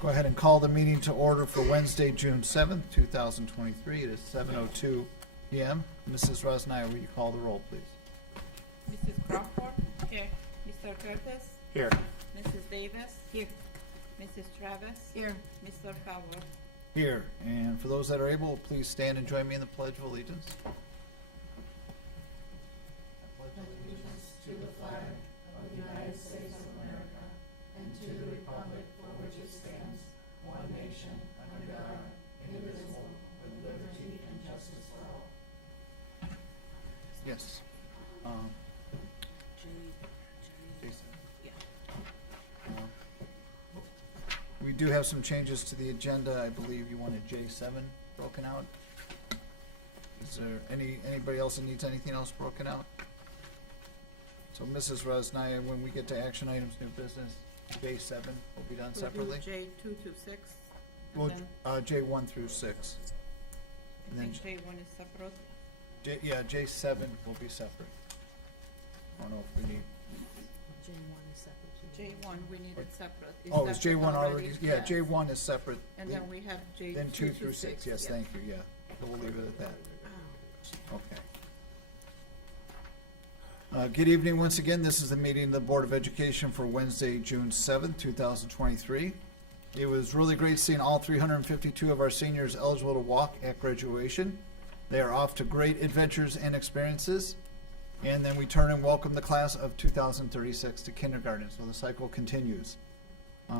Go ahead and call the meeting to order for Wednesday, June 7th, 2023. It is 7:02 p.m. Mrs. Rosnaya, will you call the roll, please? Mrs. Crawford? Here. Mr. Curtis? Here. Mrs. Davis? Here. Mrs. Travis? Here. Mr. Howard? Here. And for those that are able, please stand and join me in the Pledge of Allegiance. Yes. Jason. We do have some changes to the agenda. I believe you wanted J7 broken out. Is there anybody else that needs anything else broken out? So Mrs. Rosnaya, when we get to action items, new business, J7 will be done separately. We'll do J2 to 6. Well, and J1 through 6. And then J1 is separate. J7 will be separate. I don't know if we need. J1, we need it separate. Oh, is J1 already? Yeah, Yes. J1 is separate. And then we have J2 Then 2 to through 6, yes, yeah. thank you, yeah. So we'll leave it at that. Okay. Good evening once again. This is the meeting of the Board of Education for Wednesday, June 7th, 2023. It was really great seeing all 352 of our seniors eligible to walk at graduation. They are off to great adventures and experiences. And then we turn and welcome the class of 2036 to kindergarten, so the cycle continues.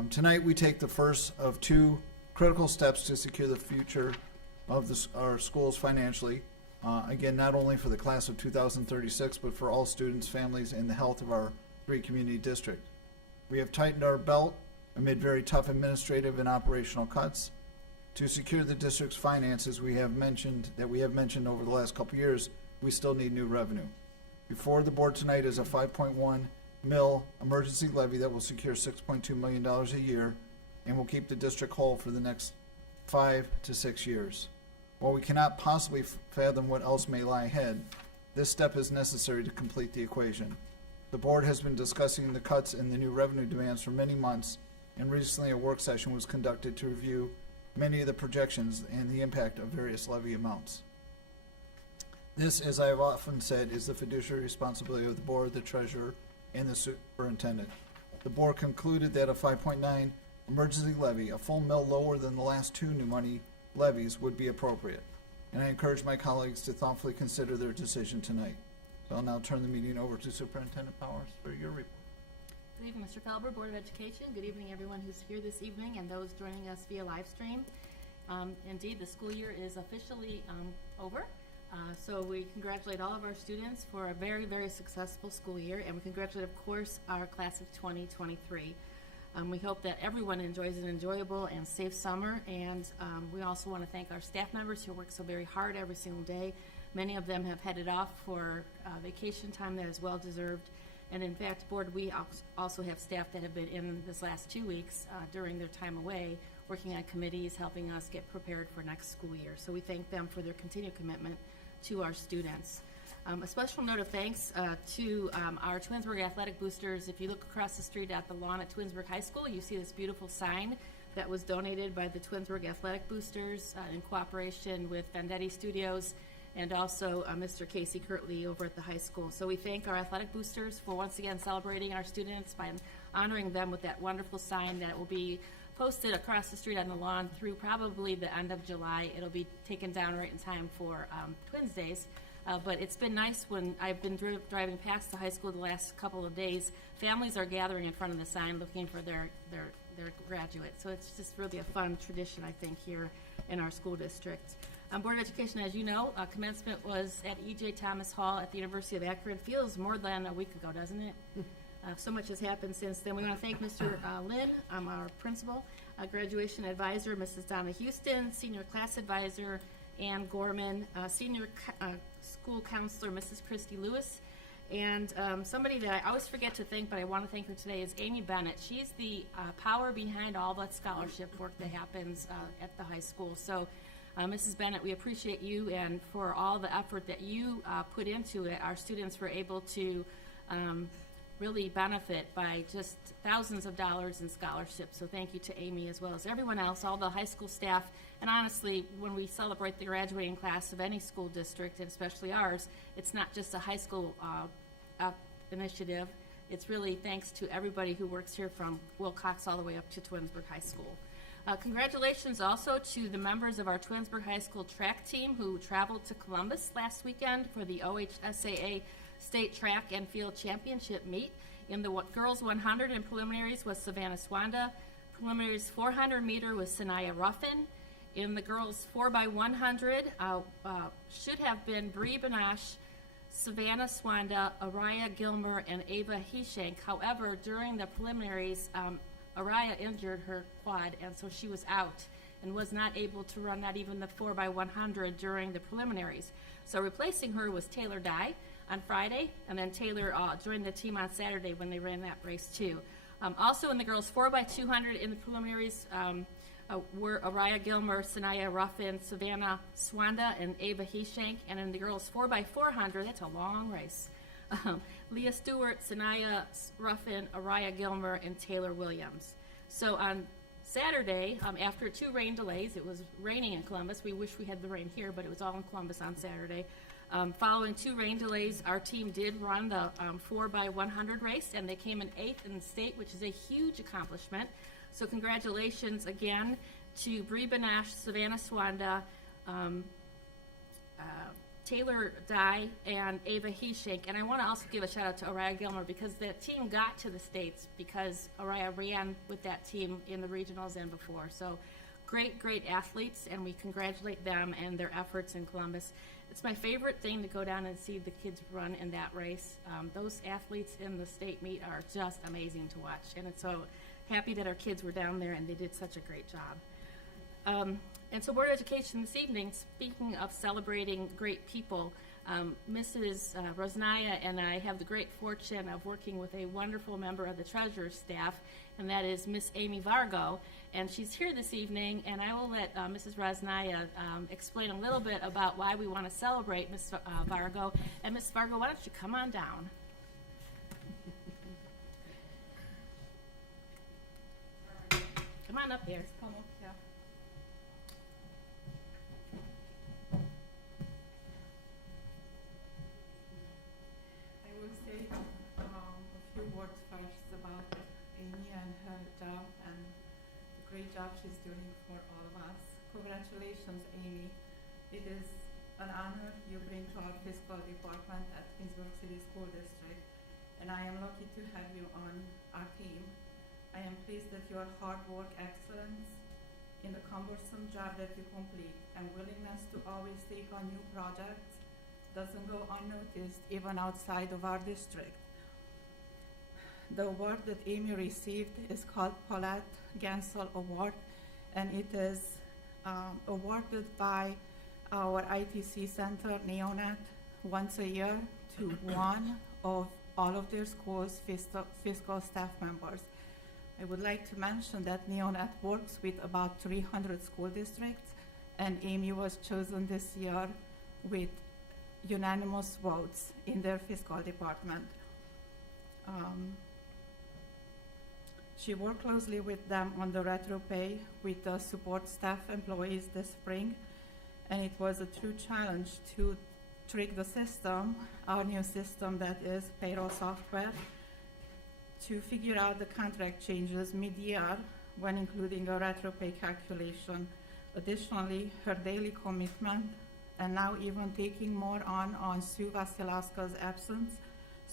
Tonight we take the first of two critical steps to secure the future of our schools financially. Again, not only for the class of 2036, but for all students, families, and the health of our three community districts. We have tightened our belt amid very tough administrative and operational cuts. To secure the district's finances, we have mentioned over the last couple of years, we still need new revenue. Before the board tonight is a 5.1 mil emergency levy that will secure $6.2 million a year and will keep the district whole for the next 5 to 6 years. While we cannot possibly fathom what else may lie ahead, this step is necessary to complete the equation. The board has been discussing the cuts and the new revenue demands for many months, and recently a work session was conducted to review many of the projections and the impact of various levy amounts. This, as I have often said, is the fiduciary responsibility of the board, the treasurer, and the superintendent. The board concluded that a 5.9 emergency levy, a full mil lower than the last two new money levies, would be appropriate. And I encourage my colleagues to thoughtfully consider their decision tonight. So I'll now turn the meeting over to Superintendent Powers for your report. Good evening, Mr. Felber, Board of Education. Good evening, everyone who's here this evening and those joining us via live stream. Indeed, the school year is officially over. So we congratulate all of our students for a very, very successful school year, and we congratulate, of course, our class of 2023. We hope that everyone enjoys an enjoyable and safe summer, and we also want to thank our staff members who work so very hard every single day. Many of them have headed off for vacation time that is well deserved, and in fact, Board, we also have staff that have been in this last 2 weeks during their time away, working on committees, helping us get prepared for next school year. So we thank them for their continued commitment to our students. A special note of thanks to our Twinsburg athletic boosters. If you look across the street at the lawn at Twinsburg High School, you see this beautiful sign that was donated by the Twinsburg athletic boosters in cooperation with Vendetti Studios and also Mr. Casey Kirtley over at the high school. So we thank our athletic boosters for once again celebrating our students by honoring them with that wonderful sign that will be posted across the street on the lawn through probably the end of July. It'll be taken down right in time for Twins Days. But it's been nice when I've been driving past the high school the last couple of days. Families are gathering in front of the sign looking for their graduates. So it's just really a fun tradition, I think, here in our school district. Board of Education, as you know, commencement was at E.J. Thomas Hall at the University of Akron. Feels more than a week ago, doesn't it? So much has happened since then. We want to thank Mr. Lynn, our principal, graduation advisor, Mrs. Donna Houston, senior class advisor, Ann Gorman, senior school counselor, Mrs. Christy Lewis, and somebody that I always forget to thank, but I want to thank her today, is Amy Bennett. She's the power behind all that scholarship work that happens at the high school. So Mrs. Bennett, we appreciate you and for all the effort that you put into it. Our students were able to really benefit by just thousands of dollars in scholarships. So thank you to Amy as well as everyone else, all the high school staff. And honestly, when we celebrate the graduating class of any school district, and especially ours, it's not just a high school initiative. It's really thanks to everybody who works here from Wilcox all the way up to Twinsburg High School. Congratulations also to the members of our Twinsburg High School track team who traveled to Columbus last weekend for the OHSAA State Track and Field Championship meet. In the girls 100 in preliminaries was Savannah Swanda. Preliminaries 400 meter was Sanaya Ruffin. In the girls 4x100 should have been Bree Benash, Savannah Swanda, Araya Gilmer, and Ava Heshank. However, during the preliminaries, Araya injured her quad, and so she was out and was not able to run not even the 4x100 during the preliminaries. So replacing her was Taylor Dye on Friday, and then Taylor joined the team on Saturday when they ran that race too. Also in the girls 4x200 in the preliminaries were Araya Gilmer, Sanaya Ruffin, Savannah Swanda, and Ava Heshank. And in the girls 4x400, that's a long race. Leah Stewart, Sanaya Ruffin, Araya Gilmer, and Taylor Williams. So on Saturday, after 2 rain delays, it was raining in Columbus. We wish we had the rain here, but it was all in Columbus on Saturday. Following 2 rain delays, our team did run the 4x100 race, and they came in 8th in the state, which is a huge accomplishment. So congratulations again to Bree Benash, Savannah Swanda, Taylor Dye, and Ava Heshank. And I want to also give a shout out to Araya Gilmer because that team got to the States because Araya ran with that team in the regionals and before. So great, great athletes, and we congratulate them and their efforts in Columbus. It's my favorite thing to go down and see the kids run in that race. Those athletes in the state meet are just amazing to watch, and it's so happy that our kids were down there and they did such a great job. And so Board of Education this evening, speaking of celebrating great people, Mrs. Rosnaya and I have the great fortune of working with a wonderful member of the treasurer's staff, and that is Miss Amy Vargo. And she's here this evening, and I will let Mrs. Rosnaya explain a little bit about why we want to celebrate Miss Vargo. And Miss Vargo, why don't you come on down? Come on up here. Come up here. I will say a few words first about Amy and her job and the great job she's doing for all of us. Congratulations, Amy. It is an honor you bring to our fiscal department at Twinsburg City School District, and I am lucky to have you on our team. I am pleased that your hard work, excellence in the cumbersome job that you complete, and willingness to always take on new projects doesn't go unnoticed even outside of our district. The award that Amy received is called Paulette Gansel Award, and it is awarded by our ITC Center, Neonet, once a year to one of all of their schools' fiscal staff members. I would like to mention that Neonet works with about 300 school districts, and Amy was chosen this year with unanimous votes in their fiscal department. She worked closely with them on the retro pay with the support staff employees this spring, and it was a true challenge to trick the system, our new system that is payroll software, to figure out the contract changes mid-year when including a retro pay calculation. Additionally, her daily commitment and now even taking more on Sue Vasilaska's absence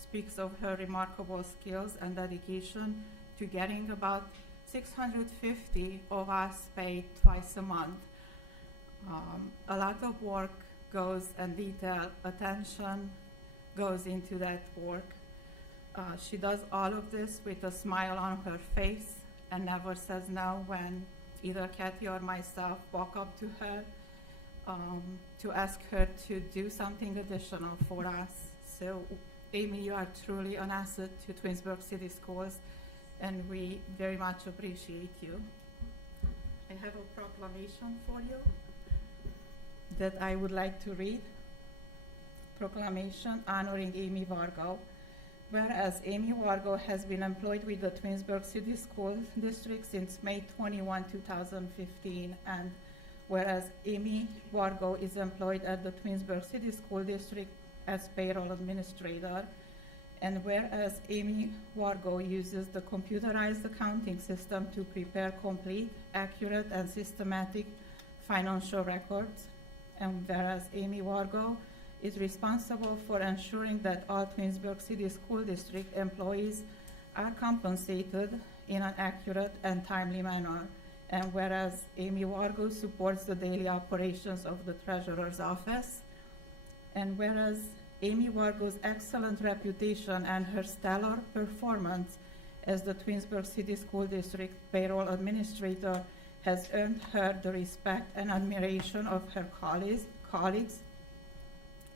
speaks of her remarkable skills and dedication to getting about 650 of us paid twice a month. A lot of work goes and detail, attention goes into that work. She does all of this with a smile on her face and never says no when either Kathy or myself walk up to her to ask her to do something additional for us. So, Amy, you are truly an asset to Twinsburg City Schools, and we very much appreciate you. I have a proclamation for you that I would like to read. Proclamation honoring Amy Vargo. Whereas Amy Wargo has been employed with the Twinsburg City School District since May 21, 2015, and whereas Amy Wargo is employed at the Twinsburg City School District as payroll administrator, and whereas Amy Wargo uses the computerized accounting system to prepare complete, accurate, and systematic financial records, and whereas Amy Wargo is responsible for ensuring that all Twinsburg City School District employees are compensated in an accurate and timely manner. And whereas Amy Wargo supports the daily operations of the Treasurer's Office, and whereas Amy Wargo's excellent reputation and her stellar performance as the Twinsburg City School District payroll administrator has earned her the respect and admiration of her colleagues,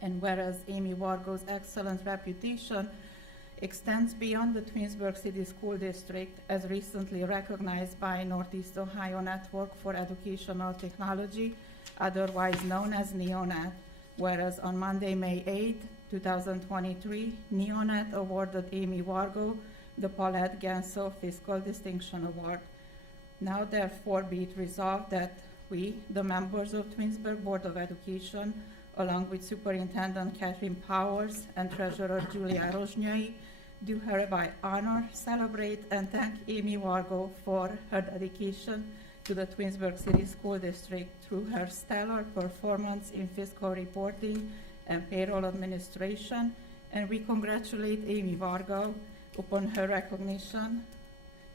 and whereas Amy Wargo's excellent reputation extends beyond the Twinsburg City School District, as recently recognized by Northeast Ohio Network for Educational Technology, otherwise known as NEONET, whereas on Monday, May 8, 2023, NEONET awarded Amy Wargo the Paulette Gansel Fiscal Distinction Award. Now therefore be it resolved that we, the members of Twinsburg Board of Education, along with Superintendent Catherine Powers and Treasurer Julia Rozhnyai, do hereby honor, celebrate, and thank Amy Wargo for her dedication to the Twinsburg City School District through her stellar performance in fiscal reporting and payroll administration, and we congratulate Amy Wargo upon her recognition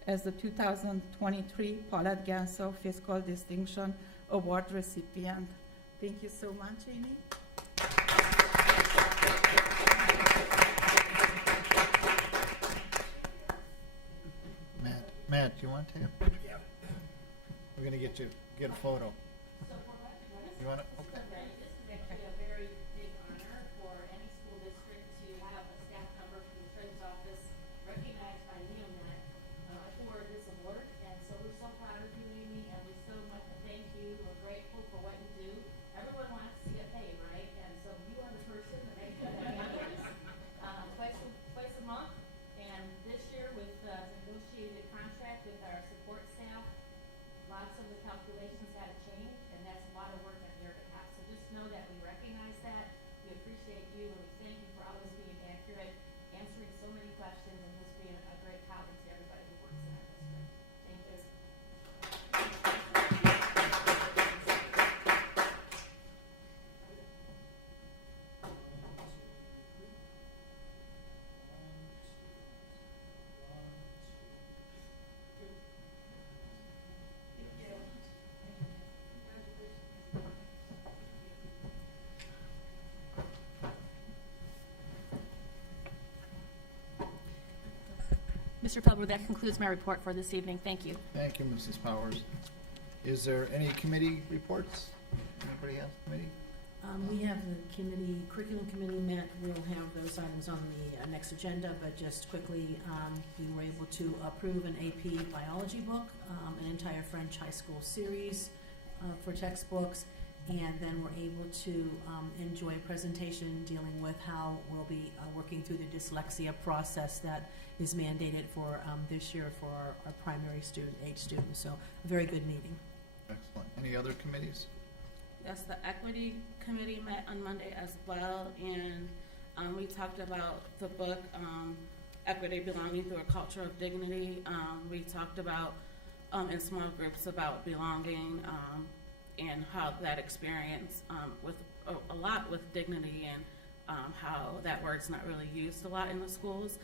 as the 2023 Paulette Gansel Fiscal Distinction Award recipient. Thank you so much, Amy. Matt, do you want to? Yeah. We're gonna get a photo. You want to? Okay. This is actually a very big honor for any school district to have a staff member from the Treasurer's Office recognized by NEONET for this award. And so we're so proud of you, Amy, and we so much thank you. We're grateful for what you do. Everyone wants to get paid, right? And so you are the person that makes sure that happens twice a month. And this year with the negotiated contract with our support staff, lots of the calculations had to change, and that's a lot of work on your behalf. So just know that we recognize that, we appreciate you, and we thank you for always being accurate, answering so many questions, and just being a great colleague to everybody who works in our district. Thank you. Mr. Felber, that concludes my report for this evening. Thank you. Thank you, Mrs. Powers. Is there any committee reports? Anybody have committee? We have the committee, curriculum committee met. We'll have those items on the next agenda, but just quickly, we were able to approve an AP biology book, an entire French high school series for textbooks, and then we're able to enjoy a presentation dealing with how we'll be working through the dyslexia process that is mandated for this year for our primary age students. So a very good meeting. Excellent. Any other committees? Yes, the Equity Committee met on Monday as well, and we talked about the book, Equity Belonging Through a Culture of Dignity. We talked about, in small groups, about belonging and how that experience with a lot with dignity and how that word's not really used a lot in the schools.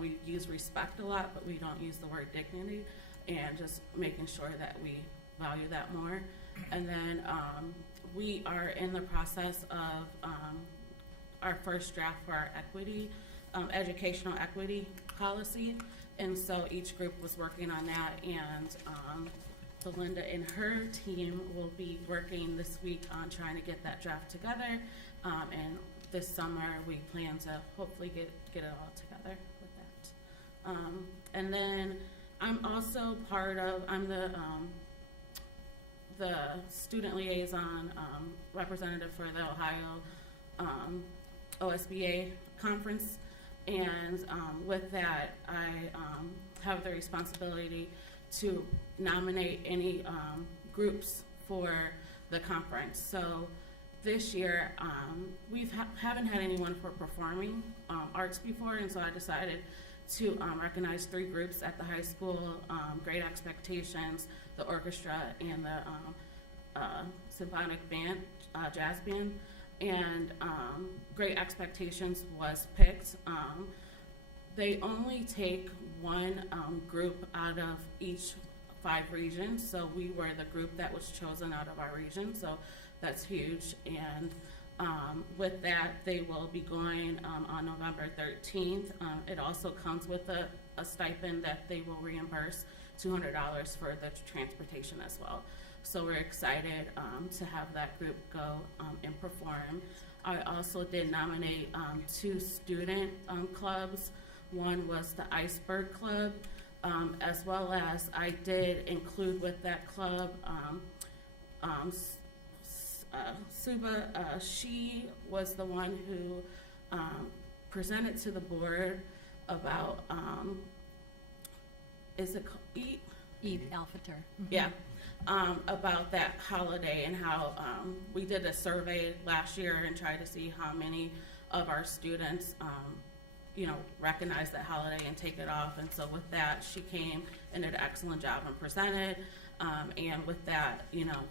We use respect a lot, but we don't use the word dignity, and just making sure that we value that more. And then we are in the process of our first draft for our equity, educational equity policy. And so each group was working on that, and Belinda and her team will be working this week on trying to get that draft together. And this summer we plan to hopefully get it all together with that. And then I'm also I'm the student liaison representative for the Ohio OSBA conference. And with that, I have the responsibility to nominate any groups for the conference. So this year, we haven't had anyone for performing arts before, and so I decided to recognize 3 groups at the high school, Great Expectations, the orchestra, and the symphonic band, jazz band. And Great Expectations was picked. They only take one group out of each 5 regions, so we were the group that was chosen out of our region, so that's huge. And with that, they will be going on November 13th. It also comes with a stipend that they will reimburse $200 for the transportation as well. So we're excited to have that group go and perform. I also did nominate 2 student clubs. One was the Iceberg Club, as well as I did include with that club Suba. She was the one who presented to the board about, is it called Eve Alphater. Yeah, about that holiday and how we did a survey last year and tried to see how many of our students, recognize that holiday and take it off. And so with that, she came and did an excellent job and presented. And with that,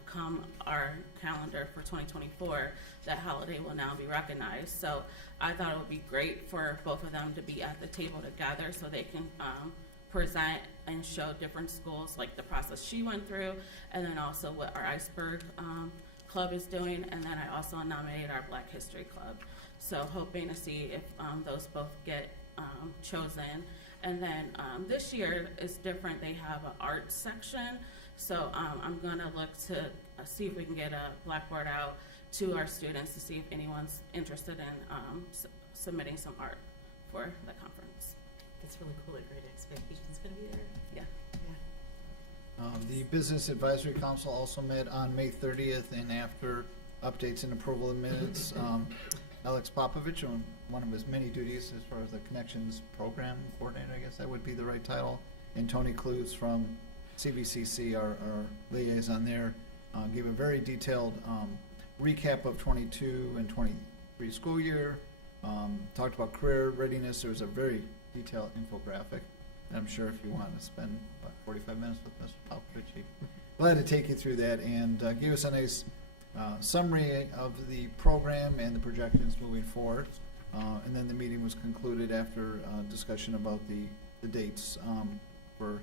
come our calendar for 2024, that holiday will now be recognized. So I thought it would be great for both of them to be at the table together so they can present and show different schools, like the process she went through, and then also what our Iceberg Club is doing. And then I also nominated our Black History Club. So hoping to see if those both get chosen. And then this year is different. They have an art section. So I'm gonna look to see if we can get a blackboard out to our students to see if anyone's interested in submitting some art for the conference. That's really cool that Great Expectations gonna be there. Yeah. The Business Advisory Council also met on May 30th, and after updates and approval of minutes, Alex Popovich, on one of his many duties as far as the Connections Program Coordinator, I guess that would be the right title, and Tony Clues from CVCC, our liaison there, gave a very detailed recap of 22 and 23 school year, talked about career readiness. There was a very detailed infographic. And I'm sure if you want to spend about 45 minutes with Mr. Popovich, he'd be glad to take you through that, and gave us a nice summary of the program and the projections moving forward. And then the meeting was concluded after discussion about the dates for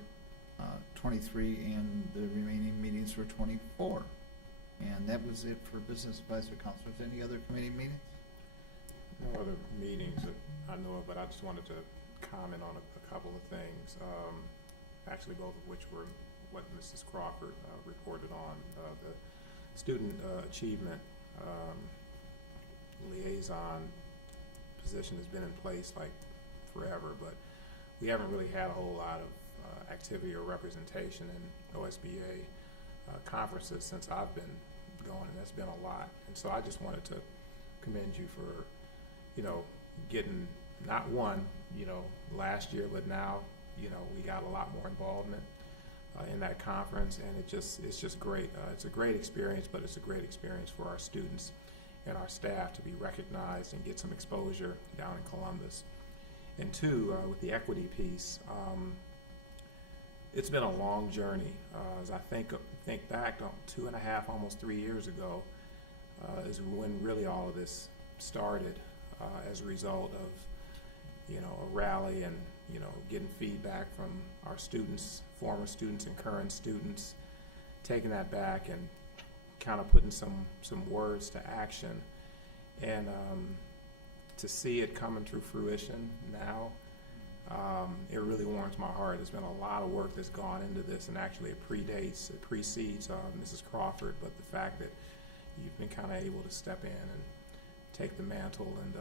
23 and the remaining meetings for 24. And that was it for Business Advisory Council. Is there any other committee meetings? No other meetings that I know of, but I just wanted to comment on a couple of things, actually both of which were what Mrs. Crawford reported on. The student achievement liaison position has been in place like forever, but we haven't really had a whole lot of activity or representation in OSBA conferences since I've been going, and that's been a lot. And so I just wanted to commend you for, getting not one, last year, but now, we got a lot more involvement in that conference, and it's just great. It's a great experience, but it's a great experience for our students and our staff to be recognized and get some exposure down in Columbus. And 2, with the equity piece, it's been a long journey. As I think back on 2.5, almost 3 years ago, is when really all of this started, as a result of a rally and getting feedback from our students, former students and current students, taking that back and kind of putting some words to action, and to see it coming to fruition now, it really warms my heart. There's been a lot of work that's gone into this, and actually it precedes Mrs. Crawford, but the fact that you've been kind of able to step in and take the mantle and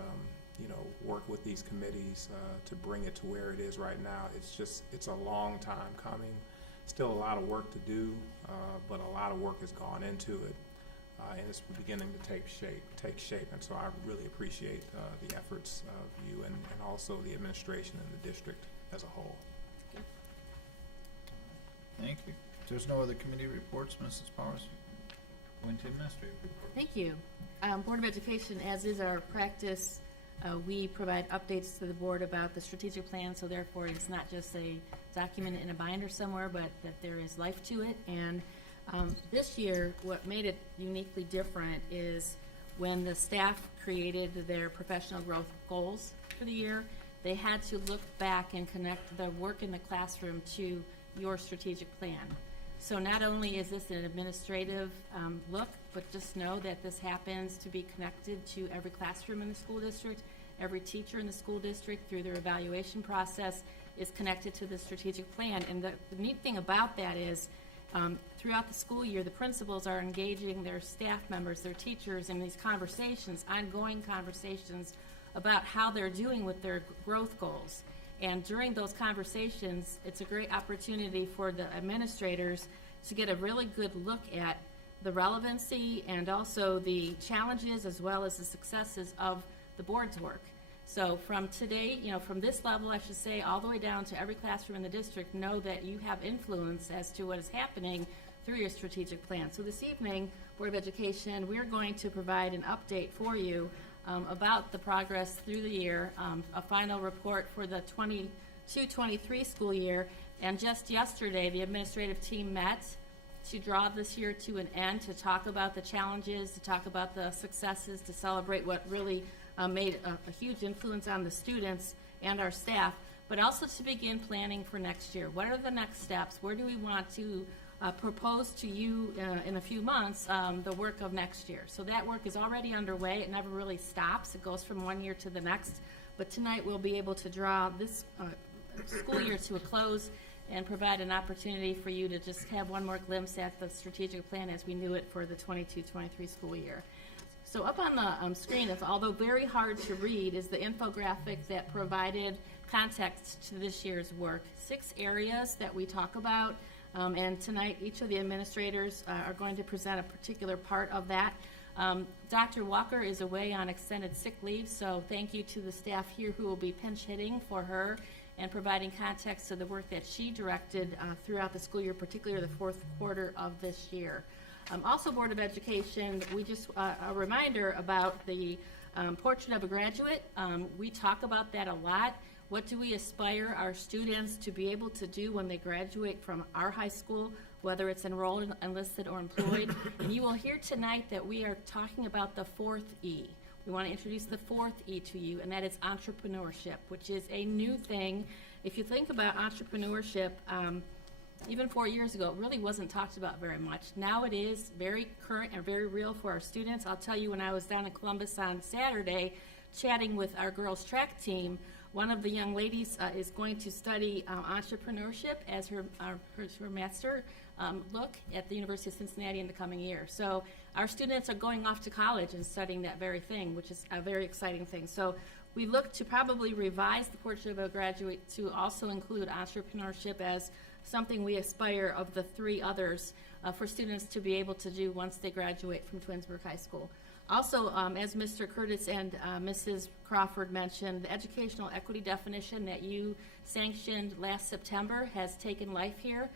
work with these committees to bring it to where it is right now. It's a long time coming. Still a lot of work to do, but a lot of work has gone into it. and it's beginning to take shape. And so I really appreciate the efforts of you and also the administration and the district as a whole. Thank you. If there's no other committee reports, Mrs. Powers, going to administrative report. Thank you. Board of Education, as is our practice, we provide updates to the board about the strategic plan, so therefore it's not just a document in a binder somewhere, but that there is life to it. And this year, what made it uniquely different is when the staff created their professional growth goals for the year, they had to look back and connect the work in the classroom to your strategic plan. So not only is this an administrative look, but just know that this happens to be connected to every classroom in the school district. Every teacher in the school district, through their evaluation process, is connected to the strategic plan. And the neat thing about that is throughout the school year, the principals are engaging their staff members, their teachers, in these conversations, ongoing conversations about how they're doing with their growth goals. And during those conversations, it's a great opportunity for the administrators to get a really good look at the relevancy and also the challenges as well as the successes of the board's work. So from today, from this level, I should say, all the way down to every classroom in the district, know that you have influence as to what is happening through your strategic plan. So this evening, Board of Education, we're going to provide an update for you about the progress through the year, a final report for the 22-23 school year. And just yesterday, the administrative team met to draw this year to an end, to talk about the challenges, to talk about the successes, to celebrate what really made a huge influence on the students and our staff, but also to begin planning for next year. What are the next steps? Where do we want to propose to you in a few months the work of next year? So that work is already underway. It never really stops. It goes from one year to the next. But tonight we'll be able to draw this school year to a close and provide an opportunity for you to just have one more glimpse at the strategic plan as we knew it for the 22-23 school year. So up on the screen, although very hard to read, is the infographic that provided context to this year's work. 6 areas that we talk about, and tonight each of the administrators are going to present a particular part of that. Dr. Walker is away on extended sick leave, so thank you to the staff here who will be pinch hitting for her and providing context to the work that she directed throughout the school year, particularly the fourth quarter of this year. Also, Board of Education, we just a reminder about the Portrait of a Graduate. We talk about that a lot. What do we aspire our students to be able to do when they graduate from our high school, whether it's enrolled, enlisted, or employed? And you will hear tonight that we are talking about the 4th E. We want to introduce the 4th E to you, and that is entrepreneurship, which is a new thing. If you think about entrepreneurship, even 4 years ago, it really wasn't talked about very much. Now it is very current and very real for our students. I'll tell you, when I was down in Columbus on Saturday chatting with our girls' track team, one of the young ladies is going to study entrepreneurship as her master look at the University of Cincinnati in the coming year. So our students are going off to college and studying that very thing, which is a very exciting thing. So we look to probably revise the Portrait of a Graduate to also include entrepreneurship as something we aspire of the 3 others for students to be able to do once they graduate from Twinsburg High School. Also, as Mr. Curtis and Mrs. Crawford mentioned, the educational equity definition that you sanctioned last September has taken life here.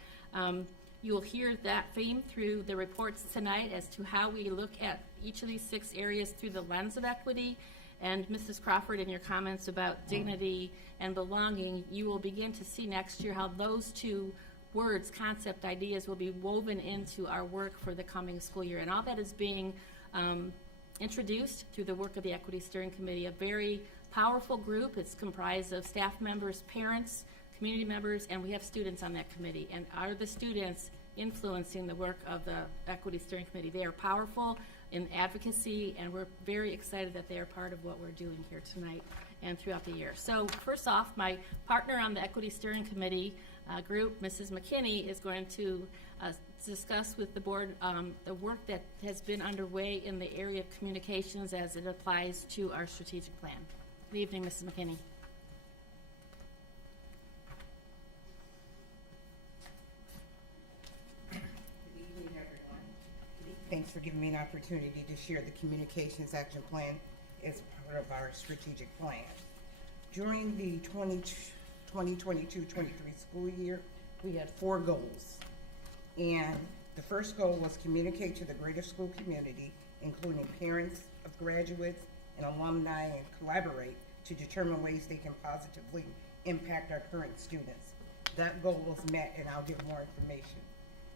You will hear that theme through the reports tonight as to how we look at each of these 6 areas through the lens of equity. And Mrs. Crawford, in your comments about dignity and belonging, you will begin to see next year how those 2 words, concept, ideas, will be woven into our work for the coming school year. And all that is being introduced through the work of the Equity Steering Committee, a very powerful group. It's comprised of staff members, parents, community members, and we have students on that committee. And are the students influencing the work of the Equity Steering Committee? They are powerful in advocacy, and we're very excited that they are part of what we're doing here tonight and throughout the year. So first off, my partner on the Equity Steering Committee group, Mrs. McKinney, is going to discuss with the board the work that has been underway in the area of communications as it applies to our strategic plan. Good evening, Mrs. McKinney. Good evening, everyone. Good evening. Thanks for giving me an opportunity to share the Communications Action Plan as part of our strategic plan. During the 2022-23 school year, we had 4 goals. And the first goal was communicate to the greater school community, including parents of graduates and alumni, and collaborate to determine ways they can positively impact our current students. That goal was met, and I'll give more information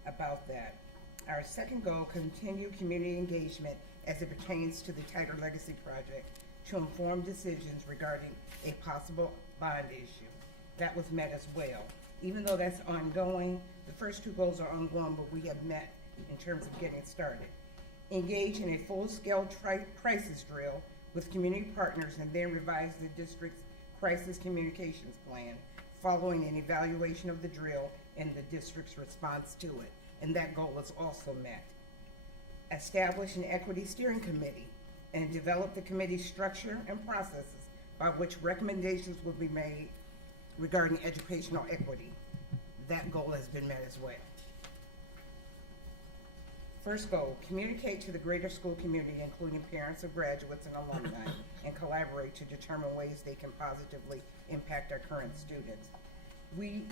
about that. Our second goal, continue community engagement as it pertains to the Tiger Legacy Project to inform decisions regarding a possible bond issue. That was met as well. Even though that's ongoing, the first 2 goals are ongoing, but we have met in terms of getting started. Engage in a full-scale crisis drill with community partners, and then revise the district's crisis communications plan following an evaluation of the drill and the district's response to it. And that goal was also met. Establish an equity steering committee and develop the committee's structure and processes by which recommendations will be made regarding educational equity. That goal has been met as well. First goal, communicate to the greater school community, including parents of graduates and alumni, and collaborate to determine ways they can positively impact our current students. We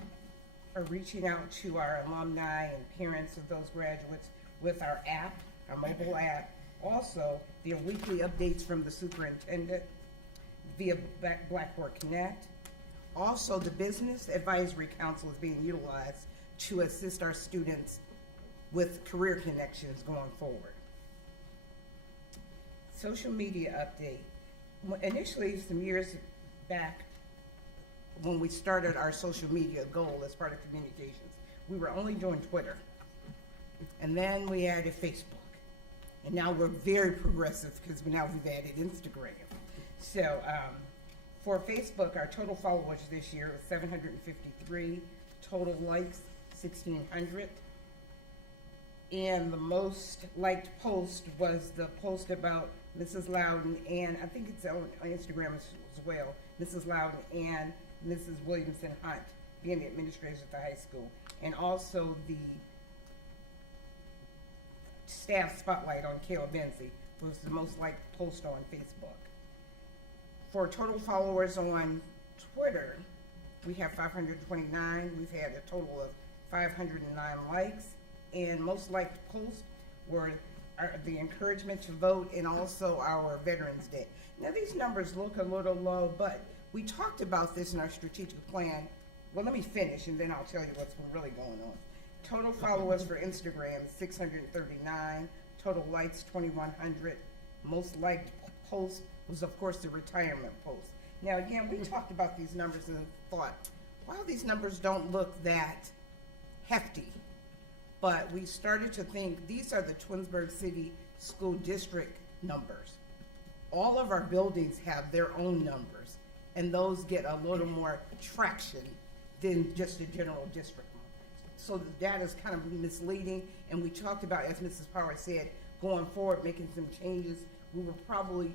are reaching out to our alumni and parents of those graduates with our app, our mobile app, also via weekly updates from the superintendent, via Blackboard Connect. Also, the Business Advisory Council is being utilized to assist our students with career connections going forward. Social media update. Initially, some years back, when we started our social media goal as part of communications, we were only doing Twitter. And then we added Facebook. And now we're very progressive because now we've added Instagram. So for Facebook, our total followers this year was 753, total likes 1,600. And the most liked post was the post about Mrs. Loudon, and I think it's on Instagram as well, Mrs. Loudon and Mrs. Williamson Hunt being the administrators at the high school. And also the staff spotlight on Kale Benzie was the most liked post on Facebook. For total followers on Twitter, we have 529. We've had a total of 509 likes. And most liked posts were the encouragement to vote and also our Veterans Day. Now these numbers look a little low, but we talked about this in our strategic plan. Well, let me finish and then I'll tell you what's really going on. Total followers for Instagram, 639. Total likes, 2,100. Most liked post was, of course, the retirement post. Now, again, we talked about these numbers and thought, wow, these numbers don't look that hefty. But we started to think these are the Twinsburg City School District numbers. All of our buildings have their own numbers, and those get a little more traction than just the general district. So the data is kind of misleading, and we talked about, as Mrs. Power said, going forward, making some changes. We will probably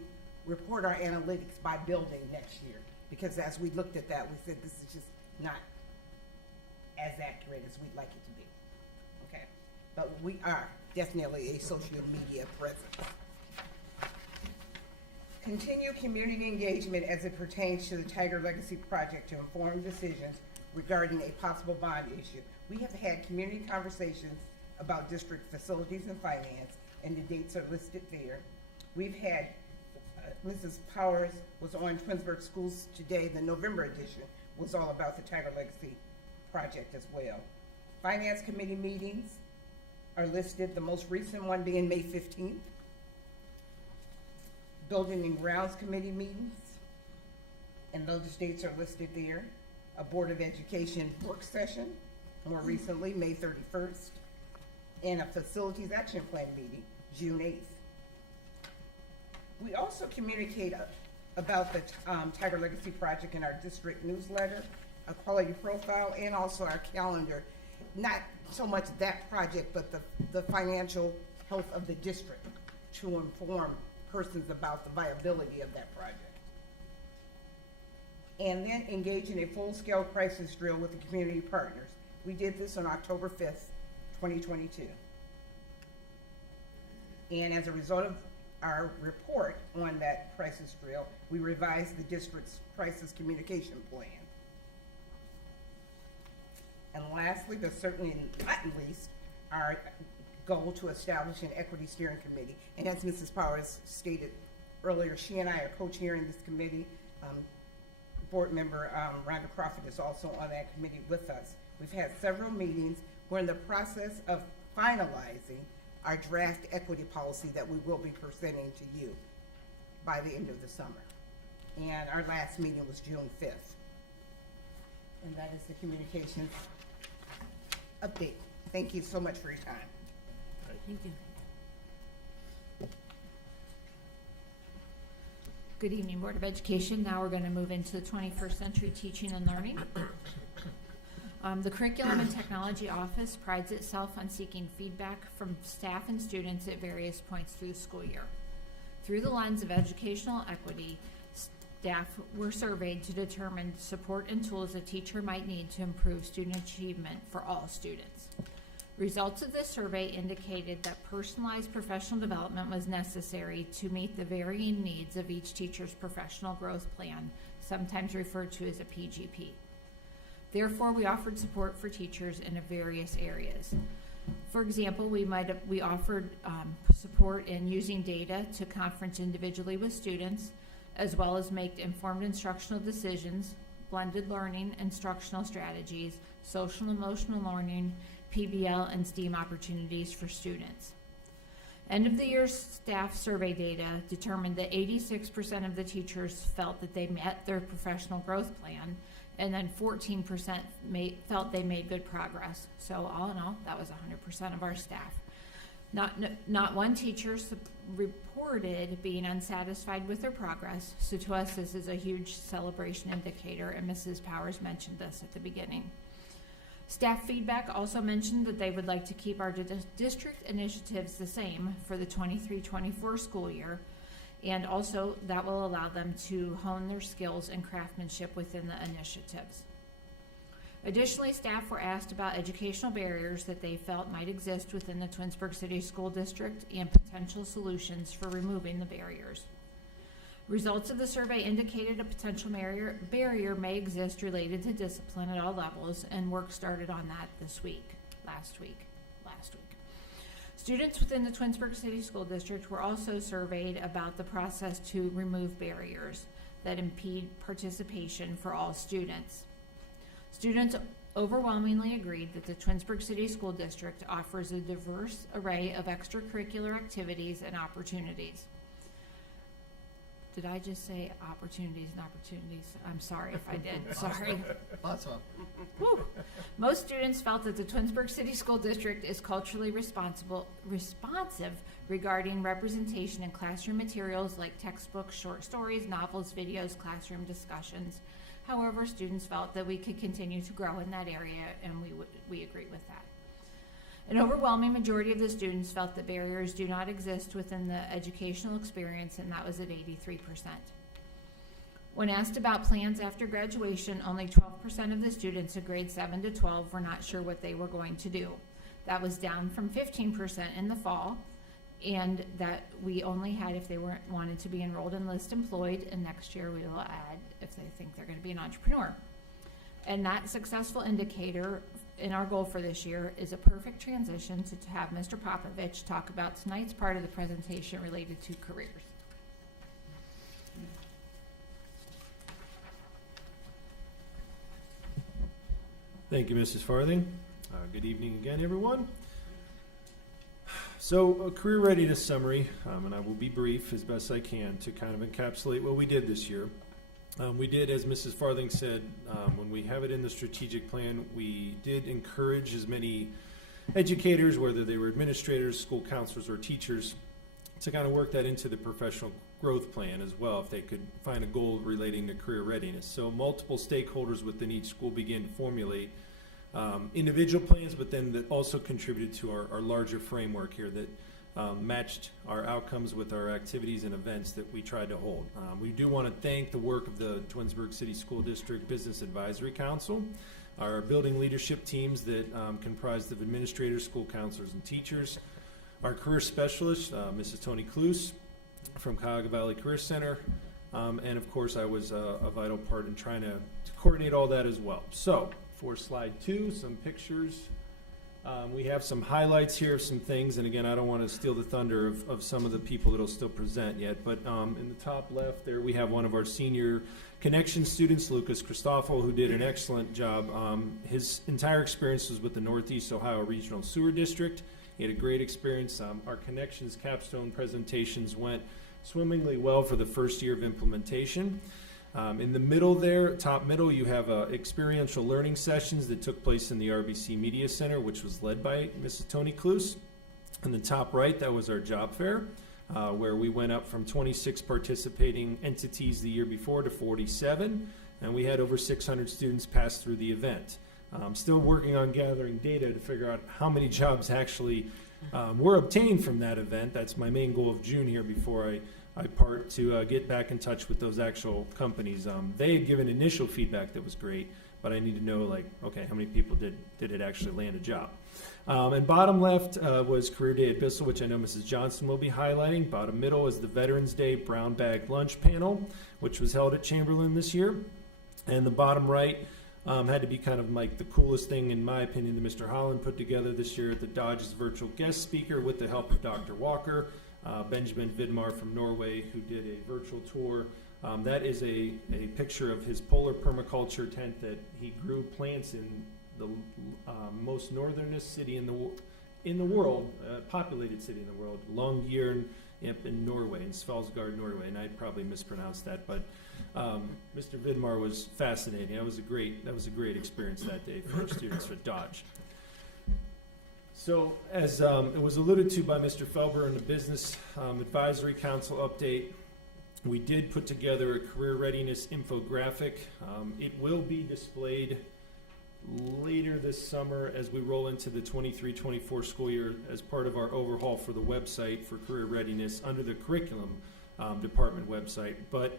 report our analytics by building next year, because as we looked at that, we said this is just not as accurate as we'd like it to be. Okay, but we are definitely a social media presence. Continue community engagement as it pertains to the Tiger Legacy Project to inform decisions regarding a possible bond issue. We have had community conversations about district facilities and finance, and the dates are listed there. We've had, Mrs. Powers was on Twinsburg Schools Today. The November edition was all about the Tiger Legacy Project as well. Finance committee meetings are listed, the most recent one being May 15th. Building and Grounds Committee meetings, and those dates are listed there. A Board of Education work session, more recently, May 31st, and a Facilities Action Plan meeting, June 8th. We also communicate about the Tiger Legacy Project in our district newsletter, a quality profile, and also our calendar. Not so much that project, but the financial health of the district to inform persons about the viability of that project. And then engage in a full-scale crisis drill with the community partners. We did this on October 5th, 2022. And as a result of our report on that crisis drill, we revised the district's crisis communication plan. And lastly, but certainly not least, our goal to establish an equity steering committee. And as Mrs. Powers stated earlier, she and I are co-chairing this committee. Board member Rhonda Crawford is also on that committee with us. We've had several meetings. We're in the process of finalizing our draft equity policy that we will be presenting to you by the end of the summer. And our last meeting was June 5th. And that is the communications update. Thank you so much for your time. Thank you. Good evening, Board of Education. Now we're going to move into the 21st century teaching and learning. The Curriculum and Technology Office prides itself on seeking feedback from staff and students at various points through the school year. Through the lens of educational equity, staff were surveyed to determine support and tools a teacher might need to improve student achievement for all students. Results of this survey indicated that personalized professional development was necessary to meet the varying needs of each teacher's professional growth plan, sometimes referred to as a PGP. Therefore, we offered support for teachers in various areas. For example, we offered support in using data to conference individually with students, as well as make informed instructional decisions, blended learning, instructional strategies, social and emotional learning, PBL, and STEAM opportunities for students. End of the year staff survey data determined that 86% of the teachers felt that they met their professional growth plan, and then 14% felt they made good progress. So all in all, that was 100% of our staff. Not one teacher reported being unsatisfied with their progress, so to us this is a huge celebration indicator, and Mrs. Powers mentioned this at the beginning. Staff feedback also mentioned that they would like to keep our district initiatives the same for the 23-24 school year, and also that will allow them to hone their skills and craftsmanship within the initiatives. Additionally, staff were asked about educational barriers that they felt might exist within the Twinsburg City School District and potential solutions for removing the barriers. Results of the survey indicated a potential barrier may exist related to discipline at all levels, and work started on that last week. Students within the Twinsburg City School District were also surveyed about the process to remove barriers that impede participation for all students. Students overwhelmingly agreed that the Twinsburg City School District offers a diverse array of extracurricular activities and opportunities. Did I just say opportunities and opportunities? I'm sorry if I did. Sorry. Lots of. Woo. Most students felt that the Twinsburg City School District is culturally responsive regarding representation in classroom materials like textbooks, short stories, novels, videos, classroom discussions. However, students felt that we could continue to grow in that area, and we agree with that. An overwhelming majority of the students felt that barriers do not exist within the educational experience, and that was at 83%. When asked about plans after graduation, only 12% of the students in grades 7 to 12 were not sure what they were going to do. That was down from 15% in the fall, and that we only had if they wanted to be enrolled and list employed, and next year we will add if they think they're going to be an entrepreneur. And that successful indicator in our goal for this year is a perfect transition to have Mr. Popovich talk about tonight's part of the presentation related to careers. Thank you, Mrs. Farthing. Good evening again, everyone. So, a career readiness summary, and I will be brief as best I can to kind of encapsulate what we did this year. We did, as Mrs. Farthing said, when we have it in the strategic plan, we did encourage as many educators, whether they were administrators, school counselors, or teachers, to kind of work that into the professional growth plan as well, if they could find a goal relating to career readiness. So multiple stakeholders within each school began to formulate individual plans, but then that also contributed to our larger framework here that matched our outcomes with our activities and events that we tried to hold. We do want to thank the work of the Twinsburg City School District Business Advisory Council, our building leadership teams that comprised of administrators, school counselors, and teachers, our career specialist, Mrs. Tony Cluse from Cuyahoga Valley Career Center. And of course, I was a vital part in trying to coordinate all that as well. So, for slide 2, some pictures. We have some highlights here of some things, and again, I don't want to steal the thunder of some of the people that will still present yet, but in the top left there, we have one of our senior connection students, Lucas Christoffel, who did an excellent job. His entire experience was with the Northeast Ohio Regional Sewer District. He had a great experience. Our Connections capstone presentations went swimmingly well for the first year of implementation. In the middle there, top middle, you have experiential learning sessions that took place in the RBC Media Center, which was led by Mrs. Tony Cluse. In the top right, that was our job fair, where we went up from 26 participating entities the year before to 47, and we had over 600 students pass through the event. Still working on gathering data to figure out how many jobs actually were obtained from that event. That's my main goal of June here before I part to get back in touch with those actual companies. They had given initial feedback that was great, but I need to know, like, okay, how many people did it actually land a job? And bottom left was Career Day at Bissell, which I know Mrs. Johnson will be highlighting. Bottom middle is the Veterans Day Brown Bag Lunch Panel, which was held at Chamberlain this year. And the bottom right had to be kind of like the coolest thing, in my opinion, that Mr. Holland put together this year at the Dodge's virtual guest speaker with the help of Dr. Walker. Benjamin Vidmar from Norway, who did a virtual tour. That is a picture of his polar permaculture tent that he grew plants in the most northernest city in the world, populated city in the world, Longyearbyen in Norway, in Svalbard, Norway, and I'd probably mispronounce that, but Mr. Vidmar was fascinating. That was a great experience that day for our students at Dodge. So, as it was alluded to by Mr. Felber in the Business Advisory Council update, we did put together a career readiness infographic. It will be displayed later this summer as we roll into the 23-24 school year as part of our overhaul for the website for career readiness under the curriculum department website. But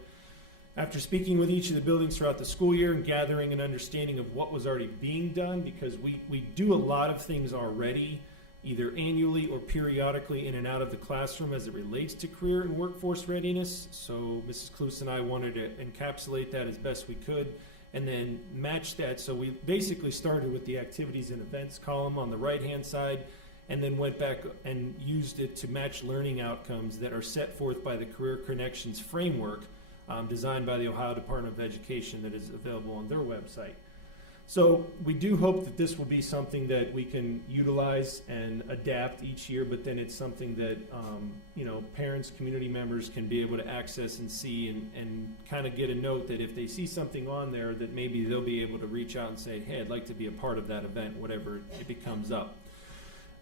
after speaking with each of the buildings throughout the school year and gathering an understanding of what was already being done, because we do a lot of things already, either annually or periodically in and out of the classroom as it relates to career and workforce readiness. So Mrs. Cluse and I wanted to encapsulate that as best we could and then match that. So we basically started with the activities and events column on the right-hand side and then went back and used it to match learning outcomes that are set forth by the Career Connections framework designed by the Ohio Department of Education that is available on their website. So we do hope that this will be something that we can utilize and adapt each year, but then it's something that parents, community members can be able to access and see and kind of get a note that if they see something on there that maybe they'll be able to reach out and say, hey, I'd like to be a part of that event, whatever it becomes up.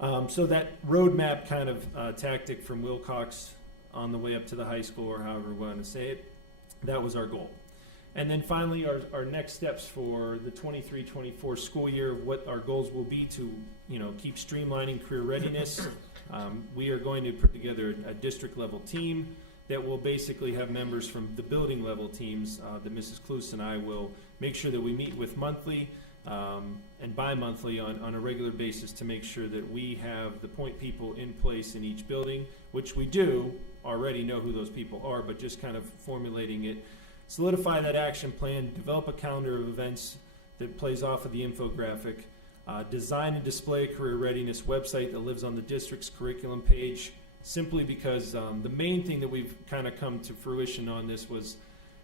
So that roadmap kind of tactic from Wilcox on the way up to the high school, or however we want to say it, that was our goal. And then finally, our next steps for the 23-24 school year, what our goals will be to, keep streamlining career readiness. We are going to put together a district level team that will basically have members from the building level teams that Mrs. Cluse and I will make sure that we meet with monthly and bi-monthly on a regular basis to make sure that we have the point people in place in each building, which we do already know who those people are, but just kind of formulating it. Solidify that action plan, develop a calendar of events that plays off of the infographic, design and display a career readiness website that lives on the district's curriculum page, simply because the main thing that we've kind of come to fruition on this was,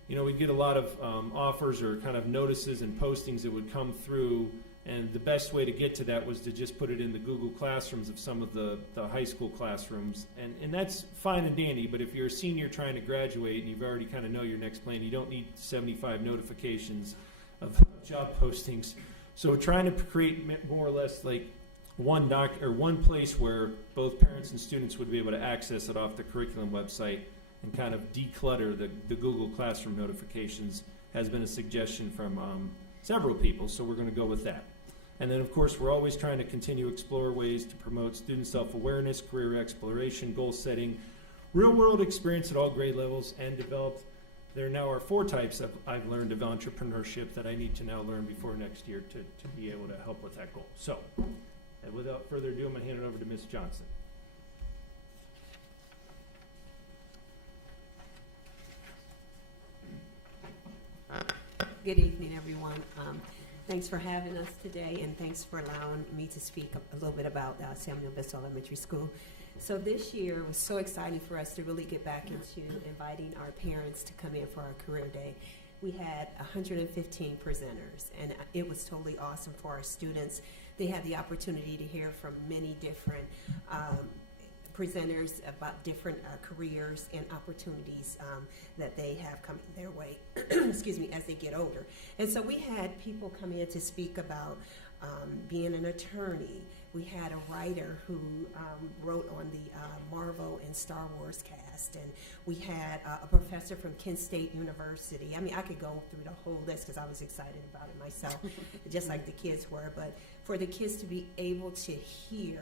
we'd get a lot of offers or kind of notices and postings that would come through, and the best way to get to that was to just put it in the Google Classrooms of some of the high school classrooms. And that's fine and dandy, but if you're a senior trying to graduate and you've already kind of know your next plan, you don't need 75 notifications of job postings. So we're trying to create more or less like one place where both parents and students would be able to access it off the curriculum website and kind of declutter the Google Classroom notifications has been a suggestion from several people, so we're going to go with that. And then, of course, we're always trying to continue to explore ways to promote student self-awareness, career exploration, goal setting, real-world experience at all grade levels, and develop. There now are 4 types I've learned of entrepreneurship that I need to now learn before next year to be able to help with that goal. So, and without further ado, I'm going to hand it over to Ms. Johnson. Good evening, everyone. Thanks for having us today, and thanks for allowing me to speak a little bit about Samuel Bissell Elementary School. So this year was so exciting for us to really get back into inviting our parents to come in for our career day. We had 115 presenters, and it was totally awesome for our students. They had the opportunity to hear from many different presenters about different careers and opportunities that they have coming their way, excuse me, as they get older. And so we had people come in to speak about being an attorney. We had a writer who wrote on the Marvel and Star Wars cast, and we had a professor from Kent State University. I mean, I could go through the whole list because I was excited about it myself, just like the kids were. But for the kids to be able to hear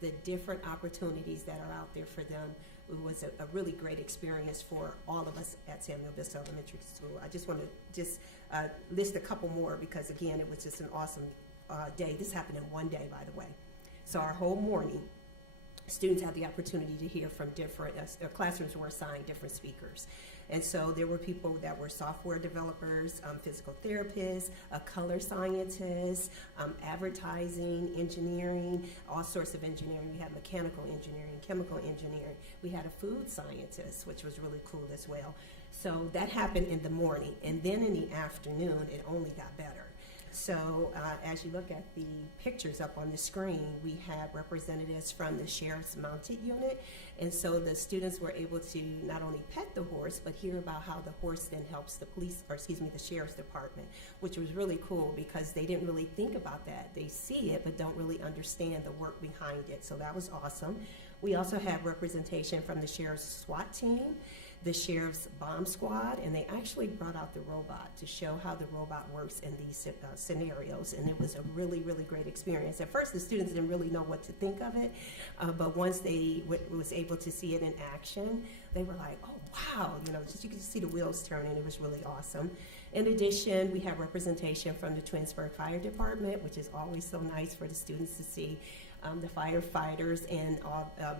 the different opportunities that are out there for them, it was a really great experience for all of us at Samuel Bissell Elementary School. I just want to list a couple more because, again, it was just an awesome day. This happened in one day, by the way. So our whole morning, students had the opportunity to hear from different, classrooms were assigned different speakers. And so there were people that were software developers, physical therapists, color scientists, advertising, engineering, all sorts of engineering. We had mechanical engineering, chemical engineering. We had a food scientist, which was really cool as well. So that happened in the morning. And then in the afternoon, it only got better. So as you look at the pictures up on the screen, we have representatives from the Sheriff's Mounted Unit. And so the students were able to not only pet the horse, but hear about how the horse then helps the the Sheriff's Department, which was really cool because they didn't really think about that. They see it, but don't really understand the work behind it. So that was awesome. We also have representation from the Sheriff's SWAT team, the Sheriff's Bomb Squad, and they actually brought out the robot to show how the robot works in these scenarios, and it was a really, really great experience. At first, the students didn't really know what to think of it, but once they was able to see it in action, they were like, oh, wow, just you could see the wheels turning. It was really awesome. In addition, we have representation from the Twinsburg Fire Department, which is always so nice for the students to see. The firefighters and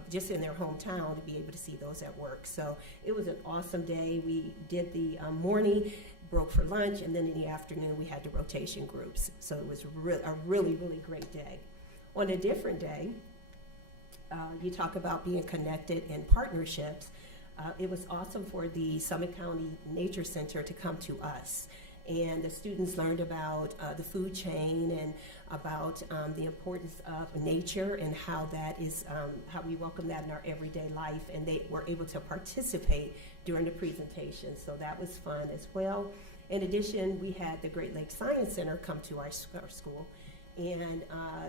just in their hometown to be able to see those at work. So it was an awesome day. We did the morning, broke for lunch, and then in the afternoon we had the rotation groups. So it was a really, really great day. On a different day, you talk about being connected in partnerships. It was awesome for the Summit County Nature Center to come to us. And the students learned about the food chain and about the importance of nature and how that is, how we welcome that in our everyday life. And they were able to participate during the presentation. So that was fun as well. In addition, we had the Great Lakes Science Center come to our school. And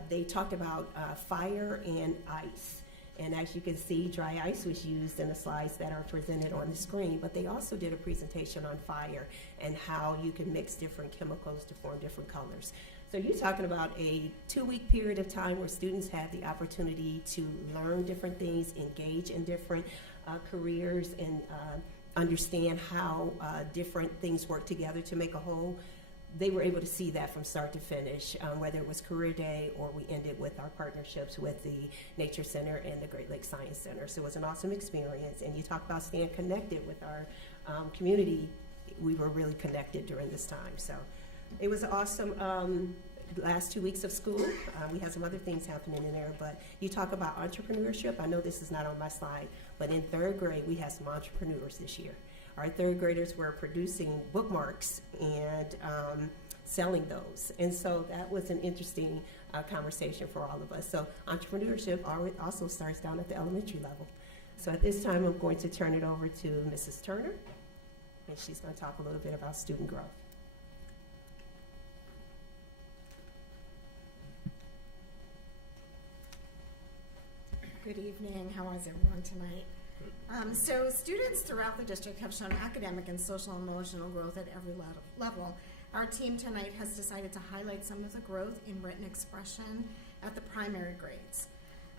they talked about fire and ice. And as you can see, dry ice was used in the slides that are presented on the screen, but they also did a presentation on fire and how you can mix different chemicals to form different colors. So you're talking about a 2-week period of time where students had the opportunity to learn different things, engage in different careers, and understand how different things work together to make a whole. They were able to see that from start to finish, whether it was Career Day or we ended with our partnerships with the Nature Center and the Great Lakes Science Center. So it was an awesome experience. And you talk about staying connected with our community. We were really connected during this time. So it was awesome. Last 2 weeks of school, we had some other things happening in there, but you talk about entrepreneurship. I know this is not on my slide, but in 3rd grade, we had some entrepreneurs this year. Our 3rd graders were producing bookmarks and selling those. And so that was an interesting conversation for all of us. So entrepreneurship also starts down at the elementary level. So at this time, I'm going to turn it over to Mrs. Turner, and she's going to talk a little bit about student growth. Good evening. How is everyone tonight? So students throughout the district have shown academic and social and emotional growth at every level. Our team tonight has decided to highlight some of the growth in written expression at the primary grades.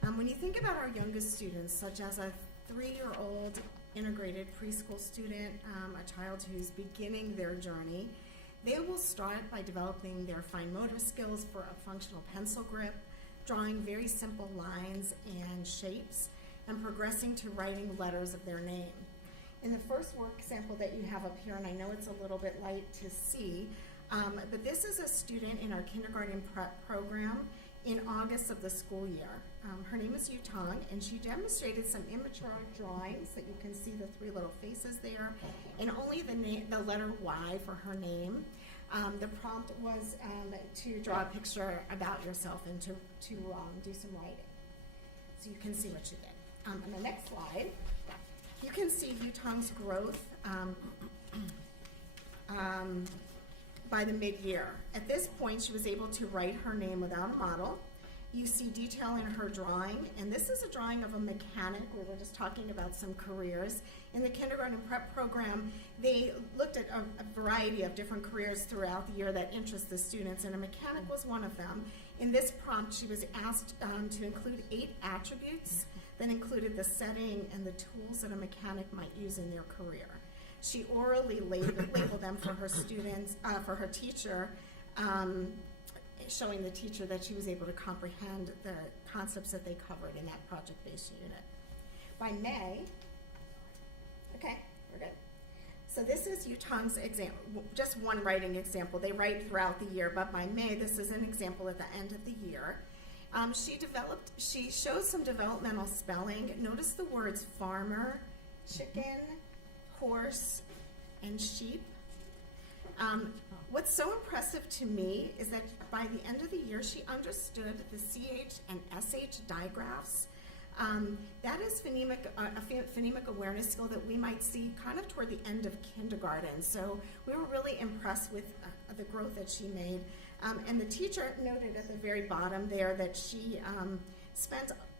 When you think about our youngest students, such as a 3-year-old integrated preschool student, a child who's beginning their journey, they will start by developing their fine motor skills for a functional pencil grip, drawing very simple lines and shapes, and progressing to writing letters of their name. In the first work sample that you have up here, and I know it's a little bit light to see, But this is a student in our kindergarten prep program in August of the school year. Her name is Yutong, and she demonstrated some immature drawings that you can see the 3 little faces there, and only the letter Y for her name. The prompt was to draw a picture about yourself and to do some writing. So you can see what she did. On the next slide, you can see Yutong's growth by the mid-year. At this point, she was able to write her name without a model. You see detail in her drawing, and this is a drawing of a mechanic. We were just talking about some careers. In the kindergarten prep program, they looked at a variety of different careers throughout the year that interest the students, and a mechanic was one of them. In this prompt, she was asked to include 8 attributes that included the setting and the tools that a mechanic might use in their career. She orally labeled them for her students, for her teacher, showing the teacher that she was able to comprehend the concepts that they covered in that project-based unit. By May, okay, we're good. So this is Yutong's example, just one writing example. They write throughout the year, but by May, this is an example at the end of the year. She shows some developmental spelling. Notice the words farmer, chicken, horse, and sheep. What's so impressive to me is that by the end of the year, she understood the CH and SH digraphs. That is a phonemic awareness skill that we might see kind of toward the end of kindergarten. So we were really impressed with the growth that she made. And the teacher noted at the very bottom there that she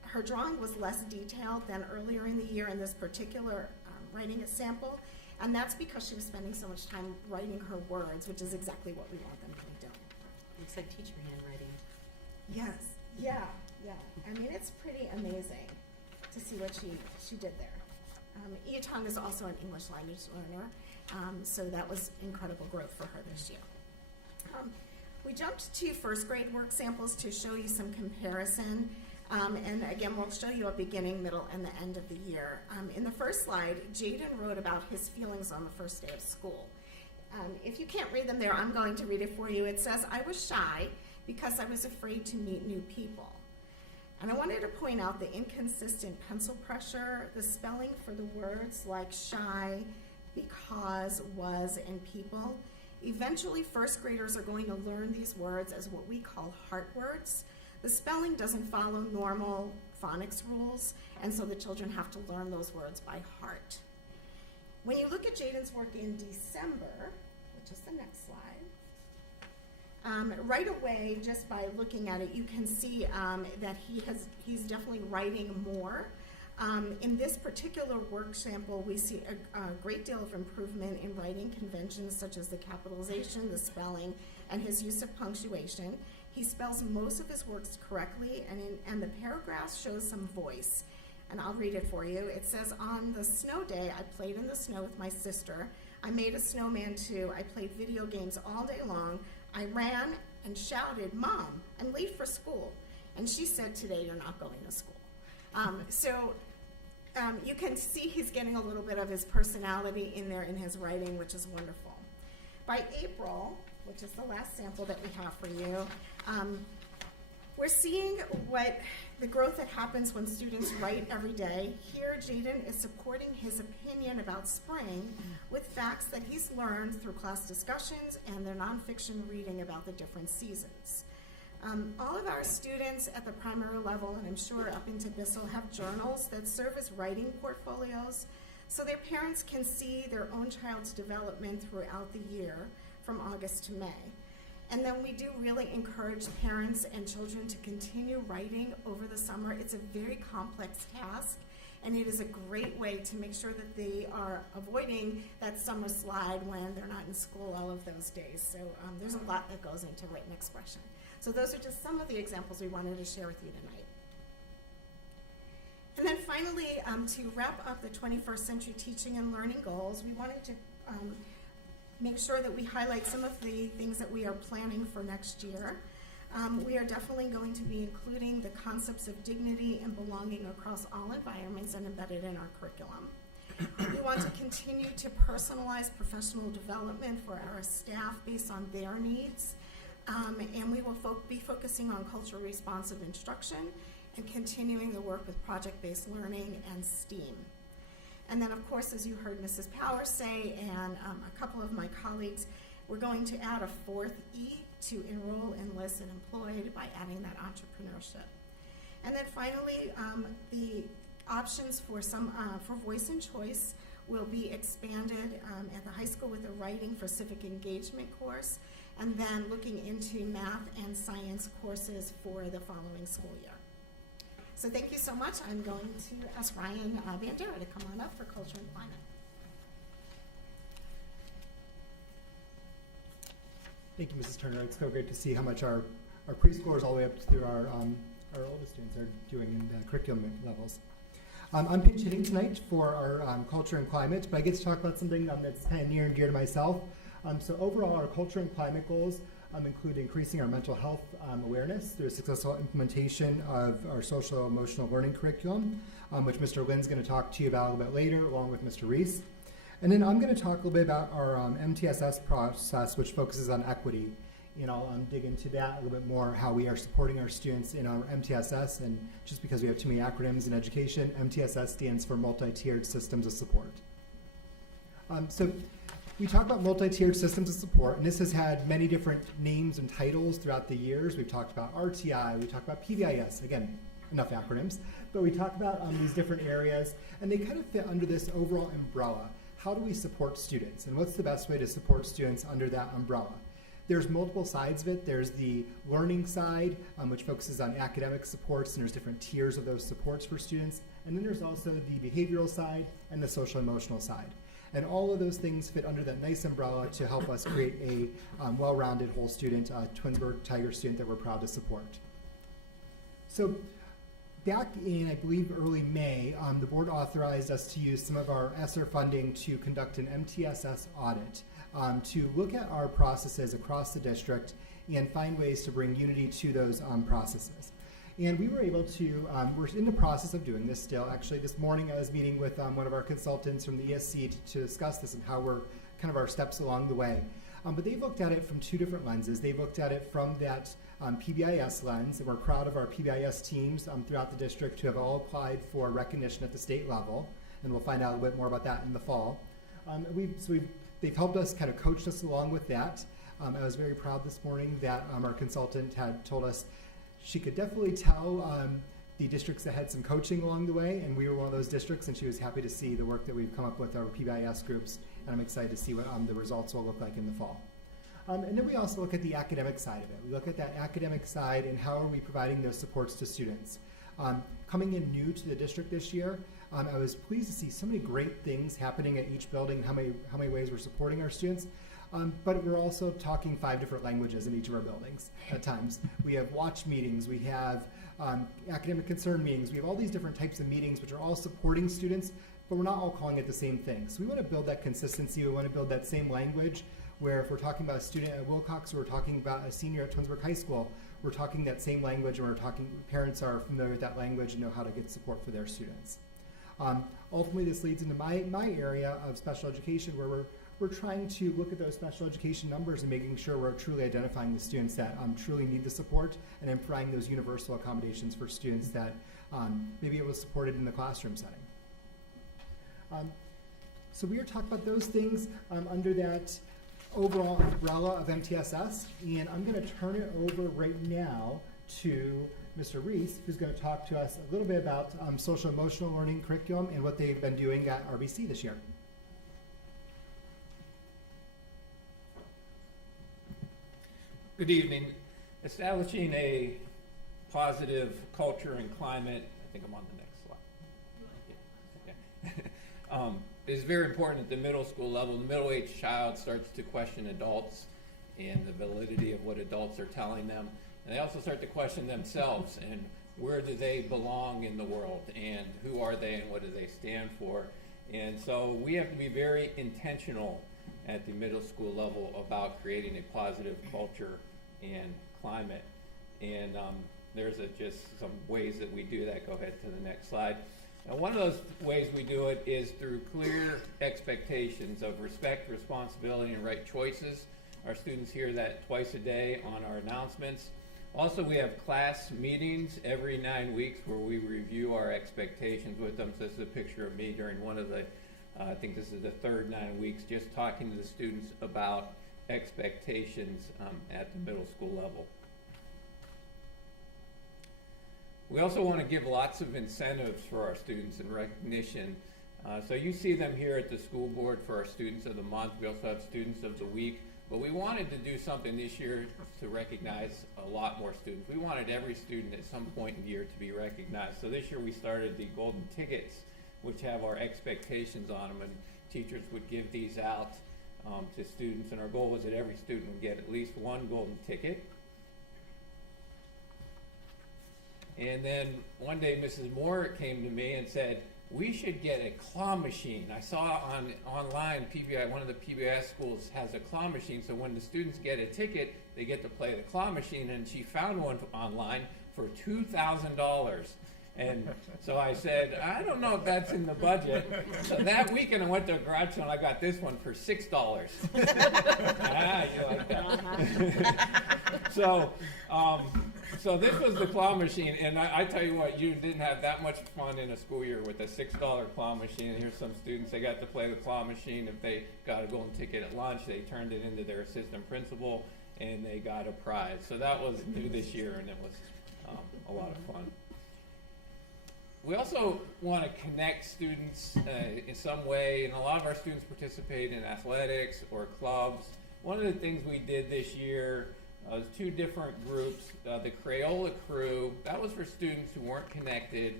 her drawing was less detailed than earlier in the year in this particular writing sample. And that's because she was spending so much time writing her words, which is exactly what we want them to be doing. Looks like teacher handwriting. Yes, yeah. I mean, it's pretty amazing to see what she did there. Yutong is also an English language learner, so that was incredible growth for her this year. We jumped to first grade work samples to show you some comparison. And again, we'll show you a beginning, middle, and the end of the year. In the first slide, Jaden wrote about his feelings on the first day of school. If you can't read them there, I'm going to read it for you. It says, "I was shy because I was afraid to meet new people." And I wanted to point out the inconsistent pencil pressure, the spelling for the words like shy, because, was, and people. Eventually, first graders are going to learn these words as what we call heart words. The spelling doesn't follow normal phonics rules, and so the children have to learn those words by heart. When you look at Jaden's work in December, which is the next slide, right away, just by looking at it, you can see that he's definitely writing more. In this particular work sample, we see a great deal of improvement in writing conventions such as the capitalization, the spelling, and his use of punctuation. He spells most of his works correctly, and the paragraphs show some voice. And I'll read it for you. It says, "On the snow day, I played in the snow with my sister. I made a snowman too. I played video games all day long. I ran and shouted, 'Mom, I'm late for school.' And she said, 'Today you're not going to school.'" You can see he's getting a little bit of his personality in there in his writing, which is wonderful. By April, which is the last sample that we have for you, we're seeing what the growth that happens when students write every day. Here, Jaden is supporting his opinion about spring with facts that he's learned through class discussions and their nonfiction reading about the different seasons. All of our students at the primary level, and I'm sure up into Bissell, have journals that serve as writing portfolios so their parents can see their own child's development throughout the year from August to May. And then we do really encourage parents and children to continue writing over the summer. It's a very complex task, and it is a great way to make sure that they are avoiding that summer slide when they're not in school all of those days. So there's a lot that goes into written expression. So those are just some of the examples we wanted to share with you tonight. And then finally, to wrap up the 21st century teaching and learning goals, we wanted to make sure that we highlight some of the things that we are planning for next year. We are definitely going to be including the concepts of dignity and belonging across all environments and embedded in our curriculum. We want to continue to personalize professional development for our staff based on their needs. And we will be focusing on culturally responsive instruction and continuing the work with project-based learning and STEAM. And then, of course, as you heard Mrs. Power say, and a couple of my colleagues, we're going to add a fourth E to enroll, enlist, and employed by adding that entrepreneurship. And then finally, the options for for voice and choice will be expanded at the high school with a writing for civic engagement course, and then looking into math and science courses for the following school year. So thank you so much. I'm going to ask Ryan Bandera to come on up for Culture and Climate. Thank you, Mrs. Turner. It's so great to see how much our preschoolers all the way up through our oldest students are doing in the curriculum levels. I'm pinch hitting tonight for our culture and climate, but I get to talk about something that's kind of near and dear to myself. So overall, our culture and climate goals include increasing our mental health awareness through a successful implementation of our social emotional learning curriculum, which Mr. Lynn's going to talk to you about a little bit later, along with Mr. Reese. And then I'm going to talk a little bit about our MTSS process, which focuses on equity. And I'll dig into that a little bit more, how we are supporting our students in our MTSS. And just because we have too many acronyms in education, MTSS stands for Multi-Tiered Systems of Support. So we talk about multi-tiered systems of support, and this has had many different names and titles throughout the years. We've talked about RTI, we talked about PBIS, again, enough acronyms, but we talk about these different areas, and they kind of fit under this overall umbrella. How do we support students, and what's the best way to support students under that umbrella? There's multiple sides of it. There's the learning side, which focuses on academic supports, and there's different tiers of those supports for students. And then there's also the behavioral side and the social emotional side. And all of those things fit under that nice umbrella to help us create a well-rounded whole student, Twinsburg Tiger student that we're proud to support. So back in, I believe, early May, the board authorized us to use some of our ESSER funding to conduct an MTSS audit to look at our processes across the district and find ways to bring unity to those processes. And we were able to, we're in the process of doing this still. Actually, this morning I was meeting with one of our consultants from the ESC to discuss this and how we're kind of our steps along the way. But they've looked at it from two different lenses. They've looked at it from that PBIS lens, and we're proud of our PBIS teams throughout the district who have all applied for recognition at the state level, and we'll find out a little bit more about that in the fall. They've helped us, kind of coached us along with that. I was very proud this morning that our consultant had told us she could definitely tell the districts that had some coaching along the way, and we were one of those districts, and she was happy to see the work that we've come up with our PBIS groups, and I'm excited to see what the results will look like in the fall. And then we also look at the academic side of it. We look at that academic side and how are we providing those supports to students. Coming in new to the district this year, I was pleased to see so many great things happening at each building, how many ways we're supporting our students. But we're also talking 5 different languages in each of our buildings at times. We have watch meetings, we have academic concern meetings, we have all these different types of meetings which are all supporting students, but we're not all calling it the same thing. So we want to build that consistency, we want to build that same language, where if we're talking about a student at Wilcox or we're talking about a senior at Twinsburg High School, we're talking that same language, and parents are familiar with that language and know how to get support for their students. Ultimately, this leads into my area of special education, where we're trying to look at those special education numbers and making sure we're truly identifying the students that truly need the support, and then providing those universal accommodations for students that maybe it was supported in the classroom setting. So we are talking about those things under that overall umbrella of MTSS, and I'm going to turn it over right now to Mr. Reese, who's going to talk to us a little bit about social emotional learning curriculum and what they've been doing at RBC this year. Good evening. Establishing a positive culture and climate, I think I'm on the next slide. Okay. Is very important at the middle school level. The middle-aged child starts to question adults and the validity of what adults are telling them. And they also start to question themselves and where do they belong in the world, and who are they and what do they stand for. And so we have to be very intentional at the middle school level about creating a positive culture and climate. And there's just some ways that we do that. Go ahead to the next slide. And one of those ways we do it is through clear expectations of respect, responsibility, and right choices. Our students hear that twice a day on our announcements. Also, we have class meetings every 9 weeks where we review our expectations with them. So this is a picture of me during one of the, I think this is the third 9 weeks, just talking to the students about expectations at the middle school level. We also want to give lots of incentives for our students and recognition. So you see them here at the school board for our Students of the Month. We also have Students of the Week. But we wanted to do something this year to recognize a lot more students. We wanted every student at some point in the year to be recognized. So this year we started the golden tickets, which have our expectations on them, and teachers would give these out to students. And our goal was that every student would get at least one golden ticket. And then one day Mrs. Moore came to me and said, we should get a claw machine. I saw online, PBI, one of the PBS schools has a claw machine, so when the students get a ticket, they get to play the claw machine, and she found one online for $2,000. And so I said, I don't know if that's in the budget. So that weekend I went to a garage sale and I got this one for $6. You like that. So this was the claw machine, and I tell you what, you didn't have that much fun in a school year with a $6 claw machine. And here's some students, they got to play the claw machine. If they got a golden ticket at lunch, they turned it into their assistant principal, and they got a prize. So that was new this year, and it was a lot of fun. We also want to connect students in some way, and a lot of our students participate in athletics or clubs. One of the things we did this year was 2 different groups. The Crayola crew, that was for students who weren't connected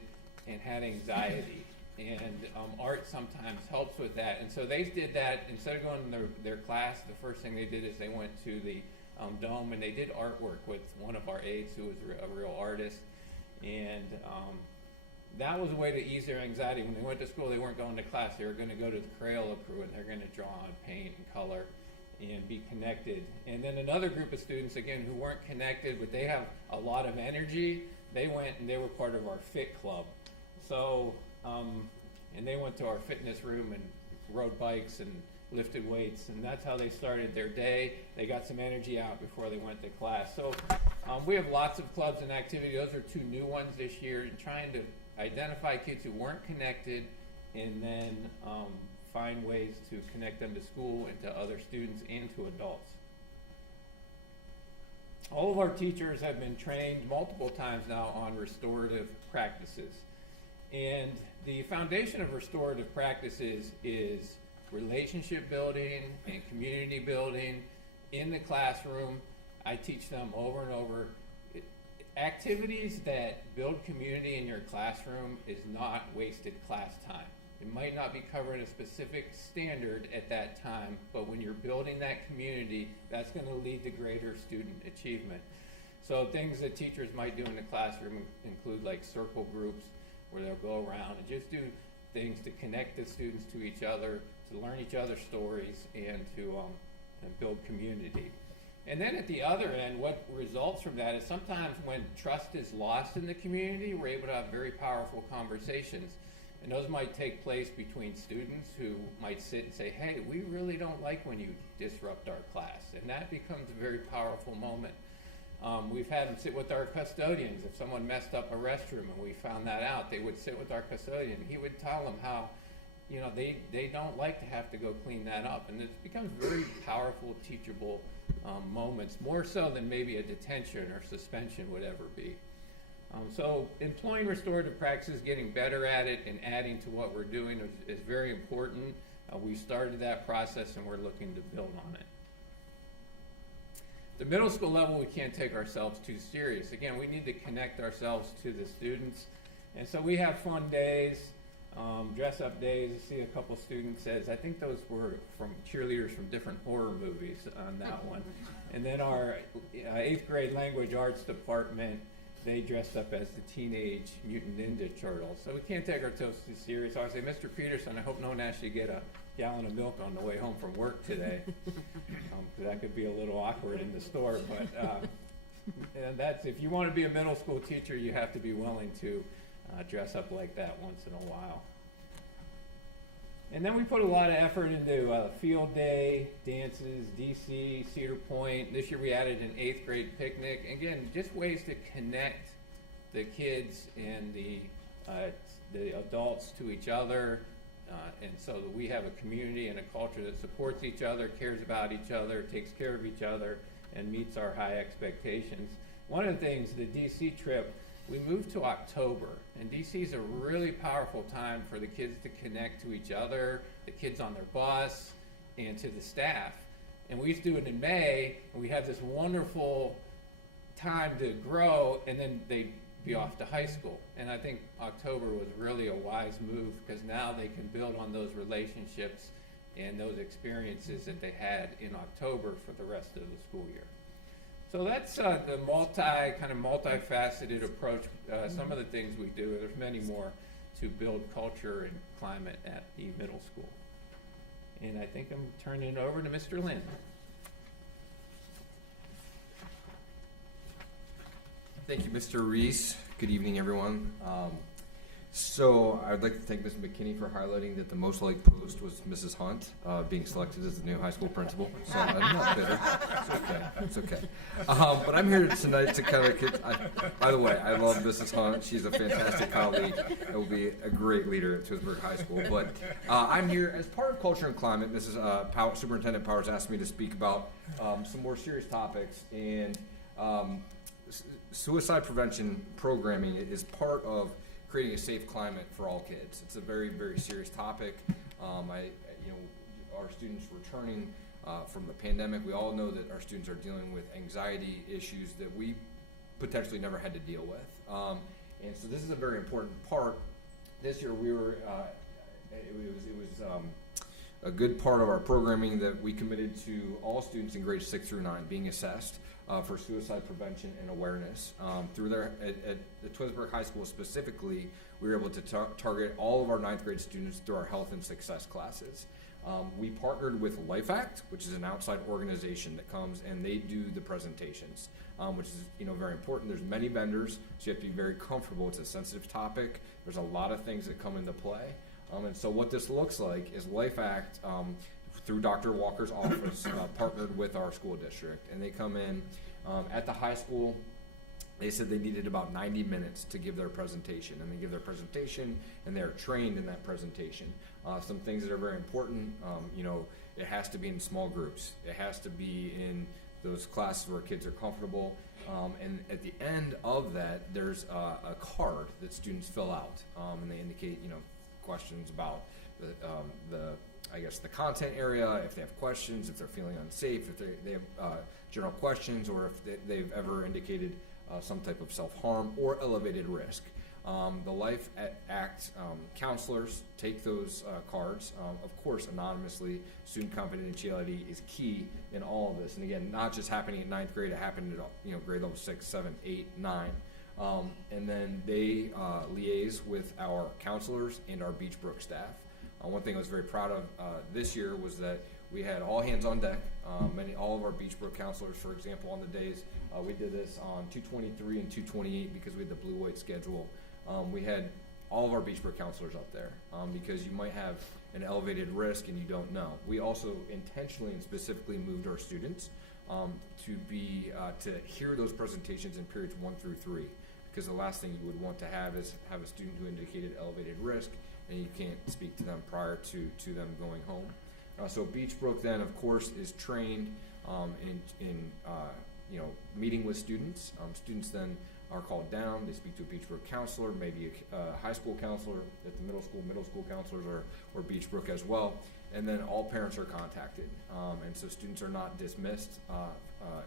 and had anxiety. And art sometimes helps with that. And so they did that. Instead of going to their class, the first thing they did is they went to the dome and they did artwork with one of our aides who was a real artist. And that was a way to ease their anxiety. When they went to school, they weren't going to class. They were going to go to the Crayola crew, and they're going to draw and paint and color and be connected. And then another group of students, again, who weren't connected, but they have a lot of energy, they went and they were part of our fit club. So, and they went to our fitness room and rode bikes and lifted weights, and that's how they started their day. They got some energy out before they went to class. So we have lots of clubs and activities. Those are 2 new ones this year, and trying to identify kids who weren't connected and then find ways to connect them to school and to other students and to adults. All of our teachers have been trained multiple times now on restorative practices. And the foundation of restorative practices is relationship building and community building in the classroom. I teach them over and over. Activities that build community in your classroom is not wasted class time. It might not be covering a specific standard at that time, but when you're building that community, that's going to lead to greater student achievement. So things that teachers might do in the classroom include like circle groups where they'll go around and just do things to connect the students to each other, to learn each other's stories, and to build community. And then at the other end, what results from that is sometimes when trust is lost in the community, we're able to have very powerful conversations. And those might take place between students who might sit and say, hey, we really don't like when you disrupt our class. And that becomes a very powerful moment. We've had them sit with our custodians. If someone messed up a restroom and we found that out, they would sit with our custodian. He would tell them how, you know, they don't like to have to go clean that up. And it becomes very powerful, teachable moments, more so than maybe a detention or suspension would ever be. So employing restorative practices, getting better at it, and adding to what we're doing is very important. We started that process and we're looking to build on it. The middle school level, we can't take ourselves too serious. Again, we need to connect ourselves to the students. And so we have fun days, dress-up days. I see a couple students says, I think those were from cheerleaders from different horror movies on that one. And then our 8th grade language arts department, they dressed up as the Teenage Mutant Ninja Turtles. So we can't take ourselves too serious. So I say, Mr. Peterson, I hope no one asked you to get a gallon of milk on the way home from work today. That could be a little awkward in the store. But and that's, if you want to be a middle school teacher, you have to be willing to dress up like that once in a while. And then we put a lot of effort into field day, dances, DC, Cedar Point. This year we added an 8th grade picnic. Again, just ways to connect the kids and the adults to each other, and so that we have a community and a culture that supports each other, cares about each other, takes care of each other, and meets our high expectations. One of the things, the DC trip, we moved to October, and DC is a really powerful time for the kids to connect to each other, the kids on their bus, and to the staff. And we used to do it in May, and we have this wonderful time to grow, and then they'd be off to high school. And I think October was really a wise move, because now they can build on those relationships and those experiences that they had in October for the rest of the school year. So that's the multifaceted approach. Some of the things we do, there's many more to build culture and climate at the middle school. And I think I'm turning it over to Mr. Lynn. Thank you, Mr. Reese. Good evening, everyone. So I'd like to thank Ms. McKinney for highlighting that the most liked post was Mrs. Hunt being selected as the new high school principal. So I'm not bitter. It's okay. But I'm here tonight to kind of, by the way, I love Mrs. Hunt. She's a fantastic colleague and will be a great leader at Twinsburg High School. But I'm here as part of Culture and Climate. Mrs. Superintendent Powers asked me to speak about some more serious topics, and suicide prevention programming is part of creating a safe climate for all kids. It's a very, very serious topic. Our students returning from the pandemic, we all know that our students are dealing with anxiety issues that we potentially never had to deal with. And so this is a very important part. This year we were, it was a good part of our programming that we committed to all students in grades 6 through 9 being assessed for suicide prevention and awareness. Through there, at the Twinsburg High School specifically, we were able to target all of our 9th grade students through our health and success classes. We partnered with Life Act, which is an outside organization that comes and they do the presentations, which is very important. There's many vendors, so you have to be very comfortable. It's a sensitive topic. There's a lot of things that come into play. And so what this looks like is Life Act, through Dr. Walker's office, partnered with our school district, and they come in at the high school. They said they needed about 90 minutes to give their presentation, and they give their presentation, and they're trained in that presentation. Some things that are very important, it has to be in small groups. It has to be in those classes where kids are comfortable. And at the end of that, there's a card that students fill out, and they indicate, questions about the content area, if they have questions, if they're feeling unsafe, if they have general questions, or if they've ever indicated some type of self-harm or elevated risk. The Life Act counselors take those cards. Of course, anonymously, student confidentiality is key in all of this. And again, not just happening at 9th grade, it happened at grade level 6, 7, 8, 9. And then they liaise with our counselors and our Beachbrook staff. One thing I was very proud of this year was that we had all hands on deck. All of our Beachbrook counselors, for example, on the days we did this on 223 and 228 because we had the blue-white schedule. We had all of our Beachbrook counselors up there because you might have an elevated risk and you don't know. We also intentionally and specifically moved our students to hear those presentations in periods 1 through 3, because the last thing you would want to have is have a student who indicated elevated risk and you can't speak to them prior to them going home. So Beachbrook then, of course, is trained in meeting with students. Students then are called down. They speak to a Beachbrook counselor, maybe a high school counselor at the middle school counselors, or Beachbrook as well. And then all parents are contacted. And so students are not dismissed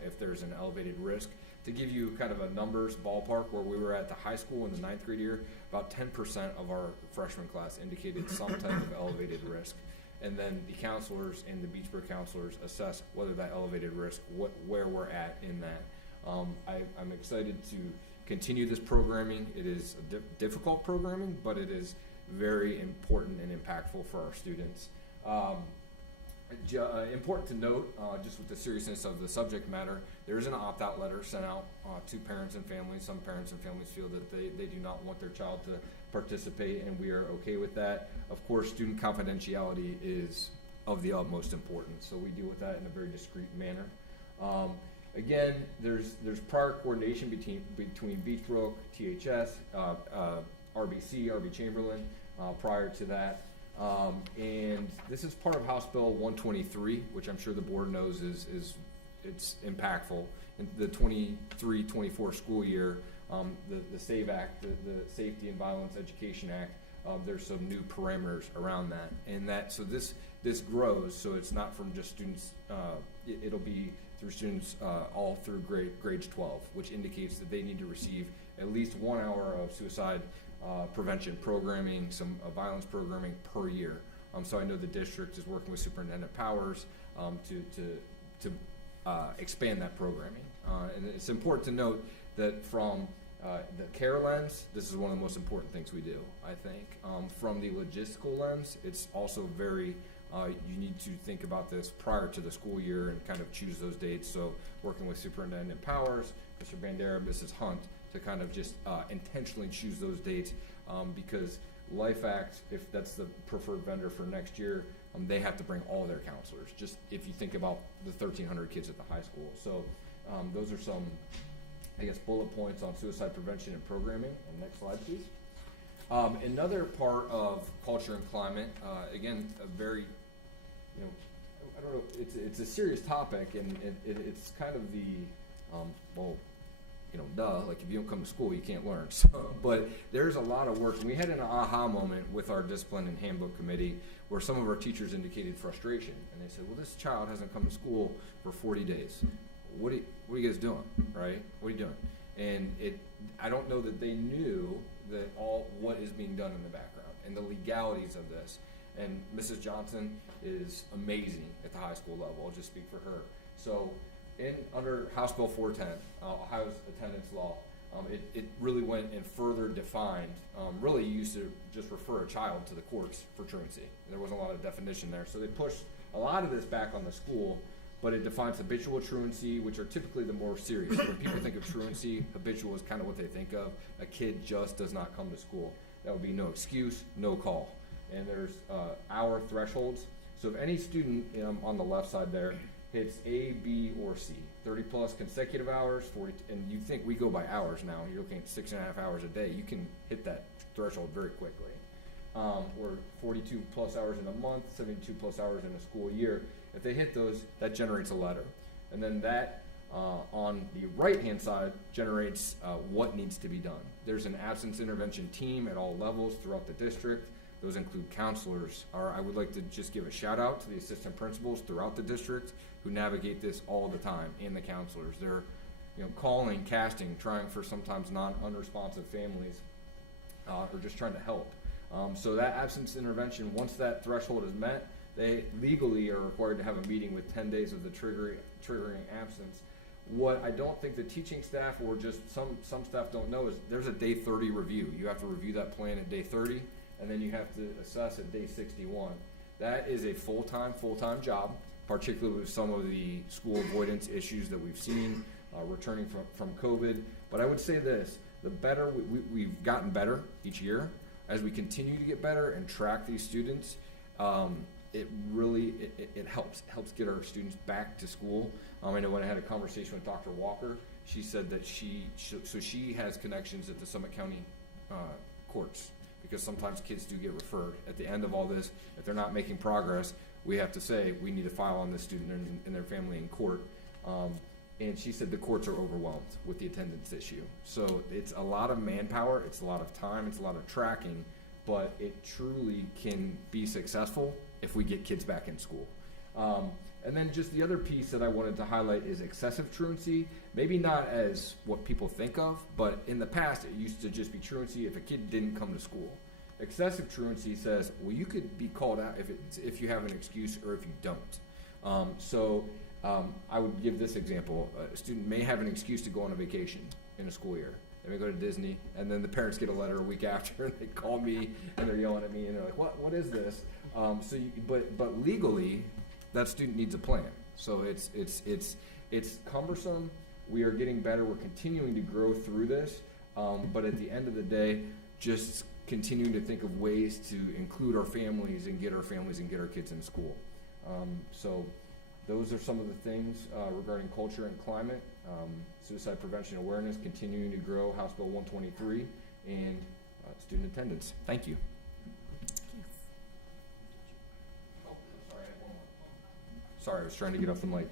if there's an elevated risk. To give you kind of a numbers ballpark, where we were at the high school in the 9th grade year, about 10% of our freshman class indicated some type of elevated risk. And then the counselors and the Beachbrook counselors assess whether that elevated risk, where we're at in that. I'm excited to continue this programming. It is a difficult programming, but it is very important and impactful for our students. Important to note, just with the seriousness of the subject matter, there is an opt-out letter sent out to parents and families. Some parents and families feel that they do not want their child to participate, and we are okay with that. Of course, student confidentiality is of the utmost importance, so we deal with that in a very discreet manner. Again, there's prior coordination between Beechbrook, THS, RBC, RB Chamberlain prior to that. And this is part of House Bill 123, which I'm sure the board knows it's impactful. In the 23-24 school year, the SAVE Act, the Safety and Violence Education Act, there's some new parameters around that. And so this grows, so it's not from just students, it'll be through students all through grades 12, which indicates that they need to receive at least 1 hour of suicide prevention programming, some violence programming per year. So I know the district is working with Superintendent Powers to expand that programming. And it's important to note that from the care lens, this is one of the most important things we do, I think. From the logistical lens, it's also very, you need to think about this prior to the school year and kind of choose those dates. So working with Superintendent Powers, Mr. Bandera, Mrs. Hunt, to kind of just intentionally choose those dates because Life Act, if that's the preferred vendor for next year, they have to bring all their counselors, just if you think about the 1,300 kids at the high school. So those are some, I guess, bullet points on suicide prevention and programming. Next slide, please. Another part of culture and climate, again, a very, I don't know, it's a serious topic, and it's kind of the, like if you don't come to school, you can't learn. So, but there's a lot of work. We had an aha moment with our discipline and handbook committee where some of our teachers indicated frustration, and they said, well, this child hasn't come to school for 40 days. What are you guys doing, right? What are you doing? And I don't know that they knew that what is being done in the background and the legalities of this. And Mrs. Johnson is amazing at the high school level. I'll just speak for her. So under House Bill 410, Ohio's attendance law, it really went and further defined, really used to just refer a child to the courts for truancy. There wasn't a lot of definition there. So they pushed a lot of this back on the school, but it defines habitual truancy, which are typically the more serious. When people think of truancy, habitual is kind of what they think of. A kid just does not come to school. That would be no excuse, no call. And there's hour thresholds. So if any student on the left side there hits A, B, or C, 30 plus consecutive hours, 40, and you think we go by hours now, you're looking at 6.5 hours a day, you can hit that threshold very quickly. Or 42 plus hours in a month, 72 plus hours in a school year. If they hit those, that generates a letter. And then that, on the right-hand side, generates what needs to be done. There's an absence intervention team at all levels throughout the district. Those include counselors. I would like to just give a shout out to the assistant principals throughout the district who navigate this all the time, and the counselors. They're calling, casting, trying for sometimes unresponsive families, or just trying to help. So that absence intervention, once that threshold is met, they legally are required to have a meeting with 10 days of the triggering absence. What I don't think the teaching staff or just some staff don't know is there's a day 30 review. You have to review that plan at day 30, and then you have to assess at day 61. That is a full-time job, particularly with some of the school avoidance issues that we've seen returning from COVID. But I would say this, the better we've gotten better each year. As we continue to get better and track these students, it really helps get our students back to school. I know when I had a conversation with Dr. Walker, she said that she has connections at the Summit County courts, because sometimes kids do get referred. At the end of all this, if they're not making progress, we have to say we need to file on this student and their family in court. And she said the courts are overwhelmed with the attendance issue. So it's a lot of manpower, it's a lot of time, it's a lot of tracking, but it truly can be successful if we get kids back in school. And then just the other piece that I wanted to highlight is excessive truancy. Maybe not as what people think of, but in the past it used to just be truancy if a kid didn't come to school. Excessive truancy says, well, you could be called out if you have an excuse or if you don't. I would give this example. A student may have an excuse to go on a vacation in a school year. They may go to Disney, and then the parents get a letter a week after, and they call me, and they're yelling at me, and they're like, what is this? But legally, that student needs a plan. So it's cumbersome. We are getting better. We're continuing to grow through this. But at the end of the day, just continuing to think of ways to include our families and get our kids in school. So those are some of the things regarding culture and climate. Suicide prevention awareness continuing to grow, House Bill 123, and student attendance. Thank you. Sorry, I was trying to get off the mic.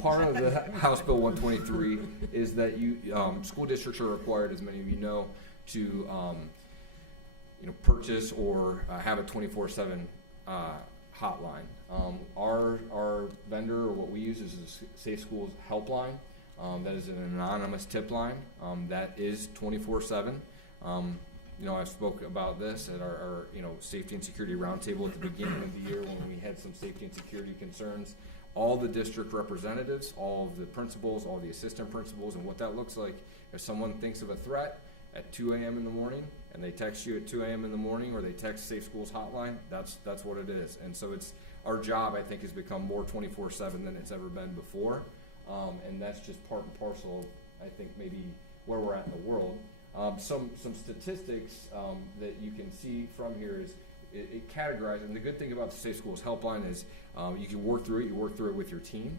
Part of the House Bill 123 is that school districts are required, as many of you know, to purchase or have a 24/7 hotline. Our vendor, or what we use, is a Safe Schools helpline. That is an anonymous tip line. That is 24/7. I spoke about this at our safety and security roundtable at the beginning of the year when we had some safety and security concerns. All the district representatives, all of the principals, all the assistant principals, and what that looks like. If someone thinks of a threat at 2 a.m. in the morning and they text you at 2 a.m. in the morning, or they text Safe Schools hotline, that's what it is. And so it's our job, I think, has become more 24/7 than it's ever been before. And that's just part and parcel of, I think, maybe where we're at in the world. Some statistics that you can see from here is it categorizes, and the good thing about the Safe Schools helpline is you can work through it with your team,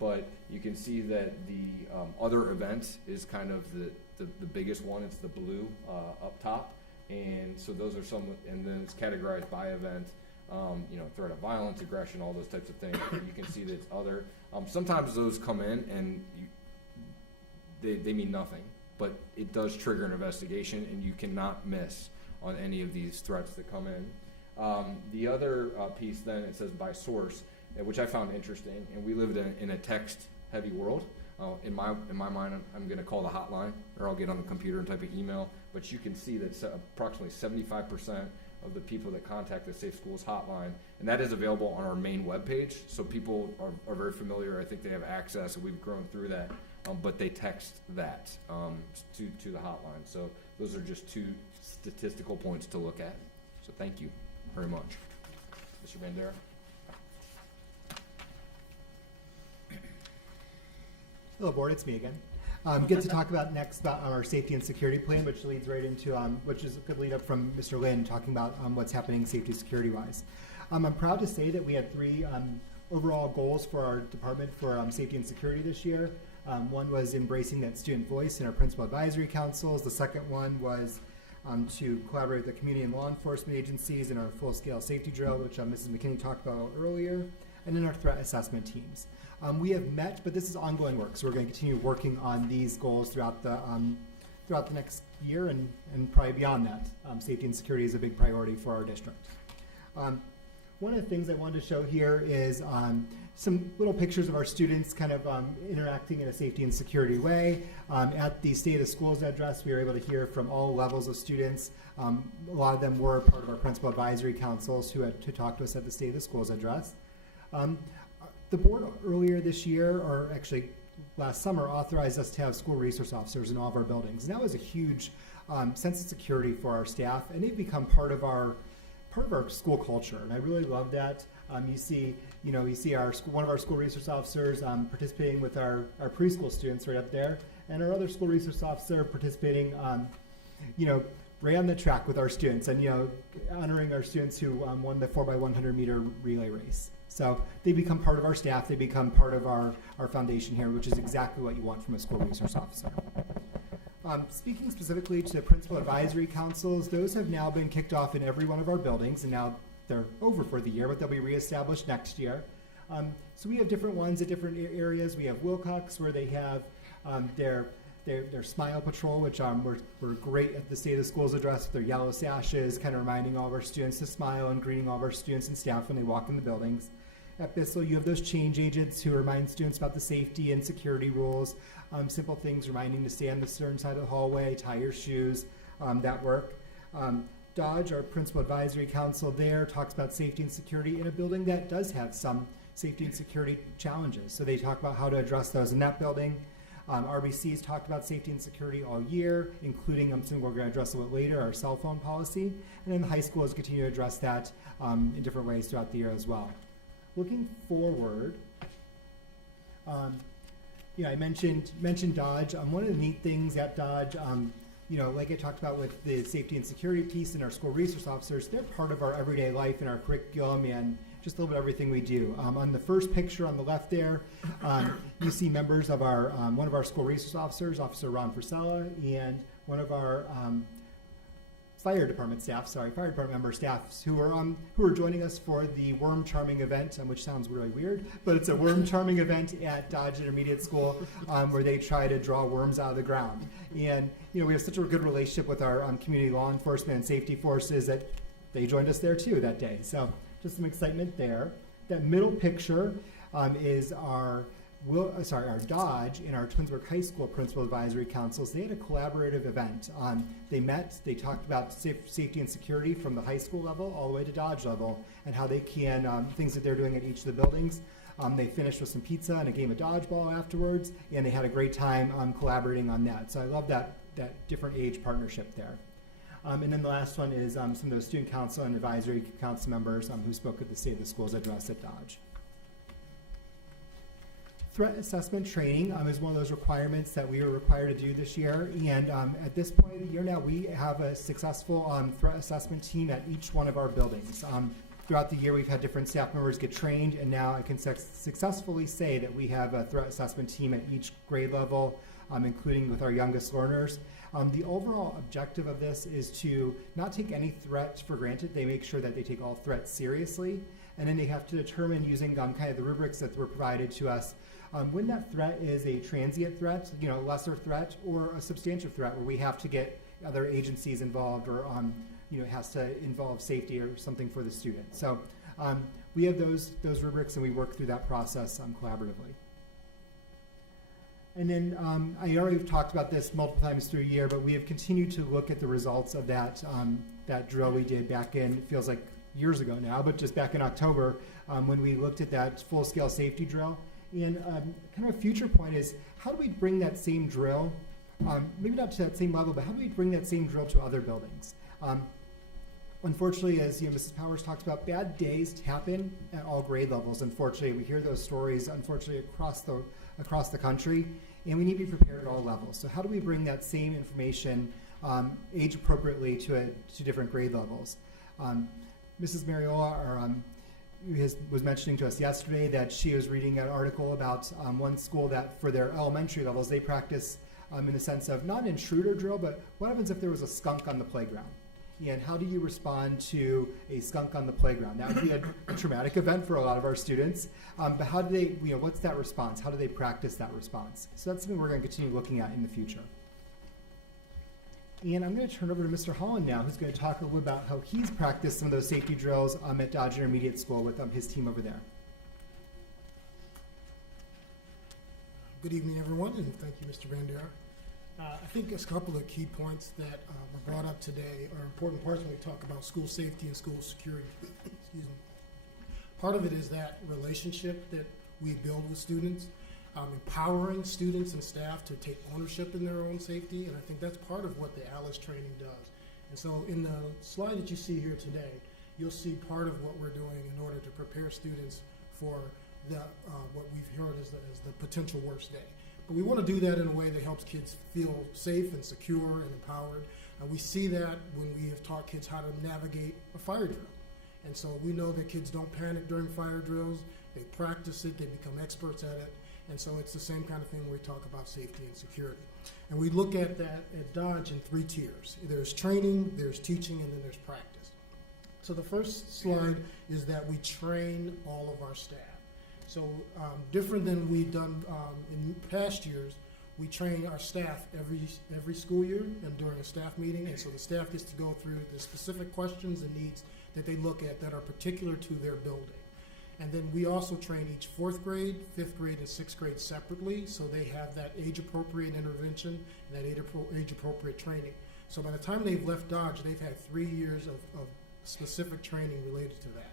but you can see that the other events is kind of the biggest one. It's the blue up top, and so those are some, and then it's categorized by event, threat of violence, aggression, all those types of things. And you can see that it's other. Sometimes those come in and they mean nothing, but it does trigger an investigation, and you cannot miss on any of these threats that come in. The other piece then, it says by source, which I found interesting, and we live in a text-heavy world. In my mind, I'm going to call the hotline, or I'll get on the computer and type an email, but you can see that approximately 75% of the people that contact the Safe Schools hotline, and that is available on our main webpage, so people are very familiar. I think they have access, and we've grown through that, but they text that to the hotline. So those are just two statistical points to look at. So thank you very much. Mr. Bandera? Hello, board. It's me again. Get to talk about next about our safety and security plan, which leads right into, which is a good lead up from Mr. Lynn talking about what's happening safety security wise. I'm proud to say that we had 3 overall goals for our department for safety and security this year. One was embracing that student voice in our principal advisory councils. The second one was to collaborate with the community and law enforcement agencies in our full-scale safety drill, which Mrs. McKinney talked about earlier, and in our threat assessment teams. We have met, but this is ongoing work, so we're going to continue working on these goals throughout the next year and probably beyond that. Safety and security is a big priority for our district. One of the things I wanted to show here is some little pictures of our students kind of interacting in a safety and security way. At the State of the Schools address, we were able to hear from all levels of students. A lot of them were part of our principal advisory councils who had to talk to us at the State of the Schools address. The board earlier this year, or actually last summer, authorized us to have school resource officers in all of our buildings. And that was a huge sense of security for our staff, and they've become part of our school culture. And I really love that. You see one of our school resource officers participating with our preschool students right up there, and our other school resource officer participating, right on the track with our students, and honoring our students who won the 4x100 meter relay race. So they become part of our staff, they become part of our foundation here, which is exactly what you want from a school resource officer. Speaking specifically to principal advisory councils, those have now been kicked off in every one of our buildings, and now they're over for the year, but they'll be reestablished next year. So we have different ones at different areas. We have Wilcox, where they have their Smile Patrol, which we're great at the State of the Schools address with their yellow sashes, kind of reminding all of our students to smile and greeting all of our students and staff when they walk in the buildings. At Bissell, you have those change agents who remind students about the safety and security rules, simple things, reminding to stay on the certain side of the hallway, tie your shoes, that work. Dodge, our principal advisory council there, talks about safety and security in a building that does have some safety and security challenges. So they talk about how to address those in that building. RBC's talked about safety and security all year, including something we're going to address a little later, our cell phone policy. And then the high school is continuing to address that in different ways throughout the year as well. looking forward, I mentioned Dodge. One of the neat things at Dodge, like I talked about with the safety and security piece and our school resource officers, they're part of our everyday life and our curriculum and just a little bit of everything we do. On the first picture on the left there, you see members of our one of our school resource officers, Officer Ron Frisella, and one of our fire department member staffs who are joining us for the worm charming event, which sounds really weird, but it's a worm charming event at Dodge Intermediate School where they try to draw worms out of the ground. And we have such a good relationship with our community law enforcement and safety forces that they joined us there too that day. So just some excitement there. That middle picture is our Dodge and our Twinsburg High School Principal Advisory Councils. They had a collaborative event. They met, they talked about safety and security from the high school level all the way to Dodge level and how they can, things that they're doing at each of the buildings. They finished with some pizza and a game of dodgeball afterwards, and they had a great time collaborating on that. So I love that different age partnership there. And then the last one is some of those student council and advisory council members who spoke at the State of the Schools address at Dodge. Threat assessment training is one of those requirements that we are required to do this year. And at this point of the year now, we have a successful threat assessment team at each one of our buildings. Throughout the year, we've had different staff members get trained, and now I can successfully say that we have a threat assessment team at each grade level, including with our youngest learners. The overall objective of this is to not take any threat for granted. They make sure that they take all threats seriously, and then they have to determine using kind of the rubrics that were provided to us when that threat is a transient threat, lesser threat, or a substantial threat where we have to get other agencies involved, or it has to involve safety or something for the student. So we have those rubrics, and we work through that process collaboratively. And then I already talked about this multiple times through a year, but we have continued to look at the results of that drill we did back in, it feels like years ago now, but just back in October when we looked at that full-scale safety drill. And kind of a future point is, how do we bring that same drill, maybe not to that same level, but how do we bring that same drill to other buildings? Unfortunately, as Mrs. Powers talked about, bad days happen at all grade levels. Unfortunately, we hear those stories, unfortunately, across the country, and we need to be prepared at all levels. So how do we bring that same information age appropriately to different grade levels? Mrs. Mariola was mentioning to us yesterday that she was reading an article about one school that for their elementary levels, they practice in the sense of not an intruder drill, but what happens if there was a skunk on the playground? And how do you respond to a skunk on the playground? That would be a traumatic event for a lot of our students. But how do they, what's that response? How do they practice that response? So that's something we're going to continue looking at in the future. And I'm going to turn over to Mr. Holland now, who's going to talk a little bit about how he's practiced some of those safety drills at Dodge Intermediate School with his team over there. Good evening, everyone, and thank you, Mr. Bandera. I think a couple of key points that were brought up today are important parts when we talk about school safety and school security. Excuse me. Part of it is that relationship that we build with students, empowering students and staff to take ownership in their own safety, and I think that's part of what the ALICE training does. And so in the slide that you see here today, you'll see part of what we're doing in order to prepare students for what we've heard as the potential worst day. But we want to do that in a way that helps kids feel safe and secure and empowered. We see that when we have taught kids how to navigate a fire drill. And so we know that kids don't panic during fire drills. They practice it. They become experts at it. And so it's the same kind of thing when we talk about safety and security. And we look at that at Dodge in 3 tiers. There's training, there's teaching, and then there's practice. So the first slide is that we train all of our staff. So different than we've done in past years, we train our staff every school year and during a staff meeting, and so the staff gets to go through the specific questions and needs that they look at that are particular to their building. And then we also train each 4th grade, 5th grade, and 6th grade separately, so they have that age-appropriate intervention and that age-appropriate training. So by the time they've left Dodge, they've had 3 years of specific training related to that.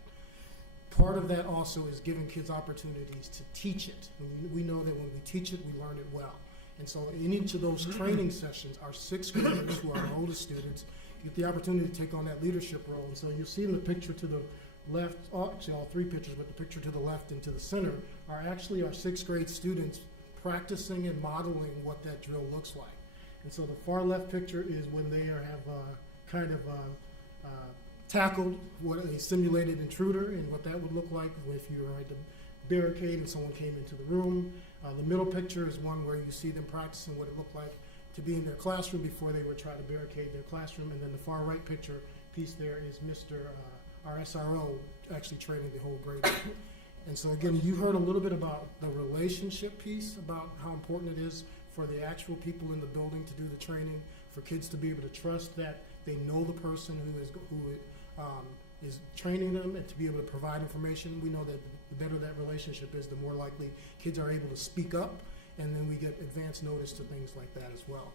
Part of that also is giving kids opportunities to teach it. We know that when we teach it, we learn it well. And so in each of those training sessions, our 6th graders, who are our oldest students, get the opportunity to take on that leadership role. And so you'll see in the picture to left, actually all three pictures, but the picture to the left and to the center are actually our sixth grade students practicing and modeling what that drill looks like. And so the far left picture is when they have tackled what a simulated intruder and what that would look like if you were at the barricade and someone came into the room. The middle picture is one where you see them practicing what it looked like to be in their classroom before they would try to barricade their classroom. And then the far right picture piece there is our SRO actually training the whole grade. And so again, you heard a little bit about the relationship piece, about how important it is for the actual people in the building to do the training, for kids to be able to trust that they know the person who is training them, and to be able to provide information. We know that the better that relationship is, the more likely kids are able to speak up, and then we get advance notice to things like that as well.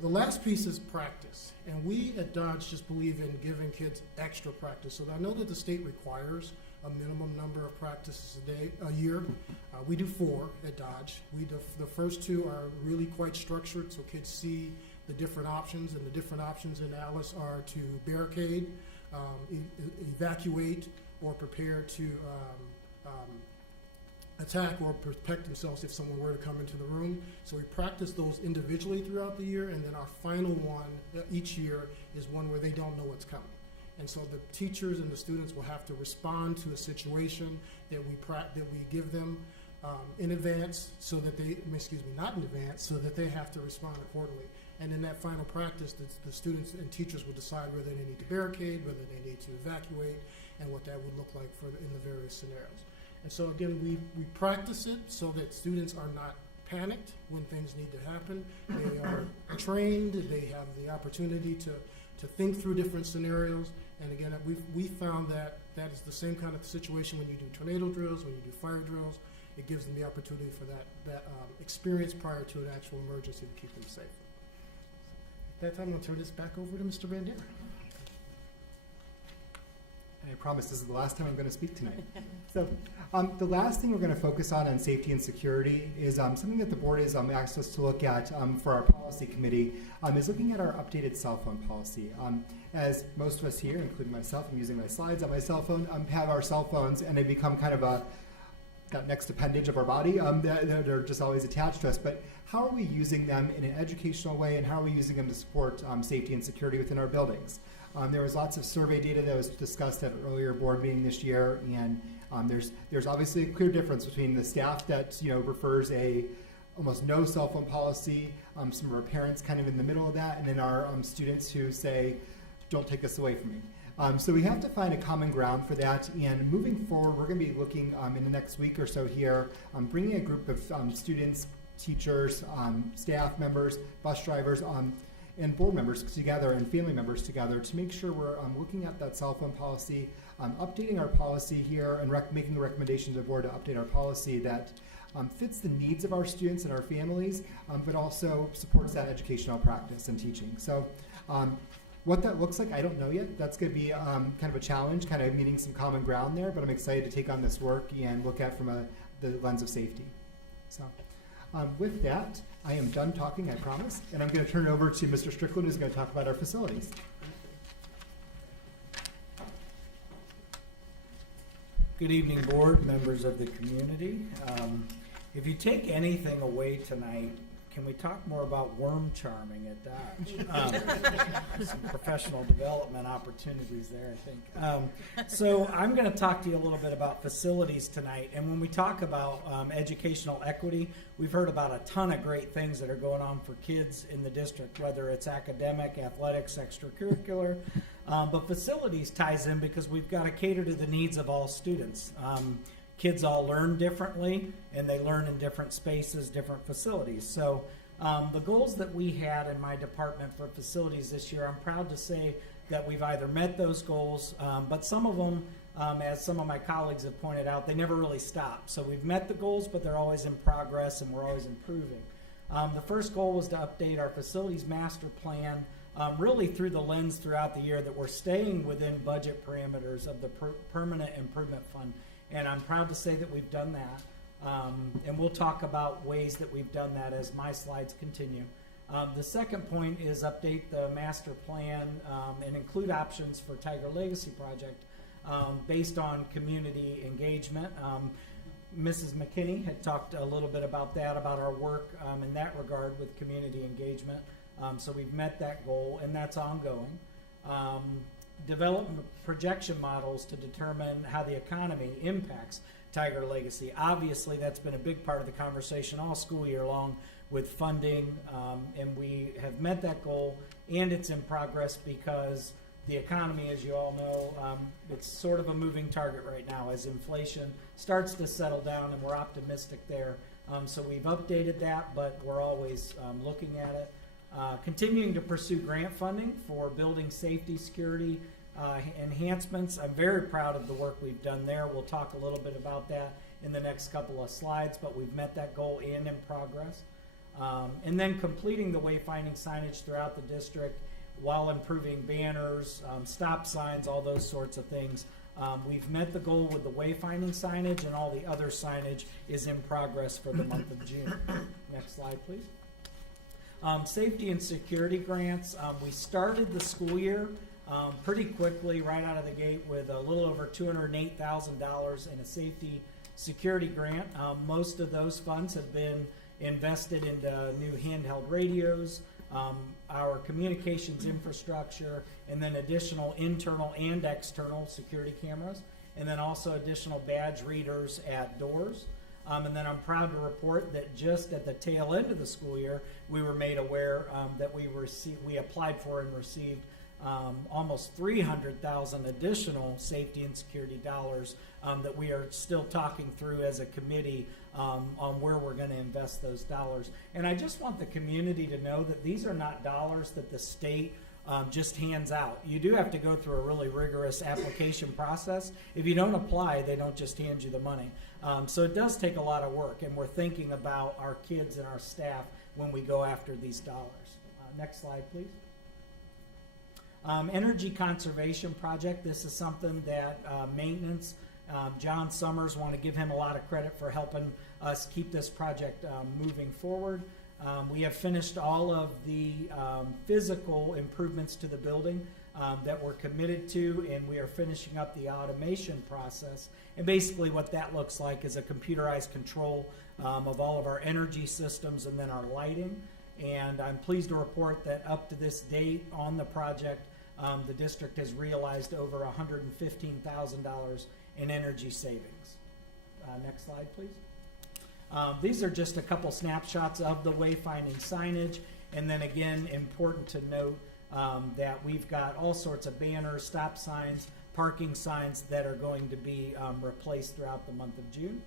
The last piece is practice, and we at Dodge just believe in giving kids extra practice. So I know that the state requires a minimum number of practices a year. We do 4 at Dodge. The first 2 are really quite structured, so kids see the different options, and the different options in Alice are to barricade, evacuate, or prepare to attack or protect themselves if someone were to come into the room. So we practice those individually throughout the year, and then our final one each year is one where they don't know what's coming. And so the teachers and the students will have to respond to a situation that we give them in advance, so that not in advance, so that they have to respond accordingly. And in that final practice, the students and teachers will decide whether they need to barricade, whether they need to evacuate, and what that would look like in the various scenarios. And so again, we practice it so that students are not panicked when things need to happen. They are trained, they have the opportunity to think through different scenarios. And again, we found that is the same kind of situation when you do tornado drills, when you do fire drills. It gives them the opportunity for that experience prior to an actual emergency to keep them safe. At that time, I'm going to turn this back over to Mr. Bandiera. I promise this is the last time I'm going to speak tonight. So the last thing we're going to focus on safety and security is something that the board has asked us to look at for our policy committee, is looking at our updated cell phone policy. As most of us here, including myself, I'm using my slides on my cell phone, have our cell phones, and they become kind of that next appendage of our body that are just always attached to us. But how are we using them in an educational way, and how are we using them to support safety and security within our buildings? There was lots of survey data that was discussed at an earlier board meeting this year, and there's obviously a clear difference between the staff that prefers almost no cell phone policy, some of our parents kind of in the middle of that, and then our students who say, don't take this away from me. So we have to find a common ground for that, and moving forward, we're going to be looking in the next week or so here, bringing a group of students, teachers, staff members, bus drivers, and board members together and family members together to make sure we're looking at that cell phone policy, updating our policy here, and making a recommendation to the board to update our policy that fits the needs of our students and our families, but also supports that educational practice and teaching. So what that looks like, I don't know yet. That's going to be kind of a challenge, kind of meeting some common ground there, but I'm excited to take on this work and look at from the lens of safety. So with that, I am done talking, I promise, and I'm going to turn it over to Mr. Strickland, who's going to talk about our facilities. Good evening, board, members of the community. If you take anything away tonight, can we talk more about worm charming at Dodge? Some professional development opportunities there, I think. So I'm going to talk to you a little bit about facilities tonight. And when we talk about educational equity, we've heard about a ton of great things that are going on for kids in the district, whether it's academic, athletics, extracurricular. But facilities ties in because we've got to cater to the needs of all students. Kids all learn differently, and they learn in different spaces, different facilities. So the goals that we had in my department for facilities this year, I'm proud to say that we've either met those goals, but some of them, as some of my colleagues have pointed out, they never really stop. So we've met the goals, but they're always in progress, and we're always improving. The first goal was to update our facilities master plan, really through the lens throughout the year that we're staying within budget parameters of the Permanent Improvement Fund. And I'm proud to say that we've done that. And we'll talk about ways that we've done that as my slides continue. The second point is update the master plan and include options for Tiger Legacy Project. based on community engagement. Mrs. McKinney had talked a little bit about that, about our work in that regard with community engagement. So we've met that goal, and that's ongoing. Develop projection models to determine how the economy impacts Tiger Legacy. Obviously, that's been a big part of the conversation all school year long with funding, and we have met that goal, and it's in progress because the economy, as you all know, it's sort of a moving target right now as inflation starts to settle down, and we're optimistic there. So we've updated that, but we're always looking at it. Continuing to pursue grant funding for building safety, security enhancements. I'm very proud of the work we've done there. We'll talk a little bit about that in the next couple of slides, but we've met that goal and in progress. And then completing the wayfinding signage throughout the district while improving banners, stop signs, all those sorts of things. We've met the goal with the wayfinding signage, and all the other signage is in progress for the month of June. Next slide, please. Safety and security grants. We started the school year pretty quickly right out of the gate with a little over $208,000 in a safety security grant. Most of those funds have been invested into new handheld radios, our communications infrastructure, and then additional internal and external security cameras, and then also additional badge readers at doors. And then I'm proud to report that just at the tail end of the school year, we were made aware that we applied for and received almost $300,000 additional safety and security dollars that we are still talking through as a committee on where we're going to invest those dollars. And I just want the community to know that these are not dollars that the state just hands out. You do have to go through a really rigorous application process. If you don't apply, they don't just hand you the money. So it does take a lot of work, and we're thinking about our kids and our staff when we go after these dollars. Next slide, please. Energy conservation project. This is something that maintenance, John Summers, want to give him a lot of credit for helping us keep this project moving forward. We have finished all of the physical improvements to the building that we're committed to, and we are finishing up the automation process. And basically what that looks like is a computerized control of all of our energy systems and then our lighting. And I'm pleased to report that up to this date on the project, the district has realized over $115,000 in energy savings. Next slide, please. These are just a couple snapshots of the wayfinding signage. And then again, important to note that we've got all sorts of banners, stop signs, parking signs that are going to be replaced throughout the month of June.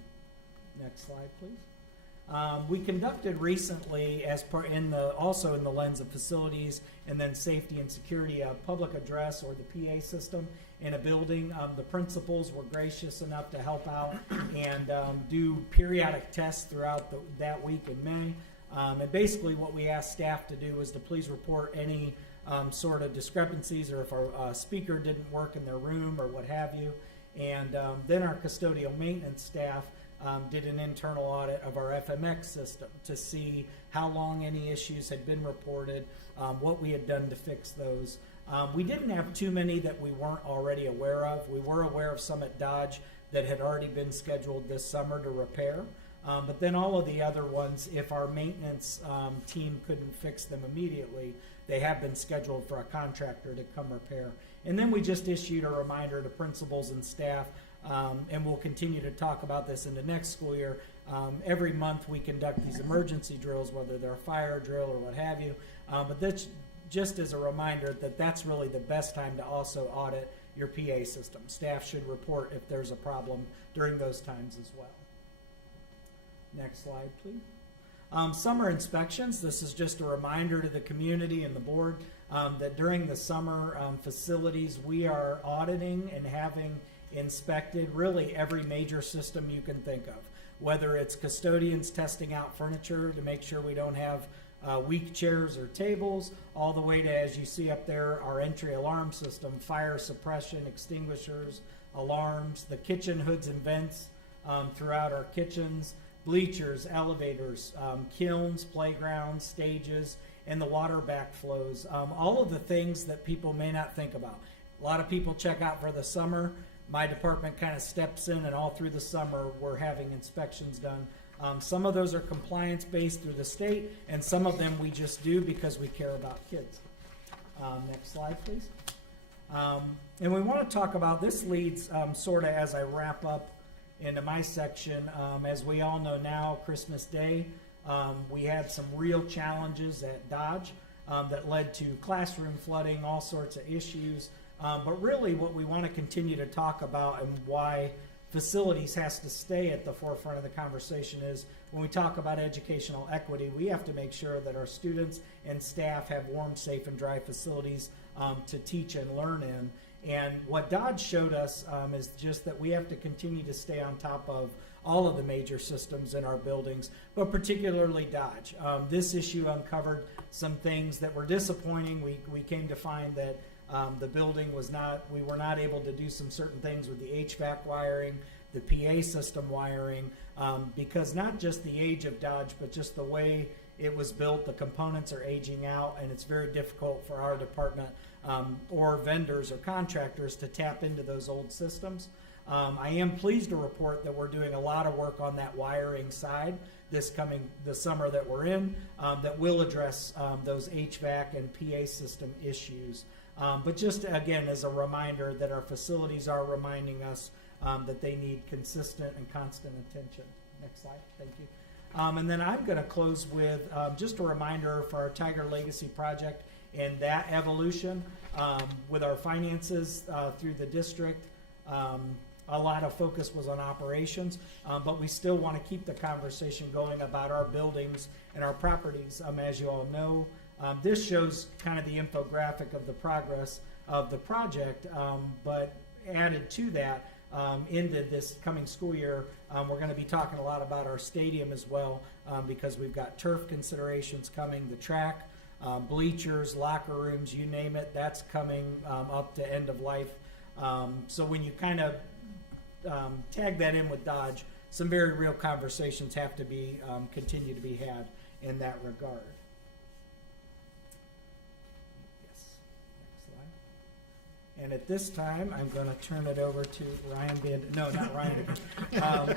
Next slide, please. We conducted recently, also in the lens of facilities and then safety and security, a public address or the PA system in a building. The principals were gracious enough to help out and do periodic tests throughout that week in May. And basically what we asked staff to do was to please report any sort of discrepancies or if a speaker didn't work in their room or what have you. And then our custodial maintenance staff did an internal audit of our FMX system to see how long any issues had been reported, what we had done to fix those. We didn't have too many that we weren't already aware of. We were aware of some at Dodge that had already been scheduled this summer to repair. But then all of the other ones, if our maintenance team couldn't fix them immediately, they have been scheduled for a contractor to come repair. And then we just issued a reminder to principals and staff, and we'll continue to talk about this in the next school year. Every month we conduct these emergency drills, whether they're a fire drill or what have you. But that's just as a reminder that that's really the best time to also audit your PA system. Staff should report if there's a problem during those times as well. Next slide, please. Summer inspections. This is just a reminder to the community and the board that during the summer facilities, we are auditing and having inspected really every major system you can think of, whether it's custodians testing out furniture to make sure we don't have weak chairs or tables, all the way to, as you see up there, our entry alarm system, fire suppression, extinguishers, alarms, the kitchen hoods and vents throughout our kitchens, bleachers, elevators, kilns, playgrounds, stages, and the water backflows. All of the things that people may not think about. A lot of people check out for the summer. my department kind of steps in, and all through the summer, we're having inspections done. Some of those are compliance-based through the state, and some of them we just do because we care about kids. Next slide, please. And we want to talk about, this leads sort of as I wrap up into my section. As we all know now, Christmas Day, we had some real challenges at Dodge that led to classroom flooding, all sorts of issues. But really what we want to continue to talk about, and why facilities has to stay at the forefront of the conversation, is when we talk about educational equity, we have to make sure that our students and staff have warm, safe, and dry facilities to teach and learn in. And what Dodge showed us is just that we have to continue to stay on top of all of the major systems in our buildings, but particularly Dodge. This issue uncovered some things that were disappointing. We came to find that the building we were not able to do some certain things with the HVAC wiring, the PA system wiring, because not just the age of Dodge, but just the way it was built, the components are aging out, and it's very difficult for our department or vendors or contractors to tap into those old systems. I am pleased to report that we're doing a lot of work on that wiring side the summer that we're in, that will address those HVAC and PA system issues. But just again, as a reminder that our facilities are reminding us that they need consistent and constant attention. Next slide, thank you. And then I'm going to close with just a reminder for our Tiger Legacy project and that evolution with our finances through the district. A lot of focus was on operations, but we still want to keep the conversation going about our buildings and our properties. As you all know, this shows kind of the infographic of the progress of the project, but added to that, into this coming school year, we're going to be talking a lot about our stadium as well, because we've got turf considerations coming, the track, bleachers, locker rooms, you name it, that's coming up to end of life. So when you kind of tag that in with Dodge, some very real conversations have to be continue to be had in that regard. And at this time, I'm going to turn it over to Ryan no, not Ryan,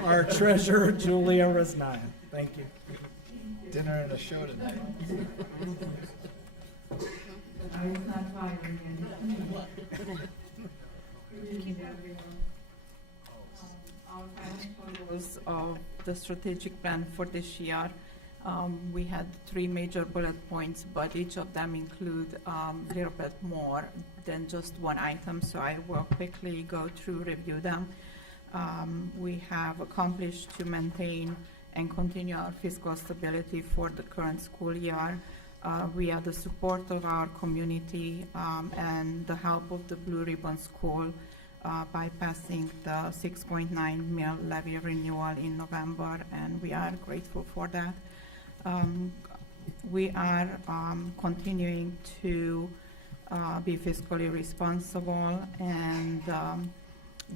our treasurer, Julia Rosnaya. Thank you. Dinner and a show tonight. Our financial goals of the strategic plan for this year, we had 3 major bullet points, but each of them include a little bit more than just one item, so I will quickly go through, review them. We have accomplished to maintain and continue our fiscal stability for the current school year. We have the support of our community and the help of the Blue Ribbon School by passing the 6.9 mil levy renewal in November, and we are grateful for that. We are continuing to be fiscally responsible, and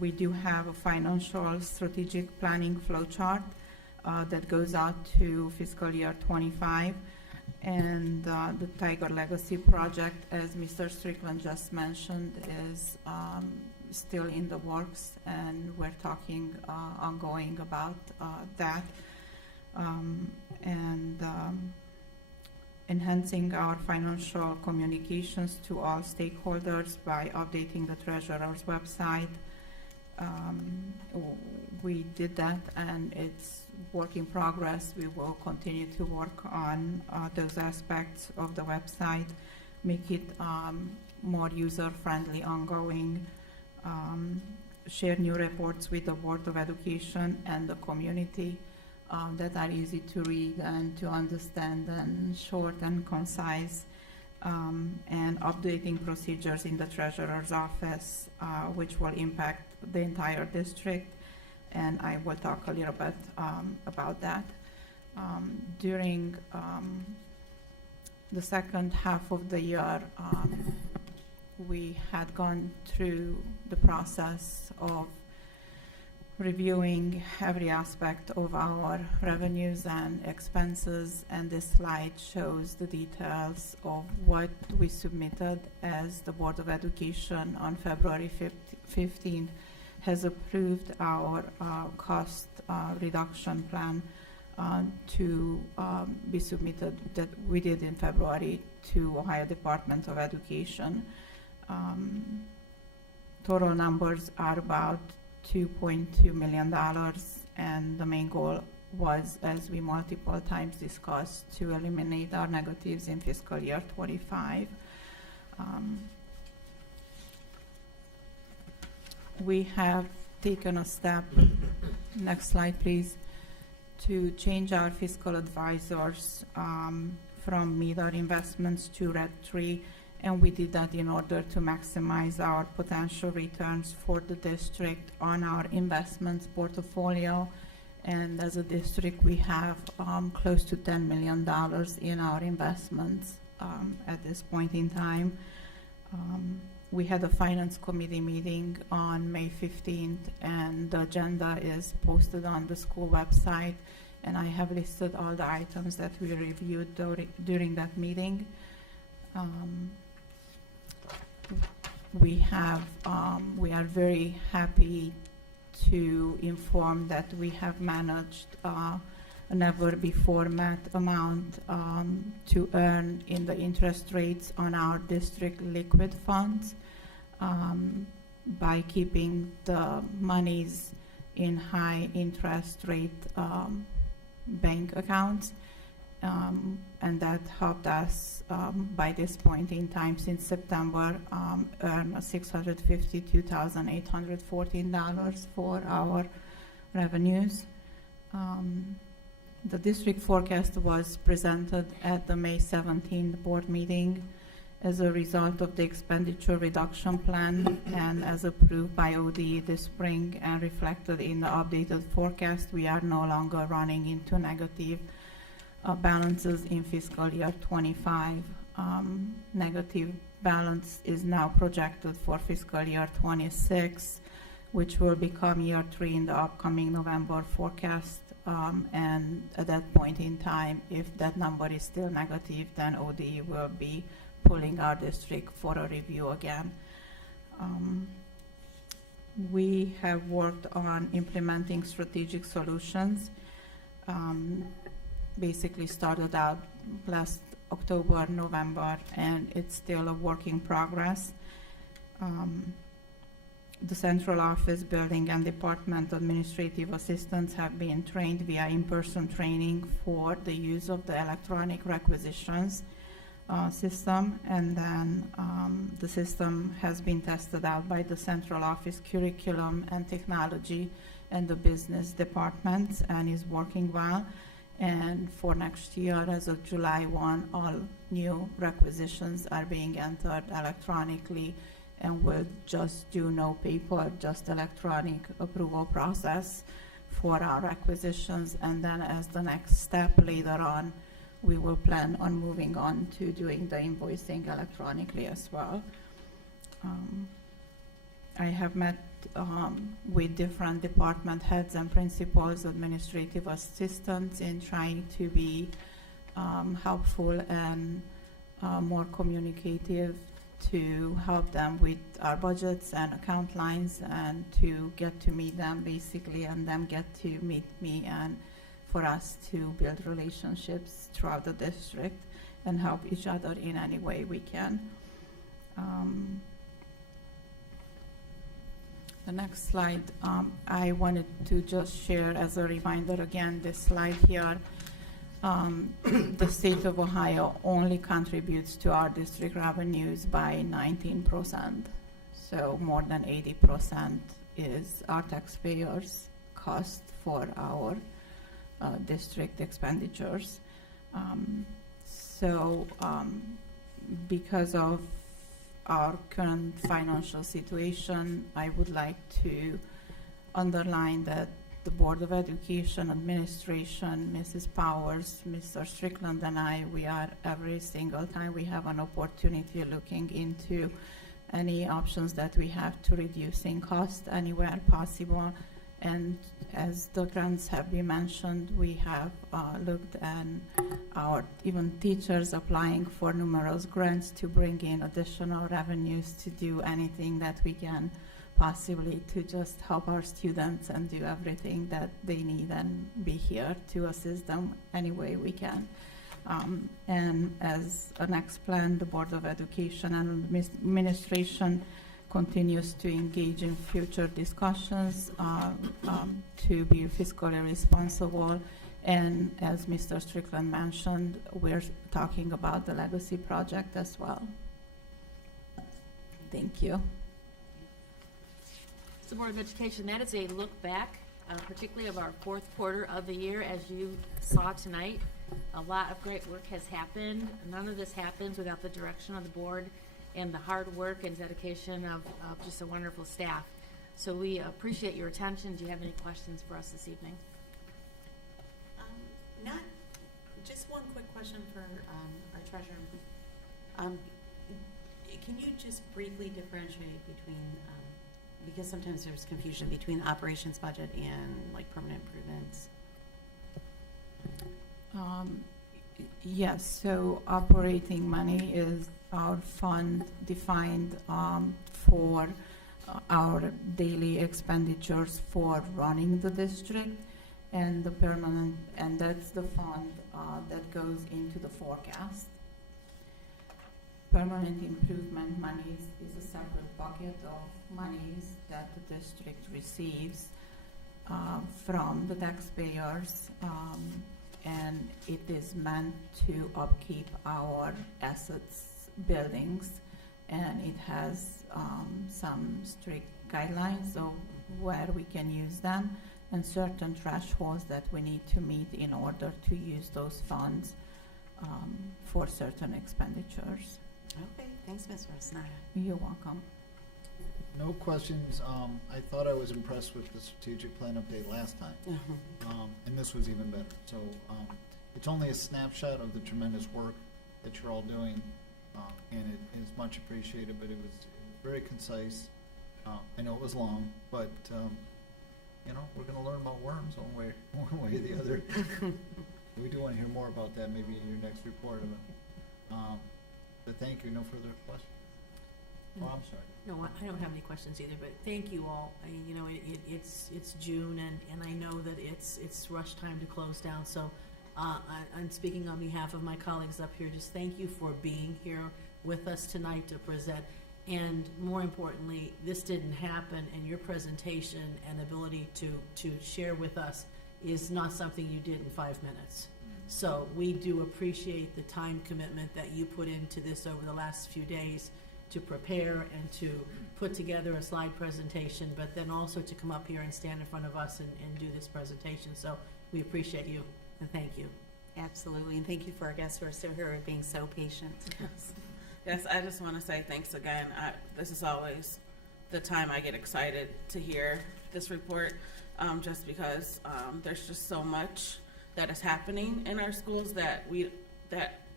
we do have a financial strategic planning flowchart that goes out to fiscal year 25. And the Tiger Legacy project, as Mr. Strickland just mentioned, is still in the works, and we're talking ongoing about that. Enhancing our financial communications to all stakeholders by updating the treasurer's website. We did that, and it's work in progress. We will continue to work on those aspects of the website, make it more user-friendly, ongoing, share new reports with the Board of Education and the community that are easy to read and to understand and short and concise, and updating procedures in the treasurer's office, which will impact the entire district, and I will talk a little bit about that. During the second half of the year, we had gone through the process of reviewing every aspect of our revenues and expenses, and this slide shows the details of what we submitted as the Board of Education on February 15th has approved our cost reduction plan to be submitted, that we did in February, to Ohio Department of Education. Total numbers are about $2.2 million, and the main goal was, as we multiple times discussed, to eliminate our negatives in fiscal year 25. We have taken a step, next slide please, to change our fiscal advisors from Meter Investments to Red Tree, and we did that in order to maximize our potential returns for the district on our investments portfolio. And as a district, we have close to $10 million in our investments at this point in time. We had a finance committee meeting on May 15th, and the agenda is posted on the school website, and I have listed all the items that we reviewed during that meeting. We are very happy to inform that we have managed a never before met amount to earn in the interest rates on our district liquid funds by keeping the monies in high interest rate bank accounts. And that helped us by this point in time since September earn $652,814 for our revenues. The district forecast was presented at the May 17th board meeting as a result of the expenditure reduction plan and as approved by ODE this spring and reflected in the updated forecast. We are no longer running into negative balances in fiscal year 25. Negative balance is now projected for fiscal year 26, which will become year 3 in the upcoming November forecast. And at that point in time, if that number is still negative, then ODE will be pulling our district for a review again. We have worked on implementing strategic solutions. Basically started out last October, November, and it's still a work in progress. The central office building and department administrative assistants have been trained via in-person training for the use of the electronic requisitions system, and then the system has been tested out by the central office curriculum and technology and the business departments and is working well. And for next year, as of July 1, all new requisitions are being entered electronically, and we'll just do no paper, just electronic approval process for our requisitions. And then as the next step later on, we will plan on moving on to doing the invoicing electronically as well. I have met with different department heads and principals, administrative assistants in trying to be helpful and more communicative to help them with our budgets and account lines and to get to meet them basically and them get to meet me and for us to build relationships throughout the district and help each other in any way we can. The next slide, I wanted to just share as a reminder again, this slide here. The state of Ohio only contributes to our district revenues by 19%. So more than 80% is our taxpayers' cost for our district expenditures. Because of our current financial situation, I would like to underline that the Board of Education administration, Mrs. Powers, Mr. Strickland, and I, we are every single time we have an opportunity looking into any options that we have to reducing cost anywhere possible. And as the grants have been mentioned, we have looked at our even teachers applying for numerous grants to bring in additional revenues to do anything that we can possibly to just help our students and do everything that they need and be here to assist them any way we can. And as a next plan, the Board of Education and administration continues to engage in future discussions to be fiscally responsible. And as Mr. Strickland mentioned, we're talking about the legacy project as well. Thank you. So Board of Education, that is a look back, particularly of our fourth quarter of the year. As you saw tonight, a lot of great work has happened. None of this happens without the direction of the board and the hard work and dedication of just a wonderful staff. So we appreciate your attention. Do you have any questions for us this evening? Just one quick question for our treasurer. Can you just briefly differentiate between, because sometimes there's confusion between the operations budget and like permanent improvements? Yes, so operating money is our fund defined for our daily expenditures for running the district, and the permanent, and that's the fund that goes into the forecast. Permanent improvement monies is a separate bucket of monies that the district receives from the taxpayers, and it is meant to upkeep our assets, buildings, and it has some strict guidelines of where we can use them and certain thresholds that we need to meet in order to use those funds for certain expenditures. Okay, thanks, Ms. Rosnaya. You're welcome. No questions. I thought I was impressed with the strategic plan update last time, and this was even better. So it's only a snapshot of the tremendous work that you're all doing, and it is much appreciated, but it was very concise. I know it was long, but you know, we're going to learn about worms one way or the other. We do want to hear more about that maybe in your next report. But thank you. No further questions? Oh, I'm sorry. No, I don't have any questions either, but thank you all. You know, it's June, and I know that it's rush time to close down. So I'm speaking on behalf of my colleagues up here. Just thank you for being here with us tonight to present. And more importantly, this didn't happen, and your presentation and ability to share with us is not something you did in 5 minutes. So we do appreciate the time commitment that you put into this over the last few days to prepare and to put together a slide presentation, but then also to come up here and stand in front of us and do this presentation. So we appreciate you, and thank you. Absolutely, and thank you for our guests who are still here and being so patient. Yes, I just want to say thanks again. This is always the time I get excited to hear this report, just because there's just so much that is happening in our schools that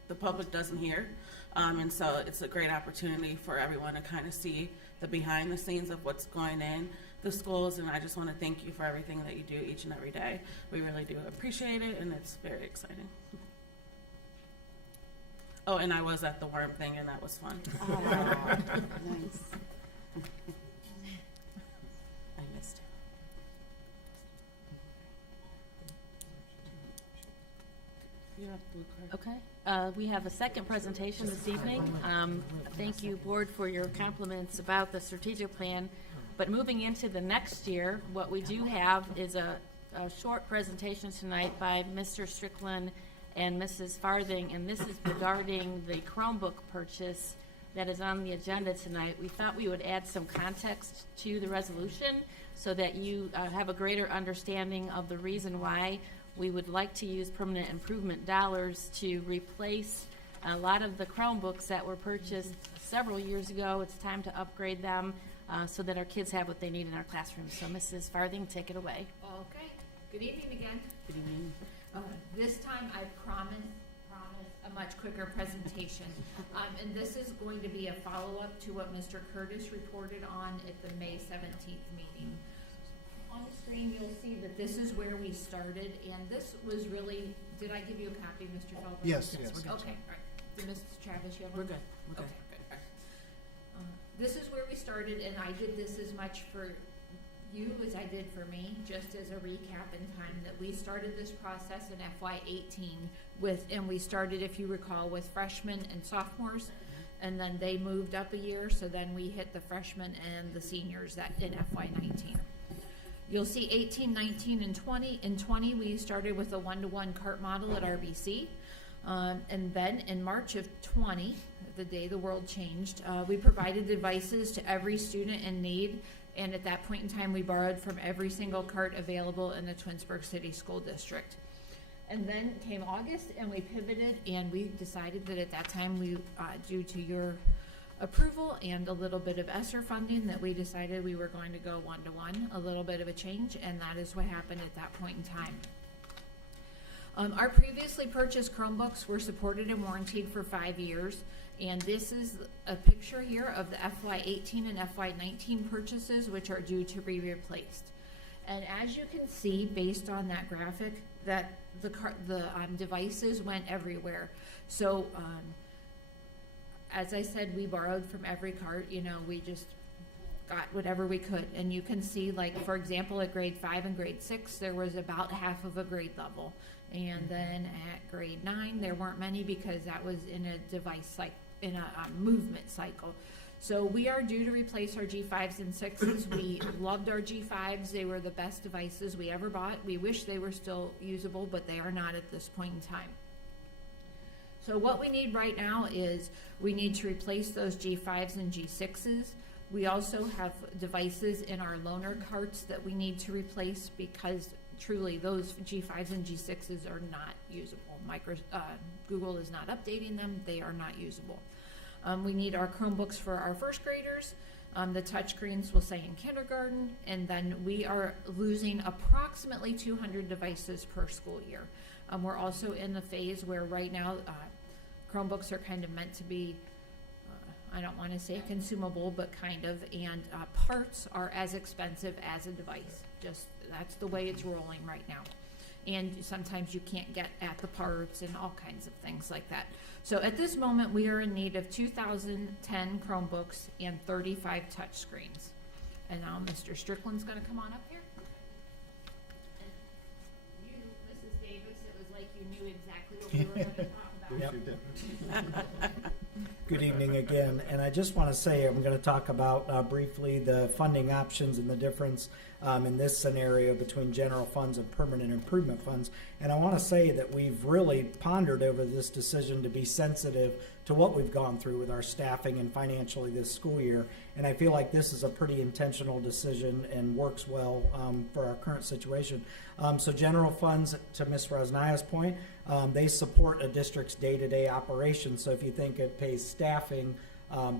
the public doesn't hear. And so it's a great opportunity for everyone to kind of see the behind the scenes of what's going in the schools. And I just want to thank you for everything that you do each and every day. We really do appreciate it, and it's very exciting. Oh, and I was at the worm thing, and that was fun. Oh, nice. I missed it. You have blue card. Okay. We have a second presentation this evening. Thank you, board, for your compliments about the strategic plan. But moving into the next year, what we do have is a short presentation tonight by Mr. Strickland and Mrs. Farthing, and this is regarding the Chromebook purchase that is on the agenda tonight. We thought we would add some context to the resolution so that you have a greater understanding of the reason why we would like to use permanent improvement dollars to replace a lot of the Chromebooks that were purchased several years ago. It's time to upgrade them so that our kids have what they need in our classrooms. So Mrs. Farthing, take it away. Okay. Good evening again. Good evening. This time I promise a much quicker presentation. And this is going to be a follow-up to what Mr. Curtis reported on at the May 17th meeting. On the screen, you'll see that this is where we started, and this was really, did I give you a copy, Mr. Feldman? Yes. Okay, all right. Mrs. Travis, you have one? We're good. Okay, good. All right. this is where we started, and I did this as much for you as I did for me, just as a recap in time, that we started this process in FY18 and we started, if you recall, with freshmen and sophomores, and then they moved up a year, so then we hit the freshmen and the seniors in FY19. You'll see 18, 19, and 20. In 20, we started with a one-to-one cart model at RBC. And then in March of 20, the day the world changed, we provided devices to every student in need. And at that point in time, we borrowed from every single cart available in the Twinsburg City School District. And then came August, and we pivoted, and we decided that at that time, we, due to your approval and a little bit of ESSER funding, that we decided we were going to go one-to-one, a little bit of a change, and that is what happened at that point in time. Our previously purchased Chromebooks were supported and warranted for 5 years, and this is a picture here of the FY18 and FY19 purchases, which are due to be replaced. And as you can see, based on that graphic, that the devices went everywhere. So, as I said, we borrowed from every cart. You know, we just got whatever we could. And you can see, like, for example, at grade 5 and grade 6, there was about half of a grade level. And then at grade 9, there weren't many because that was in a device, like in a movement cycle. So we are due to replace our G5s and 6s. We loved our G5s. They were the best devices we ever bought. We wish they were still usable, but they are not at this point in time. So what we need right now is we need to replace those G5s and G6s. We also have devices in our loaner carts that we need to replace because truly those G5s and G6s are not usable. Google is not updating them. They are not usable. We need our Chromebooks for our first graders. The touchscreens will say in kindergarten, and then we are losing approximately 200 devices per school year. We're also in the phase where right now Chromebooks are kind of meant to be, I don't want to say consumable, but kind of, and parts are as expensive as a device. Just that's the way it's rolling right now. And sometimes you can't get at the parts and all kinds of things like that. So at this moment, we are in need of 2010 Chromebooks and 35 touchscreens. And now Mr. Strickland's going to come on up here. And you, Mrs. Davis, it was like you knew exactly what we were going to talk about. Yep. Good evening again, and I just want to say I'm going to talk about briefly the funding options and the difference in this scenario between general funds and permanent improvement funds. And I want to say that we've really pondered over this decision to be sensitive to what we've gone through with our staffing and financially this school year. And I feel like this is a pretty intentional decision and works well for our current situation. So general funds, to Ms. Rosnaya's point, they support a district's day-to-day operations. So if you think it pays staffing,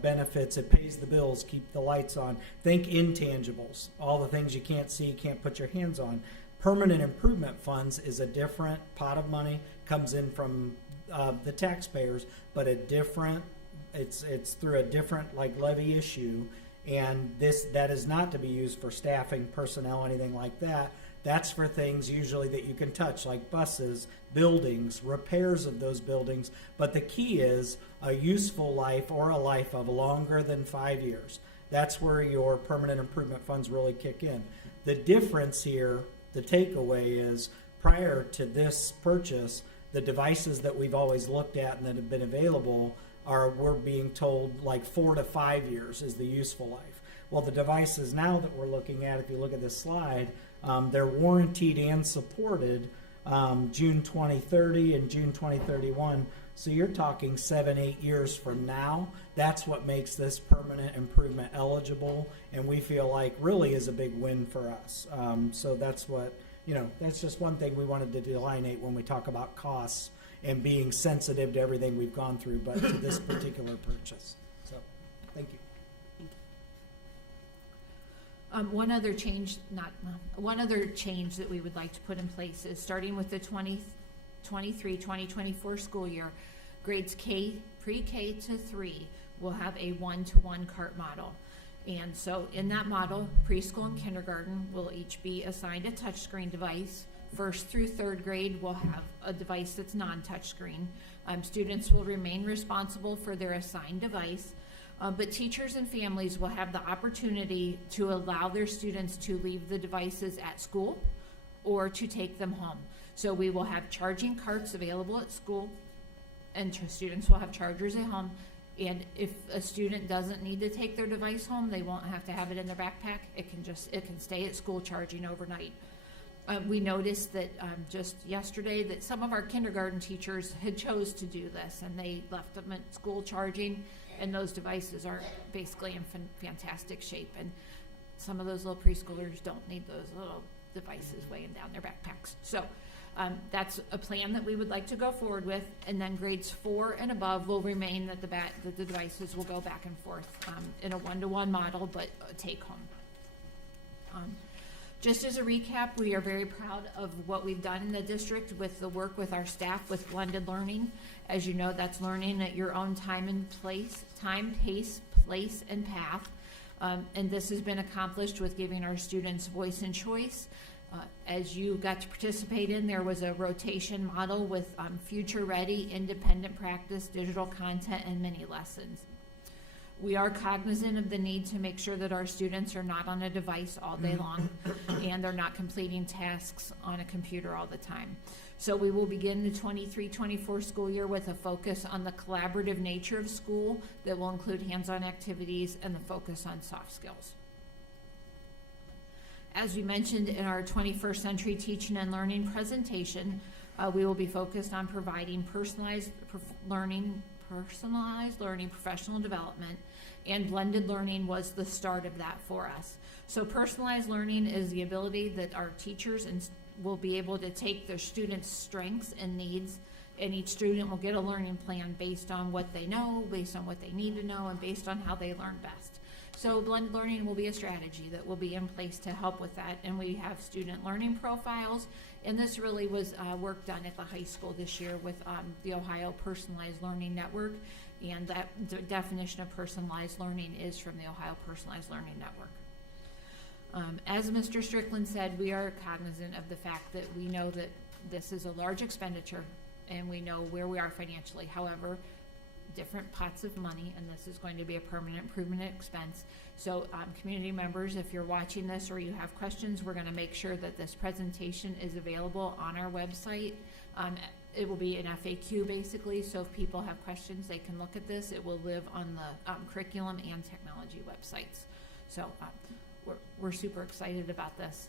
benefits, it pays the bills, keep the lights on. Think intangibles, all the things you can't see, can't put your hands on. Permanent improvement funds is a different pot of money, comes in from the taxpayers, but it's through a different like levy issue, and that is not to be used for staffing, personnel, anything like that. That's for things usually that you can touch, like buses, buildings, repairs of those buildings. But the key is a useful life or a life of longer than 5 years. That's where your permanent improvement funds really kick in. The difference here, the takeaway is prior to this purchase, the devices that we've always looked at and that have been available we're being told like 4 to 5 years is the useful life. Well, the devices now that we're looking at, if you look at this slide, they're warranted and supported June 2030 and June 2031. So you're talking 7-8 years from now. That's what makes this permanent improvement eligible, and we feel like really is a big win for us. So that's what, that's just one thing we wanted to delineate when we talk about costs and being sensitive to everything we've gone through, but to this particular purchase. So, thank you. One other change that we would like to put in place is starting with the 2023-2024 school year, grades pre-K to 3 will have a 1-to-1 cart model. And so in that model, preschool and kindergarten will each be assigned a touchscreen device. First through third grade will have a device that's non-touchscreen. Students will remain responsible for their assigned device. But teachers and families will have the opportunity to allow their students to leave the devices at school or to take them home. So we will have charging carts available at school, and students will have chargers at home. And if a student doesn't need to take their device home, they won't have to have it in their backpack. It can stay at school charging overnight. We noticed that just yesterday that some of our kindergarten teachers had chose to do this, and they left them at school charging, and those devices are basically in fantastic shape. And some of those little preschoolers don't need those little devices weighing down their backpacks. So that's a plan that we would like to go forward with. And then grades 4 and above will remain that the devices will go back and forth in a one-to-one model, but take home. Just as a recap, we are very proud of what we've done in the district with the work with our staff with blended learning. As you know, that's learning at your own time, pace, place, and path. And this has been accomplished with giving our students voice and choice. As you got to participate in, there was a rotation model with future-ready, independent practice, digital content, and mini lessons. We are cognizant of the need to make sure that our students are not on a device all day long and they're not completing tasks on a computer all the time. So we will begin the 23-24 school year with a focus on the collaborative nature of school that will include hands-on activities and the focus on soft skills. As we mentioned in our 21st Century Teaching and Learning presentation, we will be focused on providing personalized learning, professional development, and blended learning was the start of that for us. So personalized learning is the ability that our teachers will be able to take their students' strengths and needs, and each student will get a learning plan based on what they know, based on what they need to know, and based on how they learn best. So blended learning will be a strategy that will be in place to help with that, and we have student learning profiles, and this really was work done at the high school this year with the Ohio Personalized Learning Network, and that the definition of personalized learning is from the Ohio Personalized Learning Network. As Mr. Strickland said, we are cognizant of the fact that we know that this is a large expenditure and we know where we are financially. However, different pots of money, and this is going to be a permanent improvement expense. So community members, if you're watching this or you have questions, we're going to make sure that this presentation is available on our website. It will be an FAQ basically, so if people have questions, they can look at this. It will live on the curriculum and technology websites. So we're super excited about this.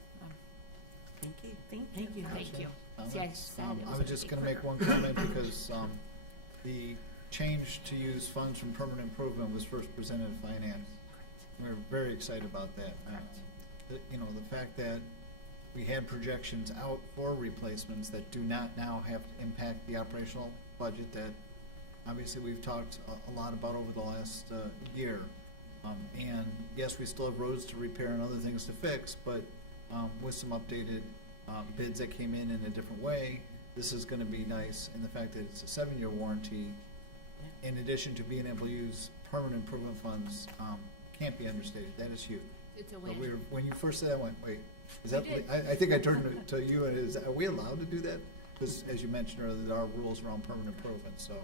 Thank you. Thank you. Thank you. I was just going to make one comment because the change to use funds from permanent improvement was first presented at finance. We're very excited about that. The fact that we had projections out for replacements that do not now have to impact the operational budget that obviously we've talked a lot about over the last year. And yes, we still have roads to repair and other things to fix, but with some updated bids that came in a different way, this is going to be nice. And the fact that it's a 7-year warranty, in addition to being able to use permanent improvement funds, can't be understated. That is huge. It's a But win. when you first said that, I went, wait, is that? I think I turned to you and are we allowed to do that? Because as you mentioned earlier, there are rules around permanent improvement. So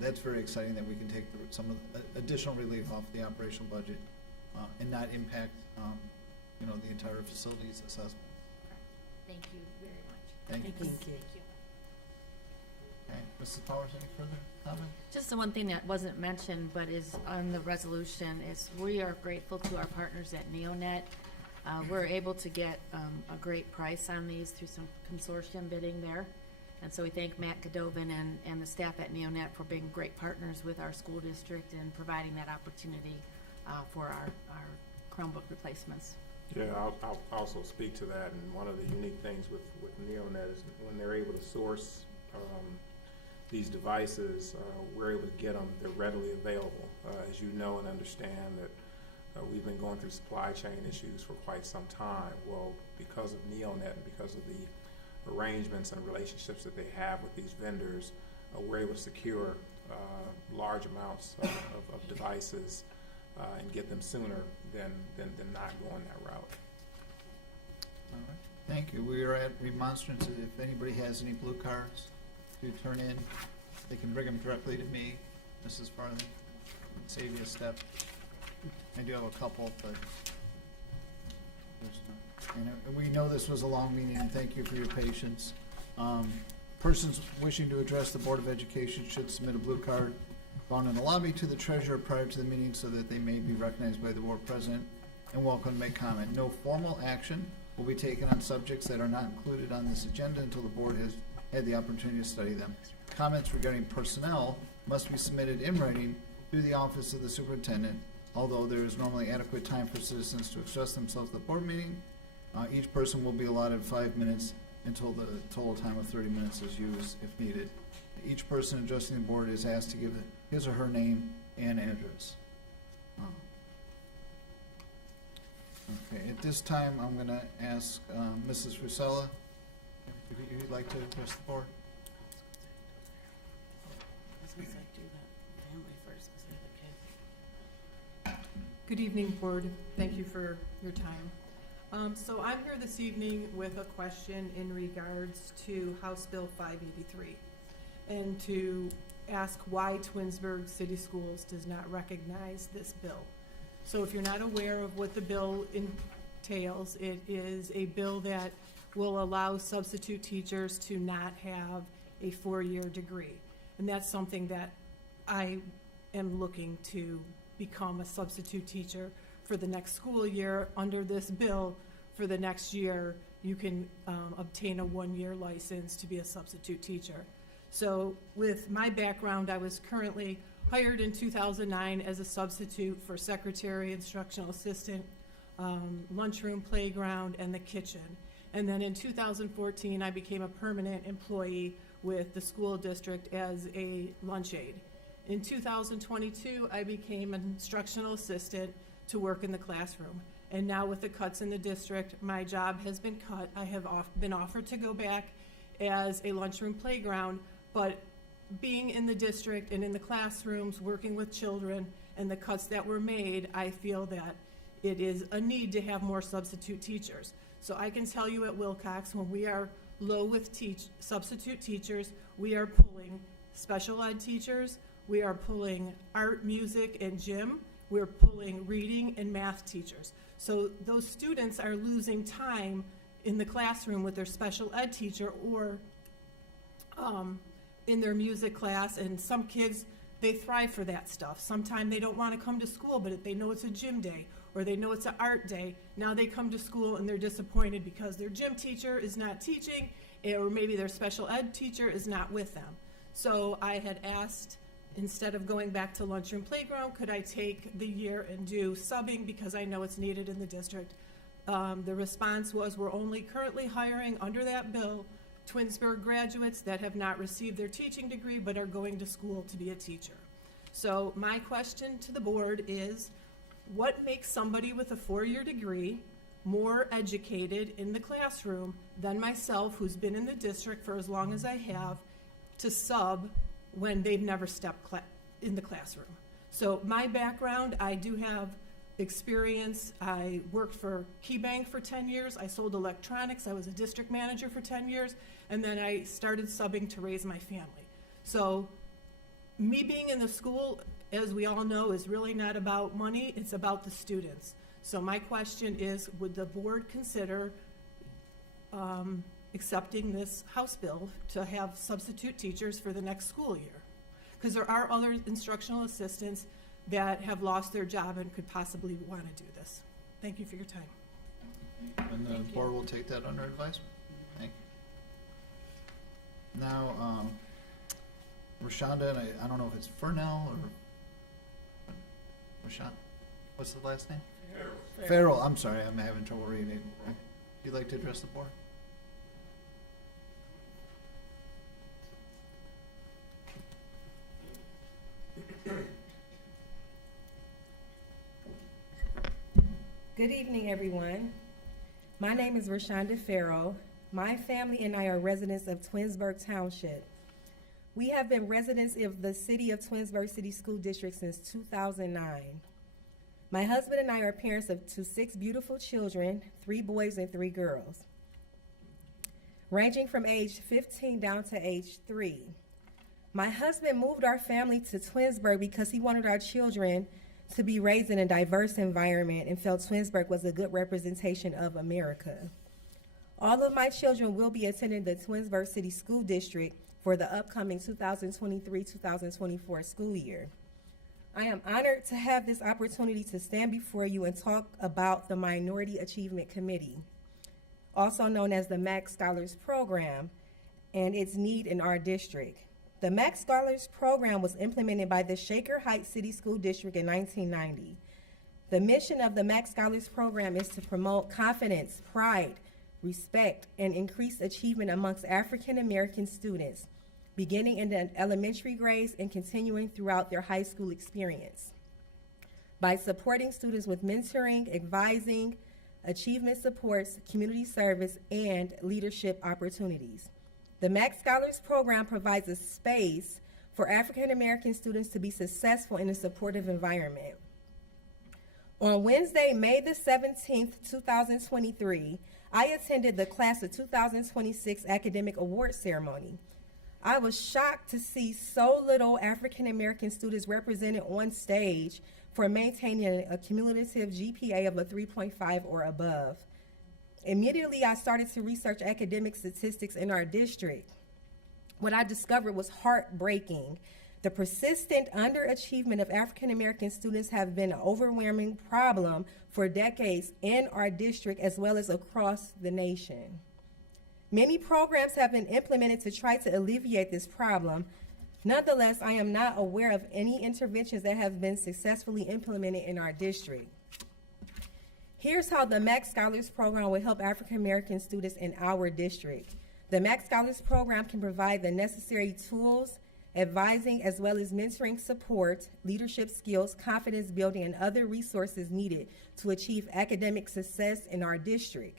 that's very exciting that we can take some of the additional relief off the operational budget and not impact, the entire facilities assessment. Thank you very much. Thank you. Thank you. Okay, Mrs. Powers, any further comment? Just the one thing that wasn't mentioned but is on the resolution is we are grateful to our partners at NeoNet. We're able to get a great price on these through some consortium bidding there. And so we thank Matt Godovin and the staff at NeoNet for being great partners with our school district and providing that opportunity for our Chromebook replacements. Yeah, I'll also speak to that. And one of the unique things with NeoNet is when they're able to source these devices, we're able to get them. They're readily available. As you know and understand that we've been going through supply chain issues for quite some time. Well, because of NeoNet and because of the arrangements and relationships that they have with these vendors, we're able to secure large amounts of devices and get them sooner than not going that route. All right. Thank you. We are at remonstrance. If anybody has any blue cards to turn in, they can bring them directly to me, Mrs. Farley. save you a step. I do have a couple, but we know this was a long meeting, and thank you for your patience. Persons wishing to address the Board of Education should submit a blue card found in the lobby to the treasurer prior to the meeting so that they may be recognized by the board president and welcome to make comment. No formal action will be taken on subjects that are not included on this agenda until the board has had the opportunity to study them. Comments regarding personnel must be submitted in writing through the office of the superintendent. Although there is normally adequate time for citizens to express themselves at the board meeting, each person will be allotted 5 minutes until the total time of 30 minutes is used if needed. Each person addressing the board is asked to give his or her name and address. Okay, at this time, I'm going to ask Mrs. Rusella if you'd like to address the board. Good evening, board. Thank you for your time. So I'm here this evening with a question in regards to House Bill 583 and to ask why Twinsburg City Schools does not recognize this bill. So if you're not aware of what the bill entails, it is a bill that will allow substitute teachers to not have a 4-year degree. And that's something that I am looking to become a substitute teacher for the next school year. Under this bill, for the next year, you can obtain a 1-year license to be a substitute teacher. So with my background, I was currently hired in 2009 as a substitute for secretary, instructional assistant, lunchroom, playground, and the kitchen. And then in 2014, I became a permanent employee with the school district as a lunch aide. In 2022, I became an instructional assistant to work in the classroom. And now with the cuts in the district, my job has been cut. I have been offered to go back as a lunchroom playground, but being in the district and in the classrooms, working with children, and the cuts that were made, I feel that it is a need to have more substitute teachers. So I can tell you at Wilcox, when we are low with substitute teachers, we are pulling special ed teachers, we are pulling art, music, and gym, we're pulling reading and math teachers. So those students are losing time in the classroom with their special ed teacher or in their music class, and some kids, they thrive for that stuff. Sometimes they don't want to come to school, but if they know it's a gym day or they know it's an art day, now they come to school and they're disappointed because their gym teacher is not teaching, or maybe their special ed teacher is not with them. So I had asked, instead of going back to lunchroom playground, could I take the year and do subbing because I know it's needed in the district? The response was, we're only currently hiring under that bill Twinsburg graduates that have not received their teaching degree but are going to school to be a teacher. So my question to the board is, what makes somebody with a 4-year degree more educated in the classroom than myself, who's been in the district for as long as I have, to sub when they've never stepped in the classroom? So my background, I do have experience. I worked for KeyBank for 10 years. I sold electronics. I was a district manager for 10 years. And then I started subbing to raise my family. So me being in the school, as we all know, is really not about money. It's about the students. So my question is, would the board consider accepting this House bill to have substitute teachers for the next school year? Because there are other instructional assistants that have lost their job and could possibly want to do this. Thank you for your time. And the board will take that under advisement. Thank you. Now, Rashonda, and I don't know if it's Fernell or Rashonda. What's the last name? Farrell. I'm sorry, I'm having trouble reading it. Would you like to address the board? Good evening, everyone. My name is Rashonda Farrell. My family and I are residents of Twinsburg Township. We have been residents of the city of Twinsburg City School District since 2009. My husband and I are parents to 6 beautiful children, 3 boys and 3 girls, ranging from age 15 down to age 3. My husband moved our family to Twinsburg because he wanted our children to be raised in a diverse environment and felt Twinsburg was a good representation of America. All of my children will be attending the Twinsburg City School District for the upcoming 2023-2024 school year. I am honored to have this opportunity to stand before you and talk about the Minority Achievement Committee, also known as the Max Scholars Program, and its need in our district. The Max Scholars Program was implemented by the Shaker Heights City School District in 1990. The mission of the Max Scholars Program is to promote confidence, pride, respect, and increased achievement amongst African American students, beginning in the elementary grades and continuing throughout their high school experience. By supporting students with mentoring, advising, achievement supports, community service, and leadership opportunities. The Max Scholars Program provides a space for African American students to be successful in a supportive environment. On Wednesday, May the 17th, 2023, I attended the Class of 2026 Academic Award Ceremony. I was shocked to see so little African American students represented on stage for maintaining a cumulative GPA of a 3.5 or above. Immediately, I started to research academic statistics in our district. What I discovered was heartbreaking. The persistent underachievement of African American students have been an overwhelming problem for decades in our district as well as across the nation. Many programs have been implemented to try to alleviate this problem. Nonetheless, I am not aware of any interventions that have been successfully implemented in our district. Here's how the Max Scholars Program will help African American students in our district. The Max Scholars Program can provide the necessary tools, advising, as well as mentoring support, leadership skills, confidence building, and other resources needed to achieve academic success in our district.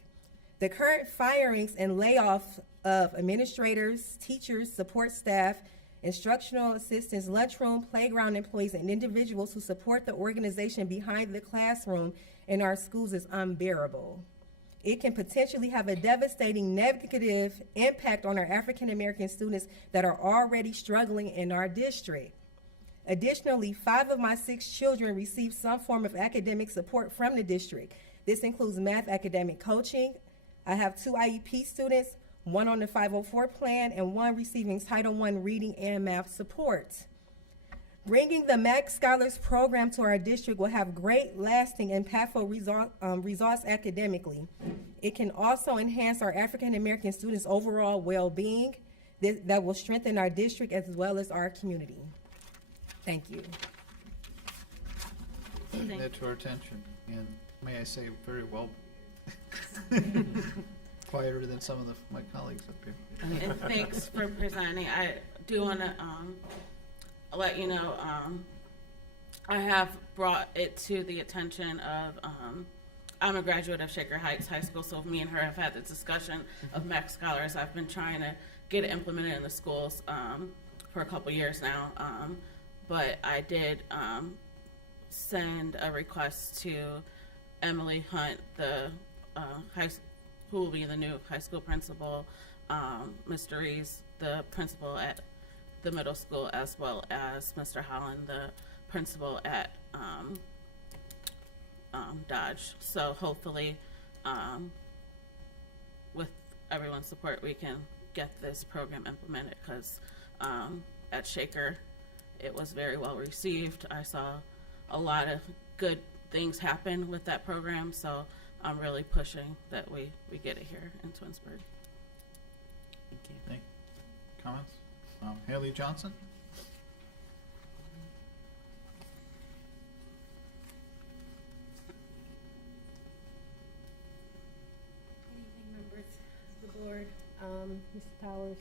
The current firings and layoff of administrators, teachers, support staff, instructional assistants, lunchroom, playground employees, and individuals who support the organization behind the classroom in our schools is unbearable. It can potentially have a devastating negative impact on our African American students that are already struggling in our district. Additionally, 5 of my 6 children receive some form of academic support from the district. This includes math academic coaching. I have 2 IEP students, 1 on the 504 plan, and 1 receiving Title I reading and math support. Bringing the Max Scholars Program to our district will have great, lasting, impactful results academically. It can also enhance our African American students' overall well-being that will strengthen our district as well as our community. Thank you. Bring that to our attention, and may I say, very well. Quieter than some of my colleagues up here. And thanks for presenting. I do want to let you know, I have brought it to the attention of, I'm a graduate of Shaker Heights High School, so me and her have had the discussion of Max Scholars. I've been trying to get it implemented in the schools for a couple years now, but I did send a request to Emily Hunt, the who will be the new high school principal, Mr. Rees, the principal at the middle school, as well as Mr. Holland, the principal at Dodge. So hopefully, with everyone's support, we can get this program implemented, because at Shaker, it was very well received. I saw a lot of good things happen with that program, so I'm really pushing that we get it here in Twinsburg. Thank you. Comments? Haley Johnson? Good evening, members of the board, Mr. Powers.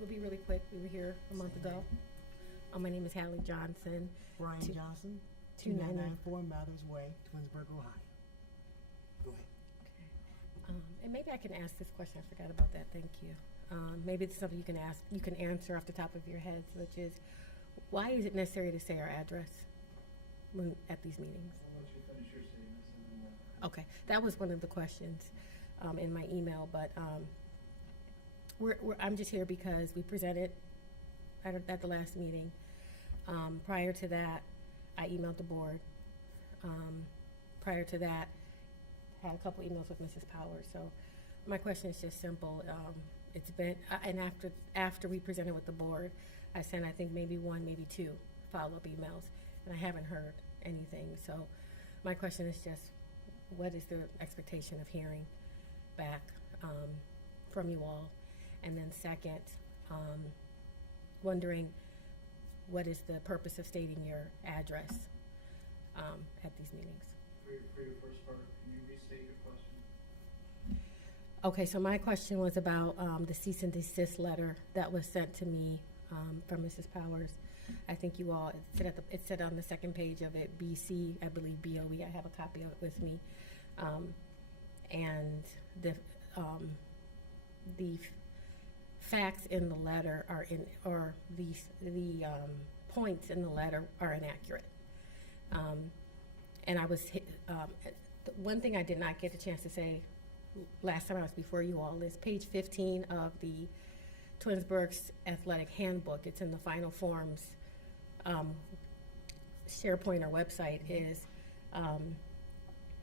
We'll be really quick. We were here a month ago. My name is Hallie Johnson. Brian Johnson, 2994 Mathers Way, Twinsburg, Ohio. Go ahead. And maybe I can ask this question. I forgot about that. Thank you. Maybe it's something you can ask. You can answer off the top of your head, which is, why is it necessary to say our address at these meetings? I'll let you finish your statements and then Okay, that was one of the questions in my email, but I'm just here because we presented at the last meeting. Prior to that, I emailed the board. Prior to that, had a couple emails with Mrs. Powers. So my question is just simple. It's been, and after we presented with the board, I sent, I think, maybe one, maybe two follow-up emails, and I haven't heard anything. So my question is just, what is the expectation of hearing back from you all? And then second, wondering what is the purpose of stating your address at these meetings? For your first part, can you restate your question? Okay, so my question was about the cease and desist letter that was sent to me from Mrs. Powers. I think you all, it said on the second page of it, BC, I believe BOE, I have a copy of it with me. And the facts in the letter or the points in the letter are inaccurate. And I was, one thing I did not get a chance to say last time I was before you all is page 15 of the Twinsburg's athletic handbook. It's in the final forms. SharePoint or website is,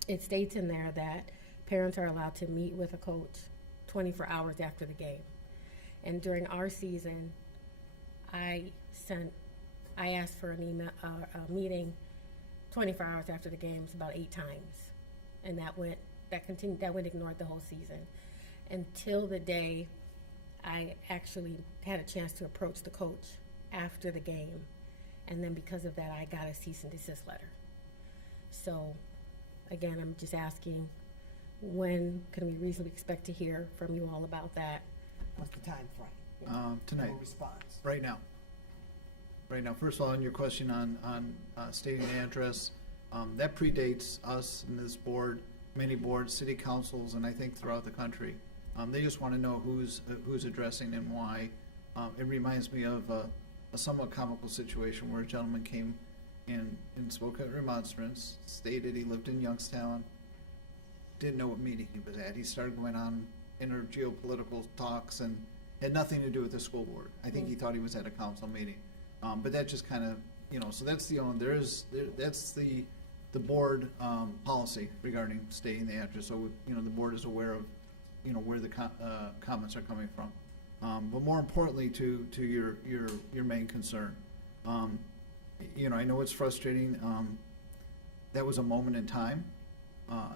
it states in there that parents are allowed to meet with a coach 24 hours after the game. And during our season, I asked for an email, a meeting 24 hours after the games about 8 times. And that went ignored the whole season until the day I actually had a chance to approach the coach after the game. And then because of that, I got a cease and desist letter. So again, I'm just asking, when can we reasonably expect to hear from you all about that? What's the time frame? Tonight. No response. Right now. Right now. First of all, on your question on stating the address, that predates us and this board, many boards, city councils, and I think throughout the country. They just want to know who's addressing and why. It reminds me of a somewhat comical situation where a gentleman came and spoke at remonstrance, stated he lived in Youngstown, didn't know what meeting he was at. He started going on inner geopolitical talks and had nothing to do with the school board. I think he thought he was at a council meeting. But that just kind of, so that's that's the board policy regarding stating the address. So, the board is aware of, where the comments are coming from. But more importantly to your main concern, I know it's frustrating. That was a moment in time.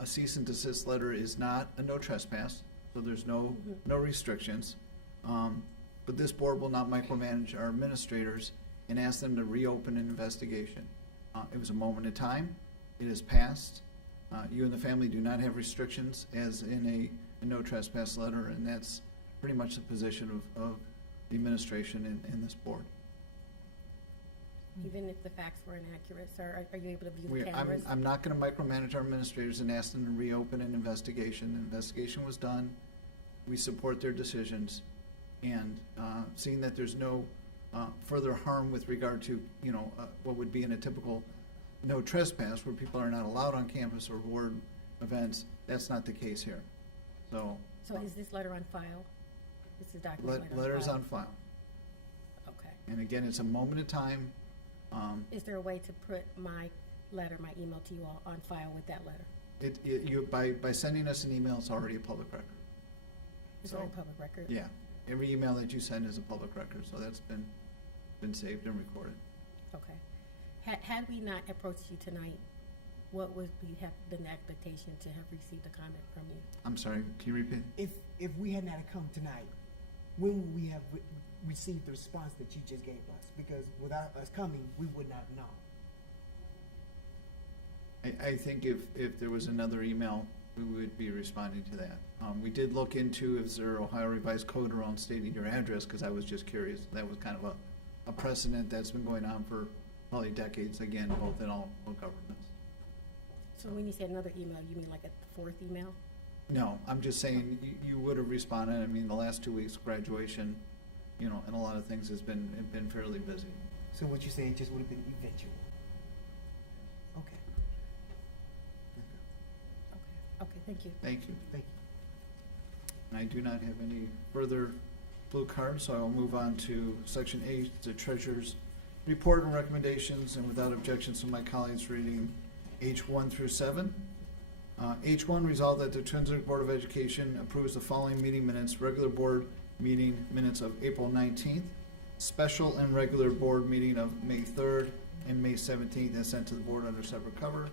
A cease and desist letter is not a no trespass, so there's no restrictions. But this board will not micromanage our administrators and ask them to reopen an investigation. It was a moment in time. It has passed. You and the family do not have restrictions as in a no trespass letter, and that's pretty much the position of the administration in this board. Even if the facts were inaccurate, sir, are you able to view the cameras? I'm not going to micromanage our administrators and ask them to reopen an investigation. The investigation was done. We support their decisions, and seeing that there's no further harm with regard to what would be in a typical no trespass where people are not allowed on campus or board events, that's not the case here. So is this letter on file? This is document letters on file. Okay. And again, it's a moment in time. Is there a way to put my letter, my email to you all on file with that letter? By sending us an email, it's already a public record. It's already public record? Yeah. Every email that you send is a public record, so that's been saved and recorded. Okay. Had we not approached you tonight, what would have been the expectation to have received a comment from you? I'm sorry, can you repeat? If we had not come tonight, when would we have received the response that you just gave us? Because without us coming, we would not know. I think if there was another email, we would be responding to that. We did look into is there Ohio Revised Code around stating your address, because I was just curious. That was kind of a precedent that's been going on for probably decades, again, both in all governments. So when you say another email, you mean like a fourth email? No, I'm just saying you would have responded. I mean, the last 2 weeks, graduation, and a lot of things have been fairly busy. So what you're saying just would have been eventual? Okay. Okay, thank you. Thank you. Thank you. And I do not have any further blue card, so I will move on to section H, the treasurer's report and recommendations, and without objections from my colleagues, reading H1 through 7. H1, resolved that the Twinsburg Board of Education approves the following meeting minutes: regular board meeting minutes of April 19th, special and regular board meeting of May 3rd and May 17th, and sent to the board under separate cover.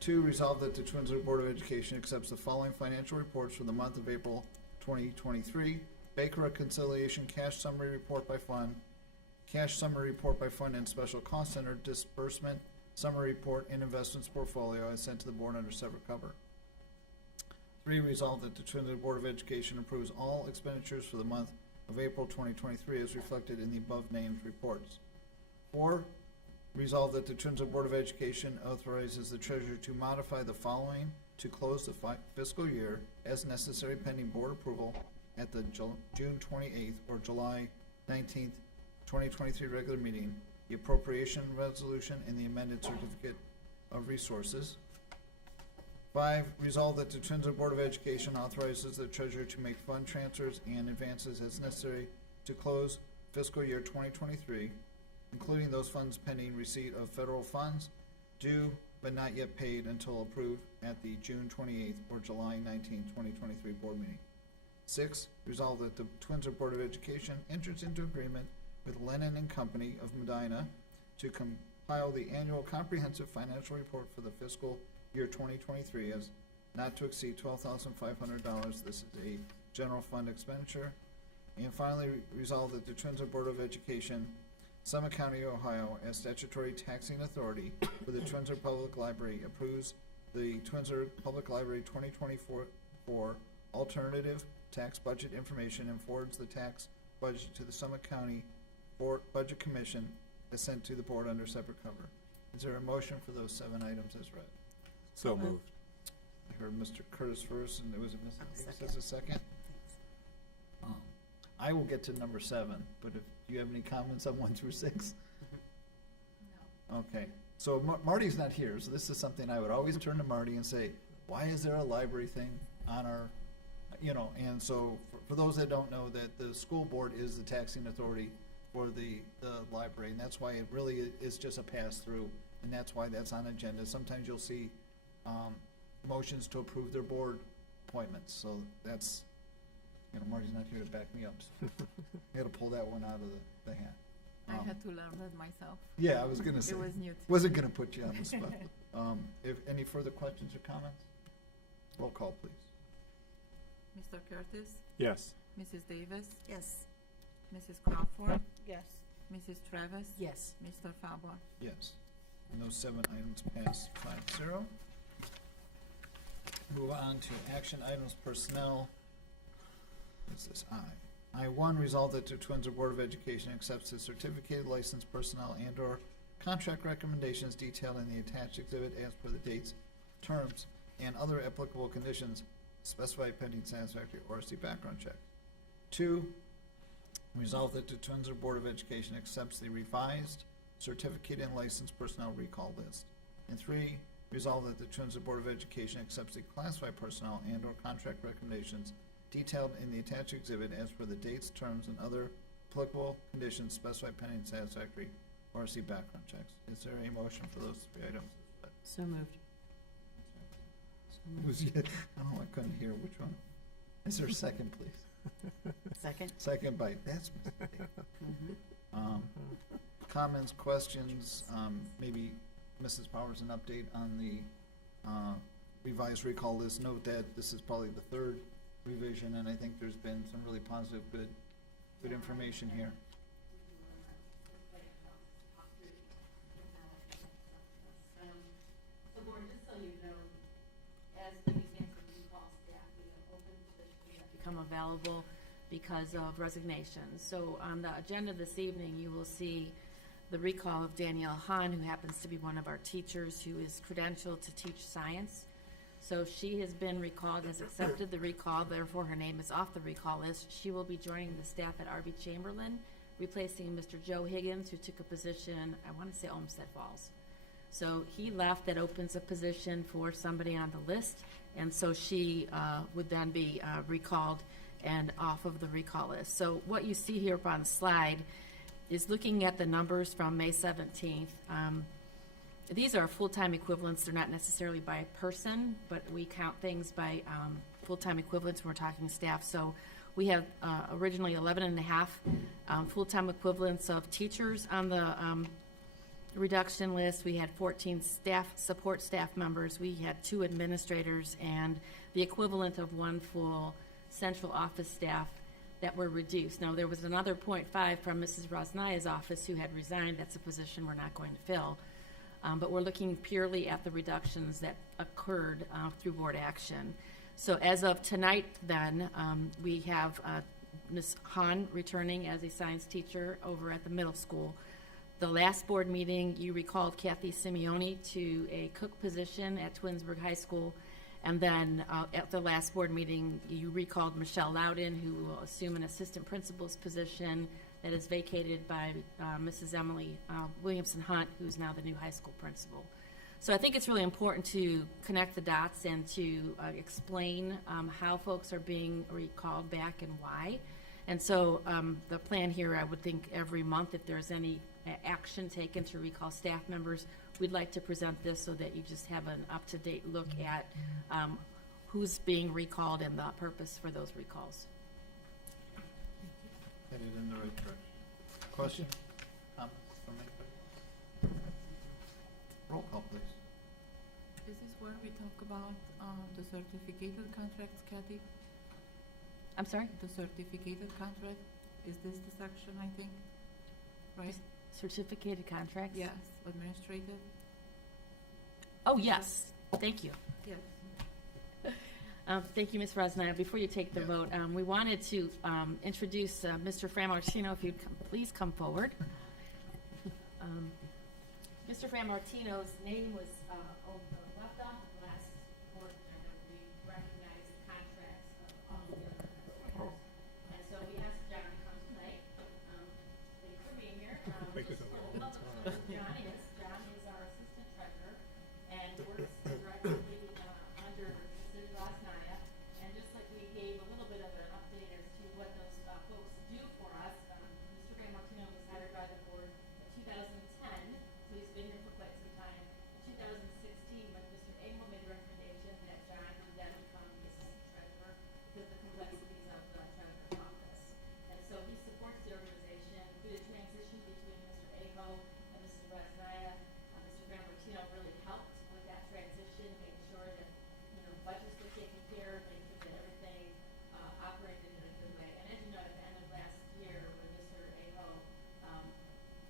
2, resolved that the Twinsburg Board of Education accepts the following financial reports for the month of April 2023: Baker Reconciliation Cash Summary Report by Fund, Cash Summary Report by Fund and Special Cost Center, Disbursement Summary Report, and Investments Portfolio, as sent to the board under separate cover. 3, resolved that the Twinsburg Board of Education approves all expenditures for the month of April 2023 as reflected in the above-named reports. 4, resolved that the Twinsburg Board of Education authorizes the treasurer to modify the following to close the fiscal year as necessary pending board approval at the June 28th or July 19th, 2023 regular meeting, the appropriation resolution and the amended certificate of resources. 5, resolved that the Twinsburg Board of Education authorizes the treasurer to make fund transfers and advances as necessary to close fiscal year 2023, including those funds pending receipt of federal funds due but not yet paid until approved at the June 28th or July 19th, 2023 board meeting. 6, resolved that the Twinsburg Board of Education enters into agreement with Lennon and Company of Medina to compile the annual comprehensive financial report for the fiscal year 2023 as not to exceed $12,500. This is a general fund expenditure. And finally, resolved that the Twinsburg Board of Education, Summit County, Ohio, as statutory taxing authority for the Twinsburg Public Library, approves the Twinsburg Public Library 2024 alternative tax budget information and forwards the tax budget to the Summit County Budget Commission as sent to the board under separate cover. Is there a motion for those 7 items as read? So moved. I heard Mr. Curtis first, and there was a Mrs. Davis as a second. I will get to number 7, but if you have any comments on 1 through 6? No. Okay, so Marty's not here, so this is something I would always turn to Marty and say, why is there a library thing on our, and so for those that don't know, that the school board is the taxing authority for the library, and that's why it really is just a pass-through, and that's why that's on agenda. Sometimes you'll see motions to approve their board appointments, so that's, Marty's not here to back me up, so I had to pull that one out of the hat. I had to learn that myself. Yeah, I was gonna say. It was new to Wasn't gonna put you on the spot. If any further questions or comments? Roll call, please. Mr. Curtis? Yes. Mrs. Davis? Yes. Mrs. Crawford? Yes. Mrs. Travis? Yes. Mr. Falber? Yes. And those 7 items pass 5-0. Move on to action items, personnel. What's this? I1, resolved that the Twinsburg Board of Education accepts the certificated licensed personnel and/or contract recommendations detailed in the attached exhibit as per the dates, terms, and other applicable conditions specified pending satisfactory ORC background check. 2, resolved that the Twinsburg Board of Education accepts the revised certificated and licensed personnel recall list. And 3, resolved that the Twinsburg Board of Education accepts the classified personnel and/or contract recommendations detailed in the attached exhibit as per the dates, terms, and other applicable conditions specified pending satisfactory ORC background checks. Is there a motion for those 3 items? So moved. I couldn't hear which one. Is there a second, please? Second. Second by, that's mistake. Comments, questions, maybe Mrs. Powers, an update on the revised recall list. Note that this is probably the 3rd revision, and I think there's been some really positive, good information here. So board, just so you know, as the example of recall staff, we have open positions that become available because of resignations. So on the agenda this evening, you will see the recall of Danielle Hahn, who happens to be one of our teachers who is credentialed to teach science. So she has been recalled, has accepted the recall, therefore her name is off the recall list. She will be joining the staff at R.B. Chamberlain, replacing Mr. Joe Higgins, who took a position, I want to say Olmsted Falls. So he left. That opens a position for somebody on the list, and so she would then be recalled and off of the recall list. So what you see here up on the slide is looking at the numbers from May 17th. These are full-time equivalents. They're not necessarily by person, but we count things by full-time equivalents when we're talking staff. So we have originally 11 and a half full-time equivalents of teachers on the reduction list. We had 14 support staff members. We had 2 administrators and the equivalent of 1 full central office staff that were reduced. Now, there was another 0.5 from Mrs. Rosnaya's office who had resigned. That's a position we're not going to fill. But we're looking purely at the reductions that occurred through board action. So as of tonight, then, we have Ms. Hahn returning as a science teacher over at the middle school. The last board meeting, you recalled Kathy Simeone to a cook position at Twinsburg High School. And then at the last board meeting, you recalled Michelle Loudon, who will assume an assistant principal's position that is vacated by Mrs. Emily Williamson-Hunt, who's now the new high school principal. So I think it's really important to connect the dots and to explain how folks are being recalled back and why. And so the plan here, I would think every month, if there's any action taken to recall staff members, we'd like to present this so that you just have an up-to-date look at who's being recalled and the purpose for those recalls. Headed in the right direction. Question? Comments from anybody? Roll call, please. Is this where we talk about the certificated contracts, Kathy? I'm sorry? The certificated contract? Is this the section, I think? Right? Certificated contracts? Yes, administrative. Oh, yes. Thank you. Yes. Thank you, Ms. Rosnaya. Before you take the vote, we wanted to introduce Mr. Framartino, if you'd please come forward. Mr. Framartino's name was left off of the last board agenda. We recognized the contracts of all the other employees. And so we asked John to come tonight. Thanks for being here. John is our assistant treasurer and works directly under Mrs. Rosnaya. And just like we gave a little bit of an update as to what those folks do for us, Mr. Framartino was hired by the board in 2010, so he's been here for quite some time. In 2016, but Mr. Abel made a recommendation that John would then become the assistant treasurer because of the complexities of the treasurer's office. And so he supports the organization through the transition between Mr. Abel and Mrs. Rosnaya. Mr. Framartino really helped with that transition, made sure that budgets were taken care of, making sure that everything operated in a good way. And as you know, at the end of last year, when Mr. Aho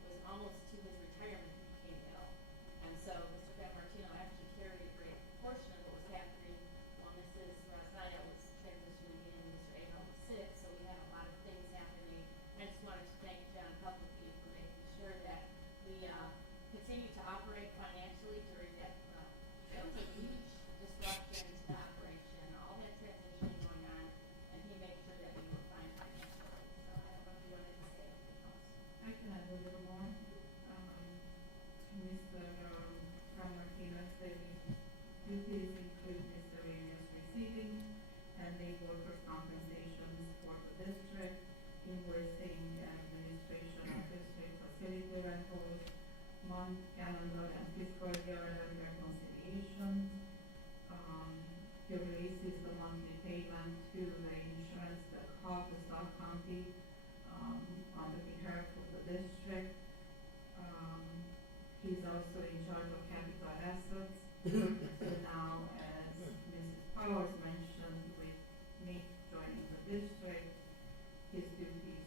was almost to his retirement, he became ill. And so Mr. Framartino actually carried a great portion of what was happening while Mrs. Rosnaya was transitioning in and Mr. Aho was sick. So we had a lot of things happening. And I just wanted to thank John publicly for making sure that we continue to operate financially during that. That was a huge disruption to the operation, all that transition going on, and he made sure that we were fine financially. So I don't know if you wanted to say anything else. I can add a little more. Mr. Framartino said duties include miscellaneous receiving and the workers' compensations for the district, invoicing, administration of district facility rentals, month, calendar, and fiscal year and reconciliations. He releases the monthly payment to the insurance that called the South County on the behalf of the district. He's also in charge of capital assets. So now, as Mrs. Powers mentioned, with me joining the district, his duties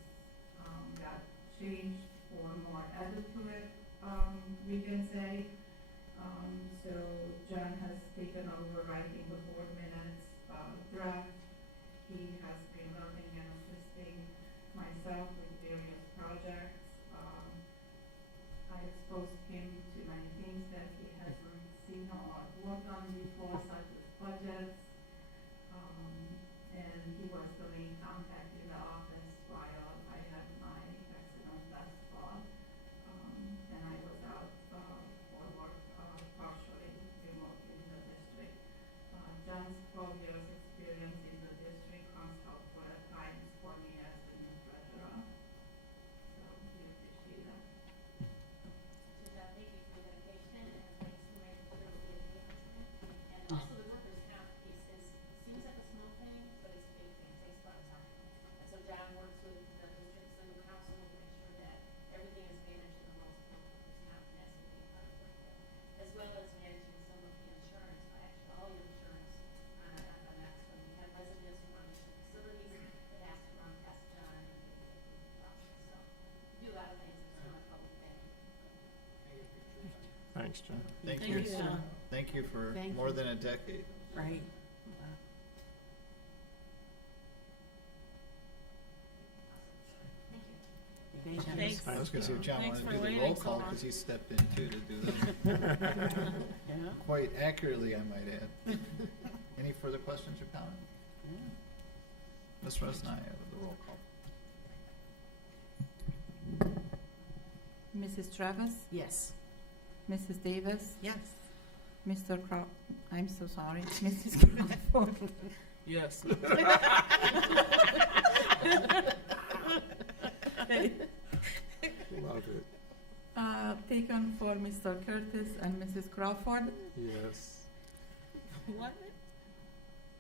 got changed or more added to it, we can say. So John has taken over writing the board minutes draft. He has been learning and assisting myself with various projects. I exposed him to many things that he hasn't seen or worked on before, such as budgets. And he was the main contact in the office while I had my accident last fall. And I was out for work Thanks, John. Thank Thank you. you. Thank you for Thank more you. than a decade. Right. Thanks. I was gonna see if John Thanks wanted to for do the waiting roll so call, long. because he stepped in too to do them Yeah. quite accurately, I might add. Any further questions or comments? Ms. Resnaya with the roll call. Mrs. Travis, Yes. Mrs. Davis, Yes. Mr. I'm so sorry, Mrs. Crawford, Yes. Love it. taken for Mr. Curtis and Mrs. Crawford. Yes. What?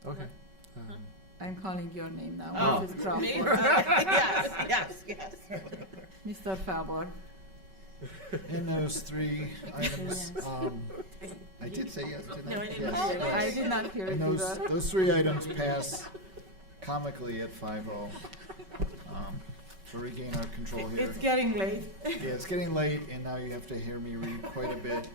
Okay. I'm calling your name now, Oh, Mrs. Crawford. me? Yes. Mr. Fabor. In those three items, I did say yes, didn't I? No, I didn't Yes, hear it. yes. I did not hear it And either. those three items pass comically at 5-0. To regain our control here. It's getting late. Yeah, it's getting late, and now you have to hear me read quite a bit.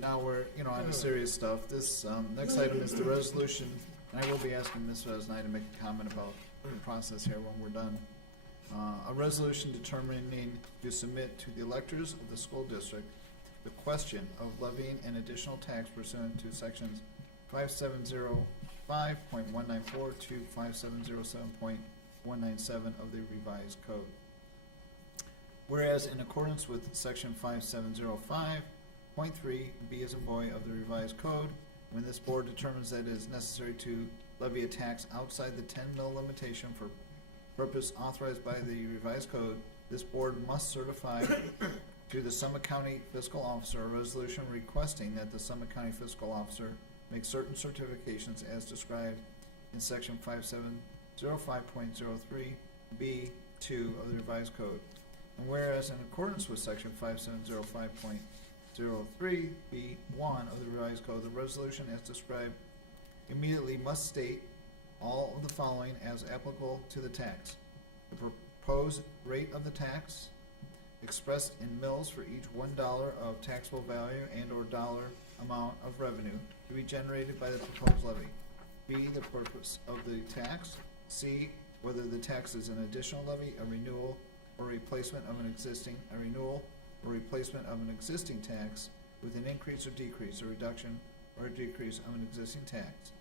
Now we're, on the serious stuff. This, next item is the resolution, and I will be asking Ms. Resnay to make a comment about the process here when we're done. A resolution determining to submit to the electors of the school district the question of levying an additional tax pursuant to sections 5705.194 to 5707.197 of the revised code. Whereas in accordance with section 5705.3 B as in boy of the revised code, when this board determines that it is necessary to levy a tax outside the 10 mil limitation for purpose authorized by the revised code, this board must certify to the Summit County Fiscal Officer a resolution requesting that the Summit County Fiscal Officer make certain certifications as described in section 5705.03 B2 of the revised code. And whereas in accordance with section 5705.03 B1 of the revised code, the resolution as described immediately must state all of the following as applicable to the tax: the proposed rate of the tax, expressed in mils for each $1 of taxable value and or dollar amount of revenue to be generated by the proposed levy. B, the purpose of the tax. C, whether the tax is an additional levy, a renewal or replacement of an existing, a renewal or replacement of an existing tax with an increase or decrease, a reduction or a decrease of an existing tax,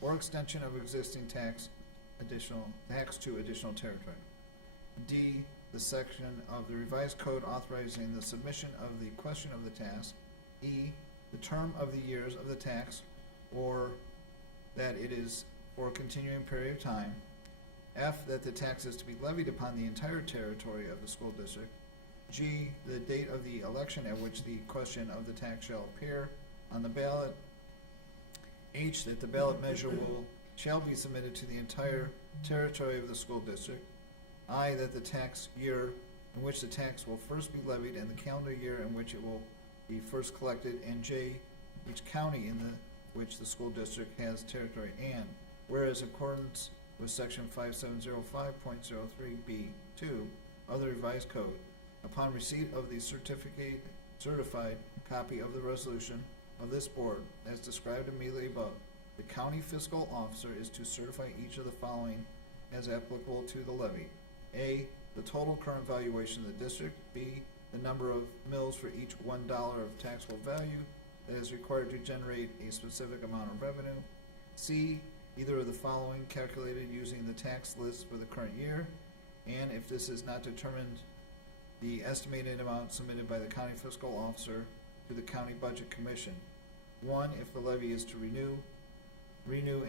or extension of existing tax to additional territory. D, the section of the revised code authorizing the submission of the question of the tax. E, the term of the years of the tax, or that it is for a continuing period of time. F, that the tax is to be levied upon the entire territory of the school district. G, the date of the election at which the question of the tax shall appear on the ballot. H, that the ballot measure shall be submitted to the entire territory of the school district. I, that the tax year in which the tax will first be levied and the calendar year in which it will be first collected. And J, each county in which the school district has territory. And whereas in accordance with section 5705.03B2 of the revised code, upon receipt of the certified copy of the resolution of this board, as described immediately above, the county fiscal officer is to certify each of the following as applicable to the levy: A, the total current valuation of the district; B, the number of mills for each $1 of taxable value that is required to generate a specific amount of revenue; C, either of the following calculated using the tax list for the current year, and if this is not determined, the estimated amount submitted by the county fiscal officer to the county budget commission. 1, if the levy is to renew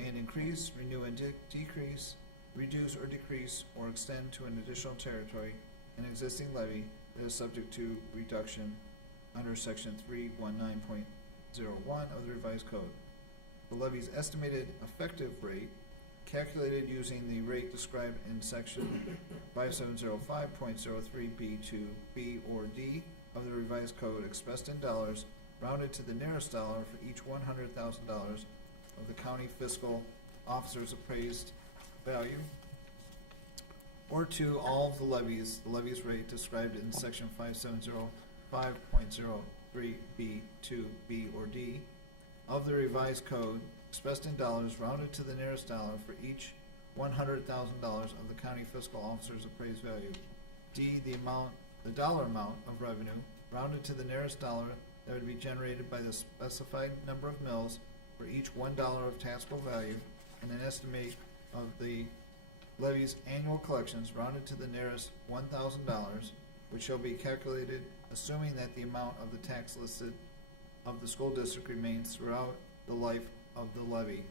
and increase, renew and decrease, reduce or decrease, or extend to an additional territory an existing levy that is subject to reduction under section 319.01 of the revised code. The levy's estimated effective rate, calculated using the rate described in section 5705.03B2, B, or D of the revised code, expressed in dollars, rounded to the nearest dollar for each $100,000 of the county fiscal officer's appraised value, or to all of the levies rate described in section 5705.03 3B, 2B, or D of the revised code, expressed in dollars rounded to the nearest dollar for each $100,000 of the county fiscal officer's appraised value. D, the dollar amount of revenue rounded to the nearest dollar that would be generated by the specified number of mills for each $1 of taxable value, and an estimate of the levy's annual collections rounded to the nearest $1,000, which shall be calculated assuming that the amount of the tax listed of the school district remains throughout the life of the levy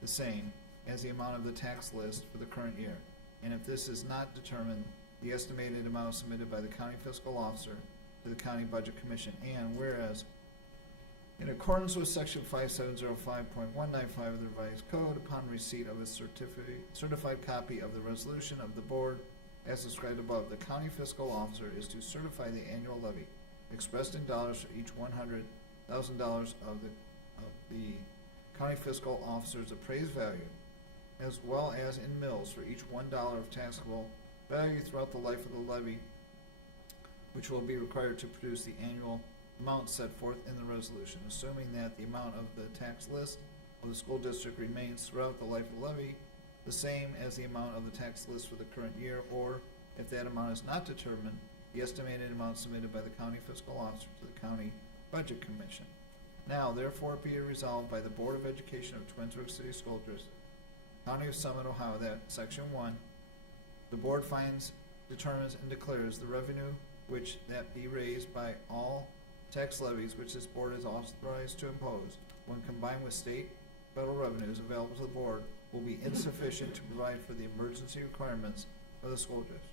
the same as the amount of the tax list for the current year. And if this is not determined, the estimated amount submitted by the county fiscal officer to the county budget commission. And whereas, in accordance with section 5705.195 of the revised code, upon receipt of a certified copy of the resolution of the board as described above, the county fiscal officer is to certify the annual levy expressed in dollars for each $100,000 of the county fiscal officer's appraised value, as well as in mills for each $1 of taxable value throughout the life of the levy, which will be required to produce the annual amount set forth in the resolution, assuming that the amount of the tax list of the school district remains throughout the life of the levy the same as the amount of the tax list for the current year, or if that amount is not determined, the estimated amount submitted by the county fiscal officer to the county budget commission. Now, therefore, be it resolved by the Board of Education of Twinsburg City School District, County of Summit, Ohio, that Section 1, the board finds, determines, and declares the revenue which that be raised by all tax levies which this board is authorized to impose, when combined with state, federal revenues available to the board, will be insufficient to provide for the emergency requirements of the school district,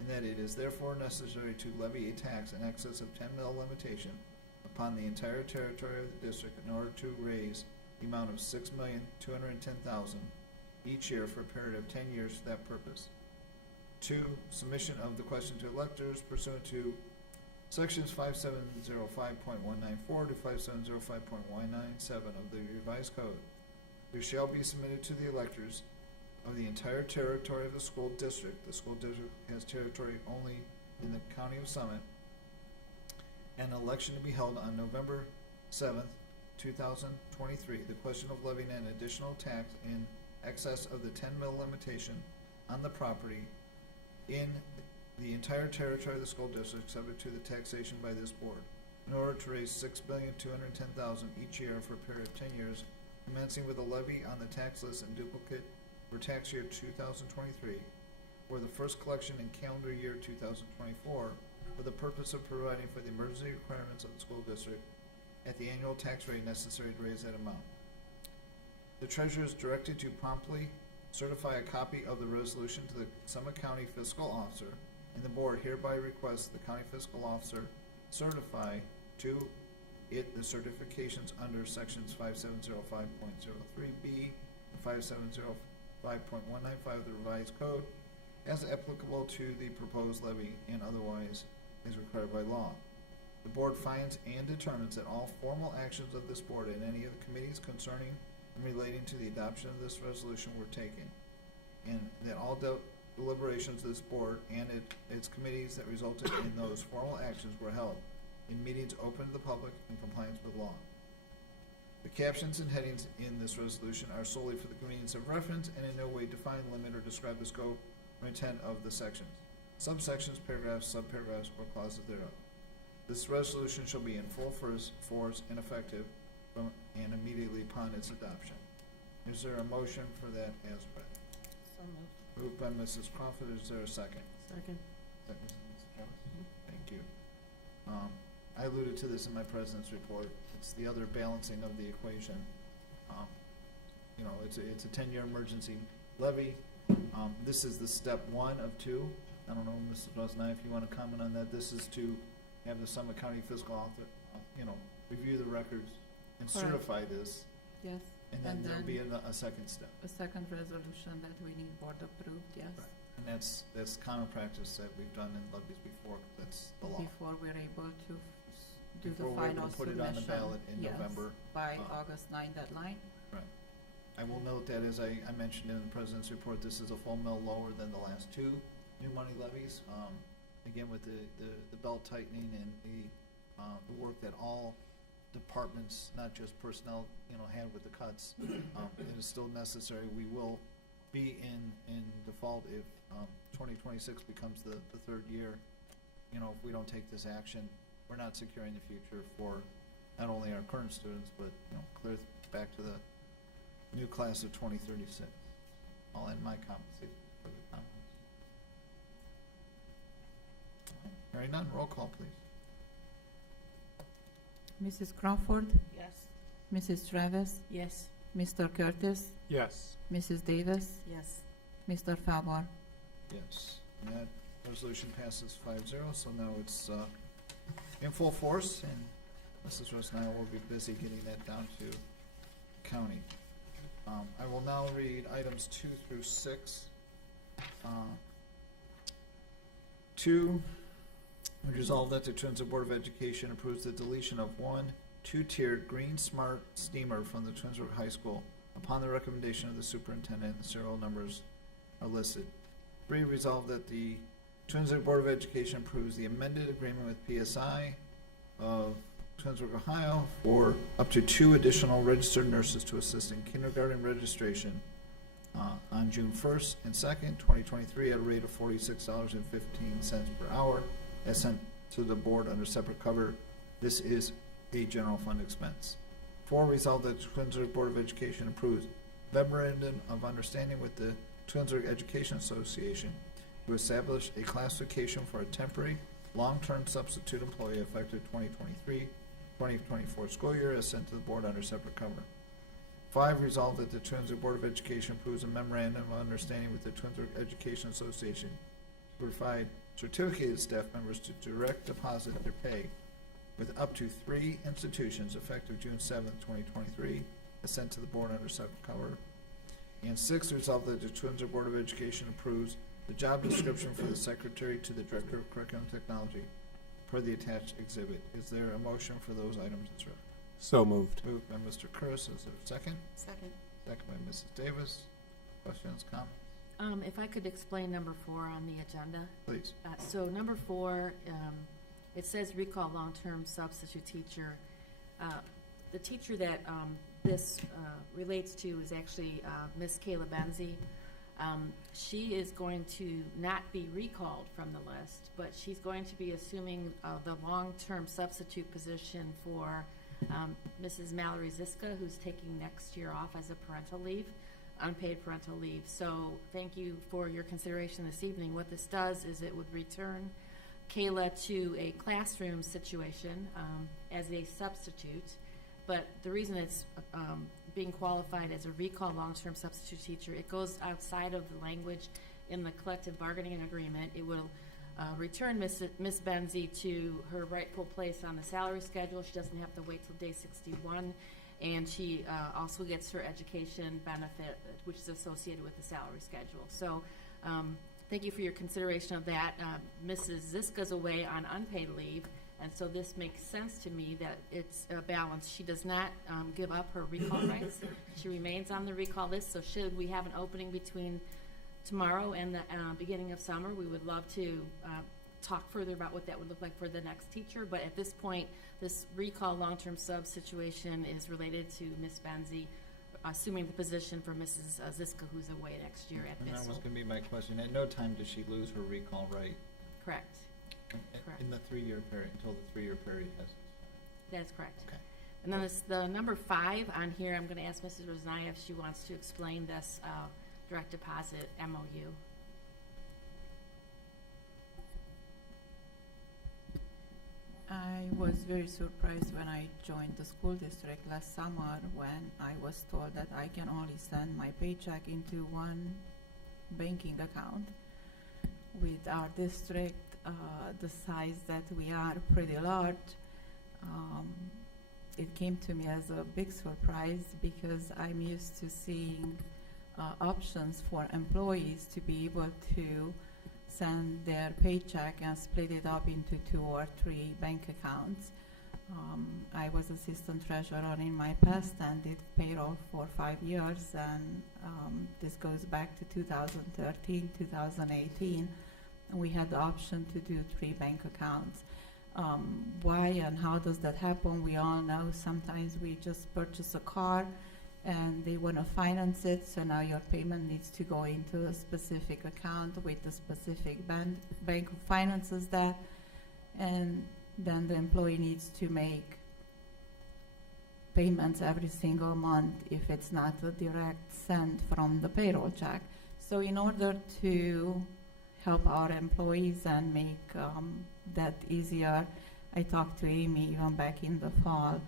and that it is therefore necessary to levy a tax in excess of 10 mil limitation upon the entire territory of the district in order to raise the amount of $6,210,000 each year for a period of 10 years for that purpose. 2. Submission of the question to electors pursuant to sections 5705.194 to 5705.197 of the revised code. There shall be submitted to the electors of the entire territory of the school district. The school district has territory only in the county of Summit. An election to be held on November 7th, 2023. The question of levying an additional tax in excess of the 10 mil limitation on the property in the entire territory of the school district, subject to the taxation by this board, in order to raise $6,210,000 each year for a period of 10 years, commencing with a levy on the tax list and duplicate for tax year 2023, or the first collection in calendar year 2024, for the purpose of providing for the emergency requirements of the school district at the annual tax rate necessary to raise that amount. The treasurer is directed to promptly certify a copy of the resolution to the Summit County Fiscal Officer, and the board hereby requests the county fiscal officer certify to it the certifications under sections 5705.03B and 5705.195 of the revised code as applicable to the proposed levy and otherwise as required by law. The board finds and determines that all formal actions of this board and any of the committees concerning and relating to the adoption of this resolution were taken, and that all deliberations of this board and its committees that resulted in those formal actions were held in meetings open to the public in compliance with law. The captions and headings in this resolution are solely for the convenience of reference and in no way define, limit, or describe the scope or intent of the sections, subsections, paragraphs, subparagraphs, or clauses thereof. This resolution shall be in full force and effective from and immediately upon its adoption. Is there a motion for that as read? So moved. Moved by Mrs. Crawford. Is there a second? Second. Second, Mrs. Travis? Thank you. I alluded to this in my president's report. It's the other balancing of the equation. You know, it's a 10-year emergency levy. This is the step 1 of 2. I don't know, Mrs. Rosnai, if you want to comment on that. This is to have the Summit County Fiscal Officer, review the records and Correct. certify this. Yes. And then there'll be a second step. A second resolution that we need board approved, yes. Right. And that's common practice that we've done in levies before. That's the law. Before we're able to do Before the we're able final to put it on the submission. ballot in Yes, November. by August 9 deadline. Right. I will note that, as I mentioned in the president's report, this is a full mil lower than the last 2 new money levies. Again, with the belt tightening and the the work that all departments, not just personnel, had with the cuts. It is still necessary. We will be in default if 2026 becomes the third year. If we don't take this action, we're not securing the future for not only our current students, but clear back to the new class of 2036. I'll end my comments. Hearing none, roll call, please. Mrs. Crawford, Yes. Mrs. Travis, Yes. Mr. Curtis, Yes. Mrs. Davis, Yes. Mr. Falbar. Yes, and that resolution passes 5-0, so now it's in full force, and Mrs. Rose and I will be busy getting that down to county. I will now read items 2 through 6. 2, resolve that the Twinsburg Board of Education approves the deletion of one 2-tiered green smart steamer from the Twinsburg High School upon the recommendation of the superintendent. The serial numbers are listed. 3, resolve that the Twinsburg Board of Education approves the amended agreement with PSI of Twinsburg, Ohio for up to 2 additional registered nurses to assist in kindergarten registration on June 1st and 2nd, 2023 at a rate of $46.15 per hour as sent to the board under separate cover. This is a general fund expense. 4, resolve that the Twinsburg Board of Education approves memorandum of understanding with the Twinsburg Education Association to establish a classification for a temporary long-term substitute employee effective 2023-2024 school year as sent to the board under separate cover. 5, resolve that the Twinsburg Board of Education approves a memorandum of understanding with the Twinsburg Education Association to provide certificated staff members to direct deposit their pay with up to 3 institutions effective June 7th, 2023 as sent to the board under separate cover. And 6, resolve that the Twinsburg Board of Education approves the job description for the secretary to the director of curriculum technology per the attached exhibit. Is there a motion for those items as read? So moved. Moved by Mr. Curtis. Is there a second? Second. Second by Mrs. Davis. Questions, comments? If I could explain number 4 on the agenda. Please. So number 4, it says recall long-term substitute teacher. The teacher that this relates to is actually Miss Kayla Benzie. She is going to not be recalled from the list, but she's going to be assuming the long-term substitute position for Mrs. Mallory Ziska, who's taking next year off as a parental leave, unpaid parental leave. So thank you for your consideration this evening. What this does is it would return Kayla to a classroom situation as a substitute, but the reason it's being qualified as a recall long-term substitute teacher, it goes outside of the language in the collective bargaining agreement. It will return Miss Benzie to her rightful place on the salary schedule. She doesn't have to wait till day 61, and she also gets her education benefit, which is associated with the salary schedule. So thank you for your consideration of that. Mrs. Ziska's away on unpaid leave, and so this makes sense to me that it's a balance. She does not give up her recall rights. She remains on the recall list, so should we have an opening between tomorrow and the beginning of summer, we would love to talk further about what that would look like for the next teacher. But at this point, this recall long-term sub situation is related to Miss Benzie assuming the position for Mrs. Ziska, who's away next year at And that was Bissell. going to be my question. At no time does she lose her recall right Correct. Correct. in the 3-year period, until the 3-year period has. That's correct. Okay. And then the number 5 on here, I'm going to ask Mrs. Rosnaya if she wants to explain this direct deposit MOU. I was very surprised when I joined the school district last summer when I was told that I can only send my paycheck into one banking account. With our district, the size that we are, pretty large, it came to me as a big surprise because I'm used to seeing options for employees to be able to send their paycheck and split it up into 2 or 3 bank accounts. I was assistant treasurer in my past and did payroll for 5 years, and this goes back to 2013, 2018. And we had the option to do 3 bank accounts. Why and how does that happen? We all know sometimes we just purchase a car and they want to finance it, so now your payment needs to go into a specific account with a specific bank who finances that, and then the employee needs to make payments every single month if it's not a direct send from the payroll check. So in order to help our employees and make that easier, I talked to Amy even back in the fall,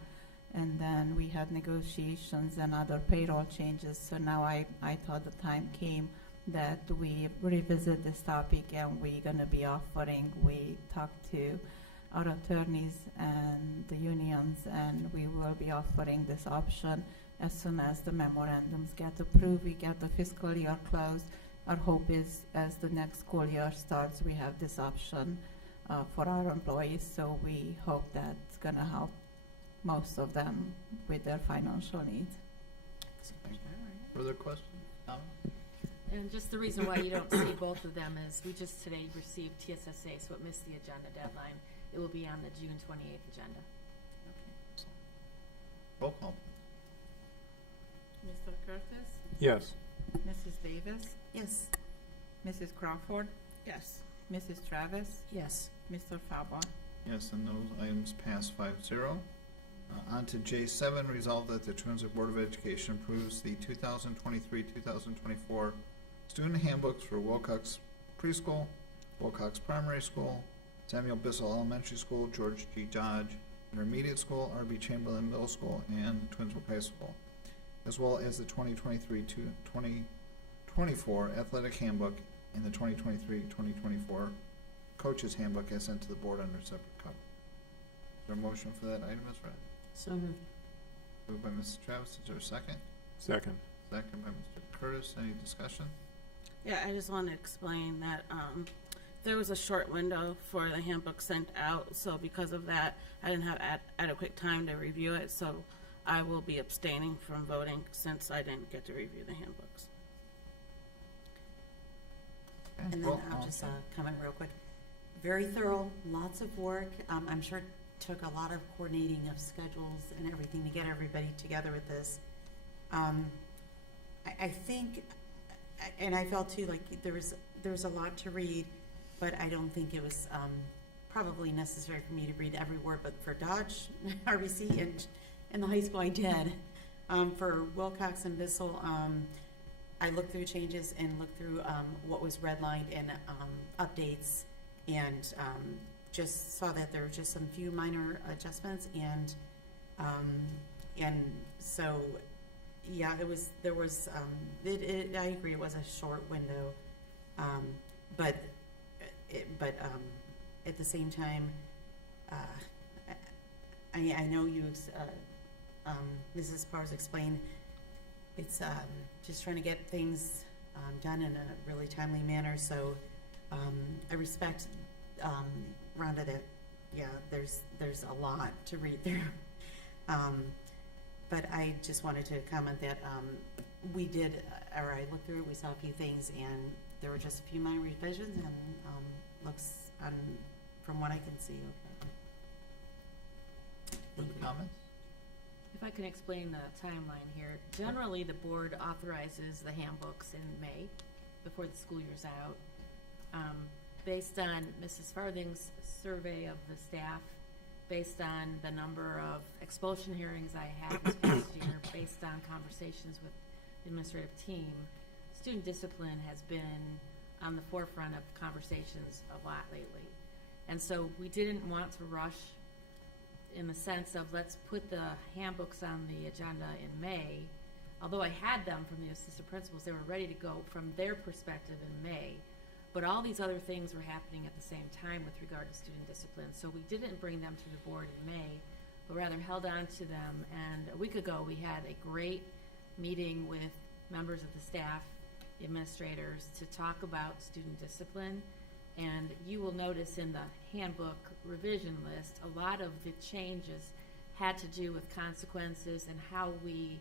and then we had negotiations and other payroll changes. So now I thought the time came that we revisit this topic, and we're going to be offering, we talked to our attorneys and the unions, and we will be offering this option as soon as the memorandums get approved. We get the fiscal year closed. Our hope is as the next school year starts, we have this option for our employees. So we hope that's going to help most of them with their financial needs. Further questions? And just the reason why you don't see both of them is we just today received TSSA, so it missed the agenda deadline. It will be on the June 28th agenda. Roll call. Mr. Curtis? Yes. Mrs. Davis? Yes. Mrs. Crawford? Yes. Mrs. Travis? Yes. Mr. Falbar? Yes, and those items pass 5-0. On to J7, resolve that the Twinsburg Board of Education approves the 2023-2024 student handbooks for Wilcox Preschool, Wilcox Primary School, Samuel Bissell Elementary School, George G. Dodge Intermediate School, R.B. Chamberlain Middle School, and Twinsburg High School, as well as the 2023-2024 Athletic Handbook and the 2023-2024 Coaches Handbook as sent to the board under separate cover. Is there a motion for that item as read? So moved. Moved by Mrs. Travis. Is there a second? Second. Second by Mr. Curtis. Any discussion? Yeah, I just want to explain that there was a short window for the handbook sent out, so because of that, I didn't have adequate time to review it, so I will be abstaining from voting since I didn't get to review the handbooks. Okay, And then roll I'll call. just comment real quick. Very thorough, lots of work. I'm sure it took a lot of coordinating of schedules and everything to get everybody together with this. I think, and I felt too like there was a lot to read, but I don't think it was probably necessary for me to read every word. But for Dodge, RBC, and the high school, I did. For Wilcox and Bissell, I looked through changes and looked through what was redlined and updates, and just saw that there were just some few minor adjustments, and so yeah, I agree, it was a short window, but at the same time, I know you, Mrs. Pars explained, it's just trying to get things done in a really timely manner. So I respect Rhonda that, yeah, there's a lot to read there. But I just wanted to comment that we did, or I looked through it, we saw a few things, and there were just a few minor revisions, and looks, from what I can see, okay. Further comments? If I can explain the timeline here, generally the board authorizes the handbooks in May before the school year's out. Based on Mrs. Farthing's survey of the staff, based on the number of expulsion hearings I had this past year, based on conversations with the administrative team, student discipline has been on the forefront of conversations a lot lately. And so we didn't want to rush in the sense of let's put the handbooks on the agenda in May. Although I had them from the assistant principals, they were ready to go from their perspective in May. But all these other things were happening at the same time with regard to student discipline. So we didn't bring them to the board in May, but rather held on to them. And a week ago, we had a great meeting with members of the staff, the administrators, to talk about student discipline. And you will notice in the handbook revision list, a lot of the changes had to do with consequences and how we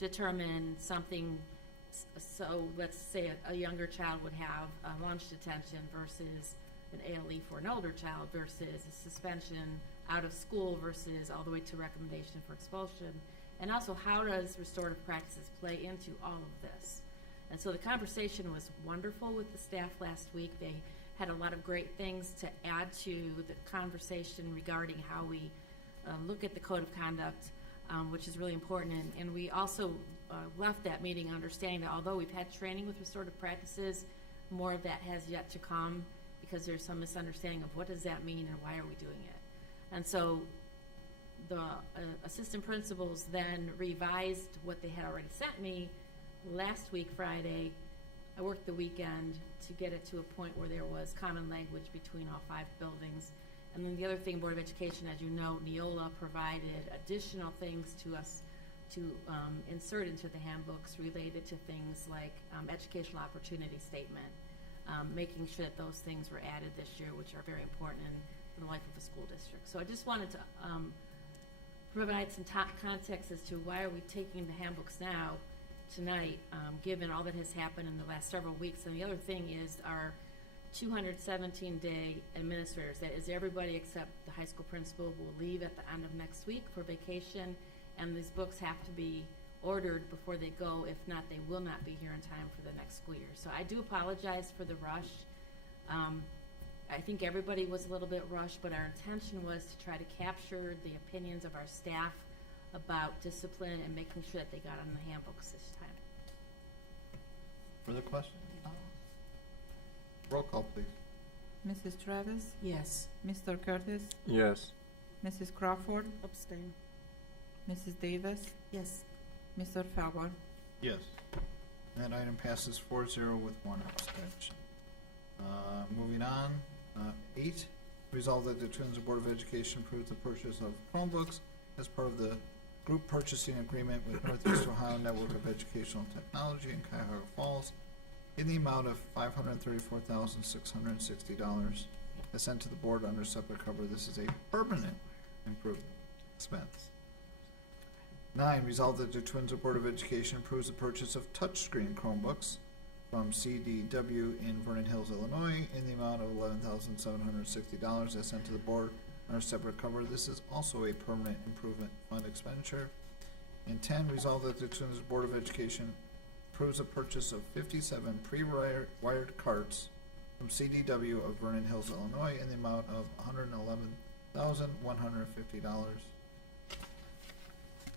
determine something. So let's say a younger child would have lunch detention versus an ALE for an older child versus a suspension out of school versus all the way to recommendation for expulsion. And also, how does restorative practices play into all of this? And so the conversation was wonderful with the staff last week. They had a lot of great things to add to the conversation regarding how we look at the code of conduct, which is really important. And we also left that meeting understanding that although we've had training with restorative practices, more of that has yet to come because there's some misunderstanding of what does that mean and why are we doing it. And so the assistant principals then revised what they had already sent me last week, Friday. I worked the weekend to get it to a point where there was common language between all 5 buildings. And then the other thing, Board of Education, as you know, Neola provided additional things to us to insert into the handbooks related to things like educational opportunity statement, making sure that those things were added this year, which are very important in the life of a school district. So I just wanted to provide some top context as to why are we taking the handbooks now, tonight, given all that has happened in the last several weeks. And the other thing is our 217-day administrators, that is everybody except the high school principal, will leave at the end of next week for vacation, and these books have to be ordered before they go. If not, they will not be here in time for the next school year. So I do apologize for the rush. I think everybody was a little bit rushed, but our intention was to try to capture the opinions of our staff about discipline and making sure that they got on the handbooks this time. Further questions? Roll call, please. Mrs. Travis? Yes. Mr. Curtis? Yes. Mrs. Crawford? Abstain. Mrs. Davis? Yes. Mr. Falber? Yes. That item passes 4-0 with 1 abstention. Moving on, 8, resolved that the Twinsburg Board of Education approves the purchase of Chromebooks as part of the group purchasing agreement with Northeast Ohio Network of Educational Technology in Cuyahoga Falls in the amount of $534,660 as sent to the board under separate cover. This is a permanent improvement expense. 9, resolved that the Twinsburg Board of Education approves the purchase of touchscreen Chromebooks from CDW in Vernon Hills, Illinois, in the amount of $11,760 as sent to the board under separate cover. This is also a permanent improvement fund expenditure. And 10, resolved that the Twinsburg Board of Education approves the purchase of 57 pre-wired carts from CDW of Vernon Hills, Illinois, in the amount of $111,150.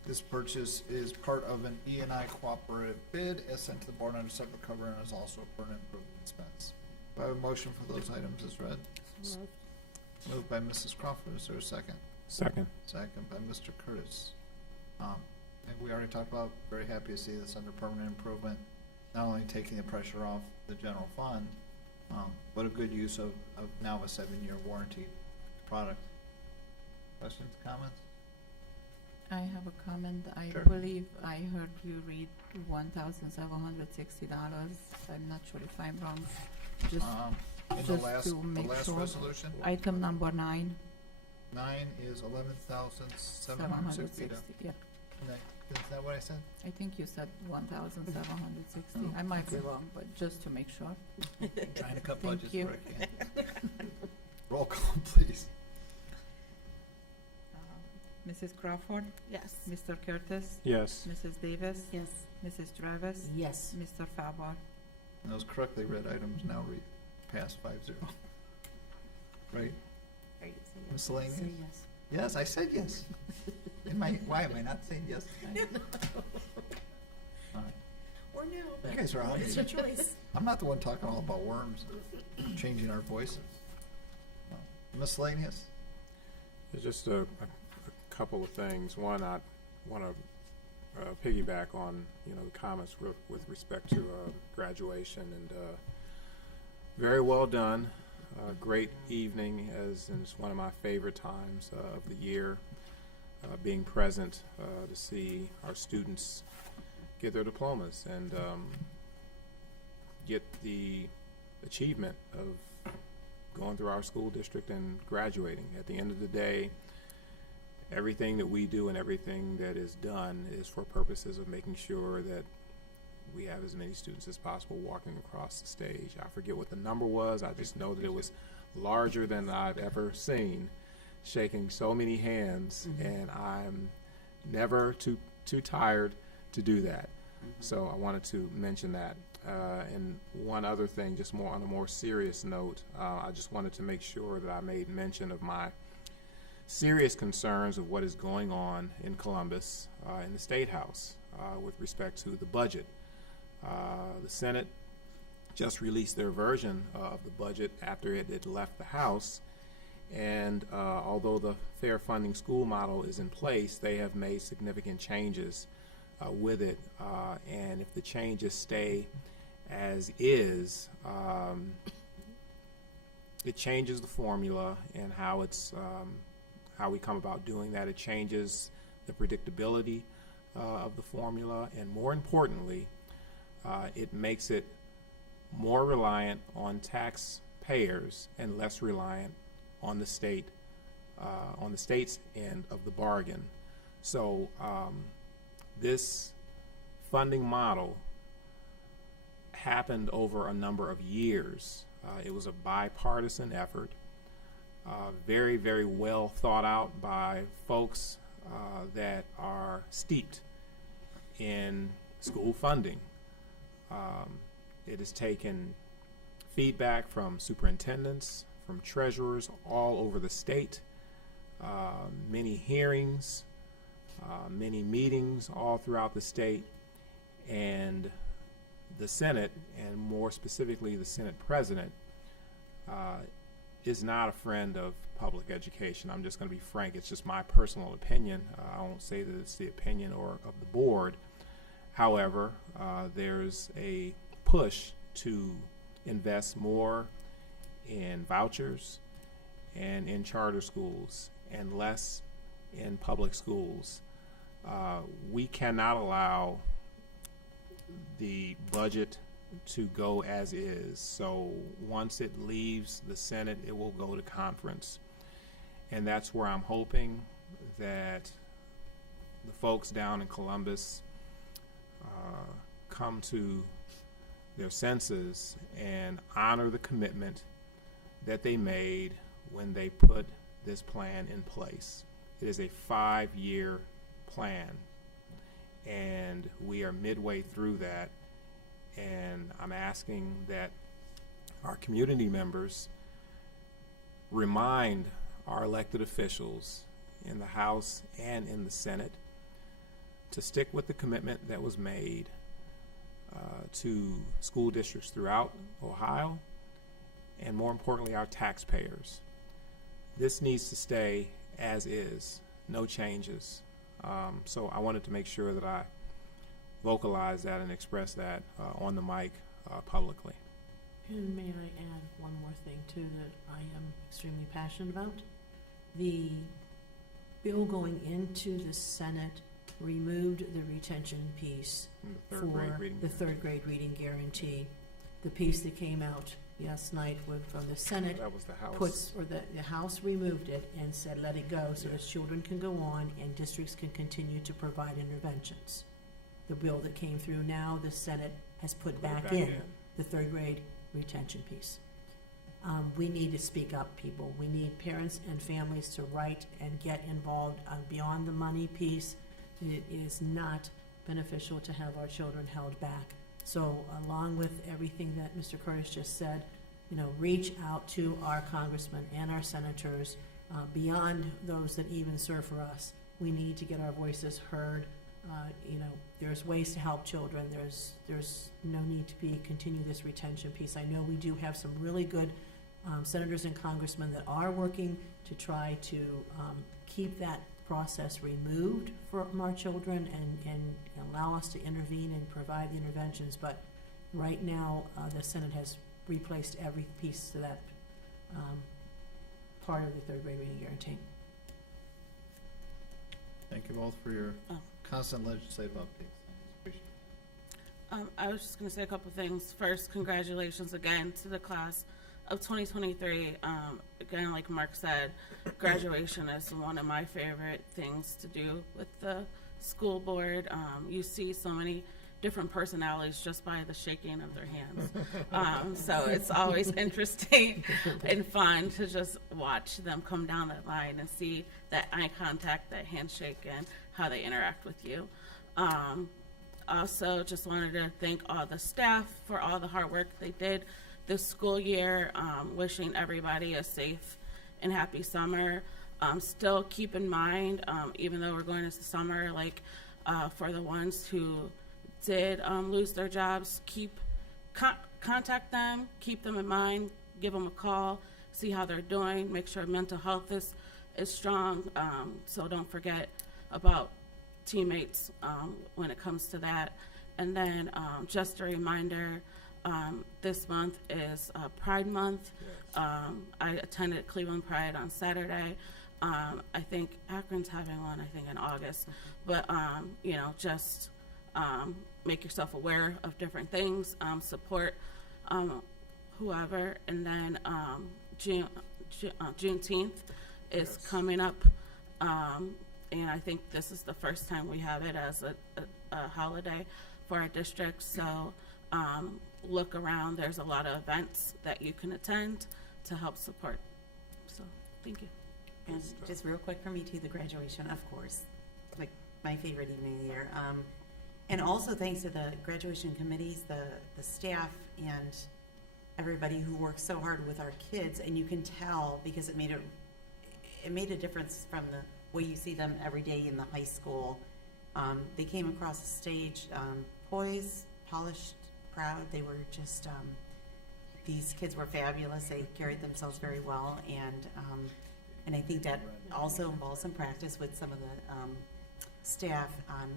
This purchase is part of an E&I cooperative bid as sent to the board under separate cover and is also a permanent improvement expense. Do I have a motion for those items as read? Moved by Mrs. Crawford. Is there a second? Second. Second by Mr. Curtis. And we already talked about, very happy to see this under permanent improvement, not only taking the pressure off the general fund, but a good use of now a 7-year warranty product. Questions, comments? I have a comment. I Sure. believe I heard you read $1,760. I'm not sure if I'm wrong. Just, In the just last, to the make last sure. resolution, Item number 9. 9 is $11,760. 760. Yeah. Is that what I said? I think you said 1,760. I might be wrong, but just to make sure. Trying to cut Thank budgets you. where I can. Roll call, please. Mrs. Crawford? Yes. Mr. Curtis? Yes. Mrs. Davis? Yes. Mrs. Travis? Yes. Mr. Falber? And those correctly read items now read pass 5-0. Right? Are you saying Miscellaneous? Say yes. Yes, I said yes. Why am I not saying yes tonight? All right. Or no. You guys are on It's me. your choice. I'm not the one talking all about worms, changing our voices. No. Miscellaneous? There's just a couple of things. One, I want to piggyback on the comments with respect to graduation, and very well done. Great evening, as and it's one of my favorite times of the year. Being present to see our students get their diplomas and get the achievement of going through our school district and graduating. At the end of the day, everything that we do and everything that is done is for purposes of making sure that we have as many students as possible walking across the stage. I forget what the number was. I just know that it was larger than I've ever seen, shaking so many hands, and I'm never too tired to do that. So I wanted to mention that. And one other thing, just more on a more serious note, I just wanted to make sure that I made mention of my serious concerns of what is going on in Columbus, in the State House, with respect to the budget. The Senate just released their version of the budget after it had left the House, and although the fair funding school model is in place, they have made significant changes with it, and if the changes stay as is, it changes the formula and how it's how we come about doing that. It changes the predictability of the formula, and more importantly, it makes it more reliant on taxpayers and less reliant on the state, on the state's end of the bargain. So this funding model happened over a number of years. It was a bipartisan effort, very, very well thought out by folks that are steeped in school funding. It has taken feedback from superintendents, from treasurers all over the state, many hearings, many meetings all throughout the state, and the Senate, and more specifically the Senate President, is not a friend of public education. I'm just going to be frank. It's just my personal opinion. I won't say that it's the opinion or of the board. However, there's a push to invest more in vouchers and in charter schools and less in public schools. We cannot allow the budget to go as is. So once it leaves the Senate, it will go to conference. And that's where I'm hoping that the folks down in Columbus come to their senses and honor the commitment that they made when they put this plan in place. It is a 5-year plan, and we are midway through that, and I'm asking that our community members remind our elected officials in the House and in the Senate to stick with the commitment that was made to school districts throughout Ohio, and more importantly, our taxpayers. This needs to stay as is, no changes. So I wanted to make sure that I vocalize that and express that on the mic publicly. And may I add one more thing too that I am extremely passionate about? The bill going into the Senate removed the retention piece for the third grade reading guarantee. The piece that came out last night from the Senate, that was the House. The House removed it and said let it go so that children can go on and districts can continue to provide interventions. The bill that came through now, the Senate has put back in the third grade retention piece. We need to speak up, people. We need parents and families to write and get involved beyond the money piece. It is not beneficial to have our children held back. So along with everything that Mr. Curtis just said, reach out to our congressmen and our senators beyond those that even serve for us. We need to get our voices heard. There's ways to help children. There's no need to continue this retention piece. I know we do have some really good senators and congressmen that are working to try to keep that process removed from our children and allow us to intervene and provide the interventions. But right now, the Senate has replaced every piece to that part of the third grade reading guarantee. Thank you both for your constant legislative updates. I was just going to say a couple things. First, congratulations again to the class of 2023. Again, like Mark said, graduation is one of my favorite things to do with the school board. You see so many different personalities just by the shaking of their hands. So it's always interesting and fun to just watch them come down that line and see that eye contact, that handshake, and how they interact with you. Also, just wanted to thank all the staff for all the hard work they did this school year. Wishing everybody a safe and happy summer. Still keep in mind, even though we're going into summer, like for the ones who did lose their jobs, contact them, keep them in mind, give them a call, see how they're doing, make sure mental health is strong. So don't forget about teammates when it comes to that. And then just a reminder, this month is Pride Month. I attended Cleveland Pride on Saturday. I think Akron's having one, I think in August. But, you know, just make yourself aware of different things, support whoever. And then Juneteenth is coming up. And I think this is the first time we have it as a holiday for our district. So look around. There's a lot of events that you can attend to help support. So thank you. And just real quick for me too, the graduation, of course, like my favorite evening of the year. And also thanks to the graduation committees, the staff, and everybody who works so hard with our kids. And you can tell because it made a difference from the way you see them every day in the high school. They came across the stage poised, polished, proud. They were just, these kids were fabulous. They carried themselves very well. And I think that also involves some practice with some of the staff on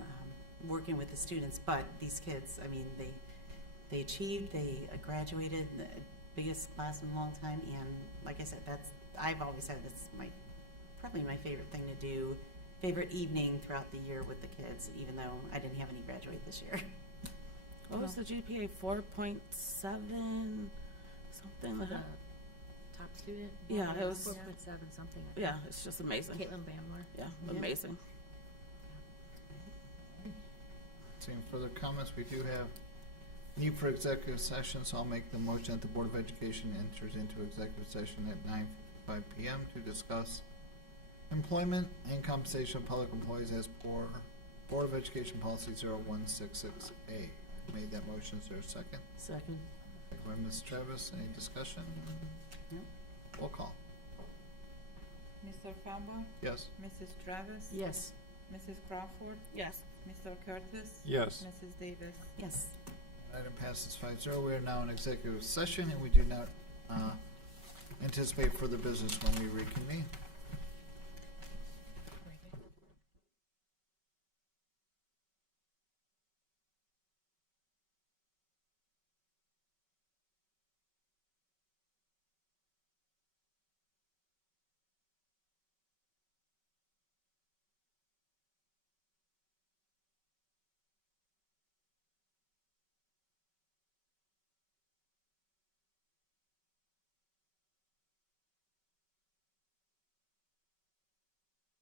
working with the students. But these kids, I mean, they achieved, they graduated, the biggest class in a long time. And like I said, I've always said that's probably my favorite thing to do, favorite evening throughout the year with the kids, even though I didn't have any graduate this year. What was the GPA? 4.7, something like that. Top student? Yeah, it was 4.7 something. Yeah, it's just amazing. Caitlin Bamler. Yeah, amazing. Seeing further comments, we do have need for executive session, so I'll make the motion that the Board of Education enters into executive session at 9:05 p.m. to discuss employment and compensation of public employees as per Board of Education Policy 0166A. Made that motion. Is there a second? Second. Second by Ms. Travis. Any discussion? No. Roll call. Mr. Fambach? Yes. Mrs. Travis? Yes. Mrs. Crawford? Yes. Mr. Curtis? Yes. Mrs. Davis? Yes. Item passes 5-0. We are now in executive session, and we do not anticipate further business when we reconvene.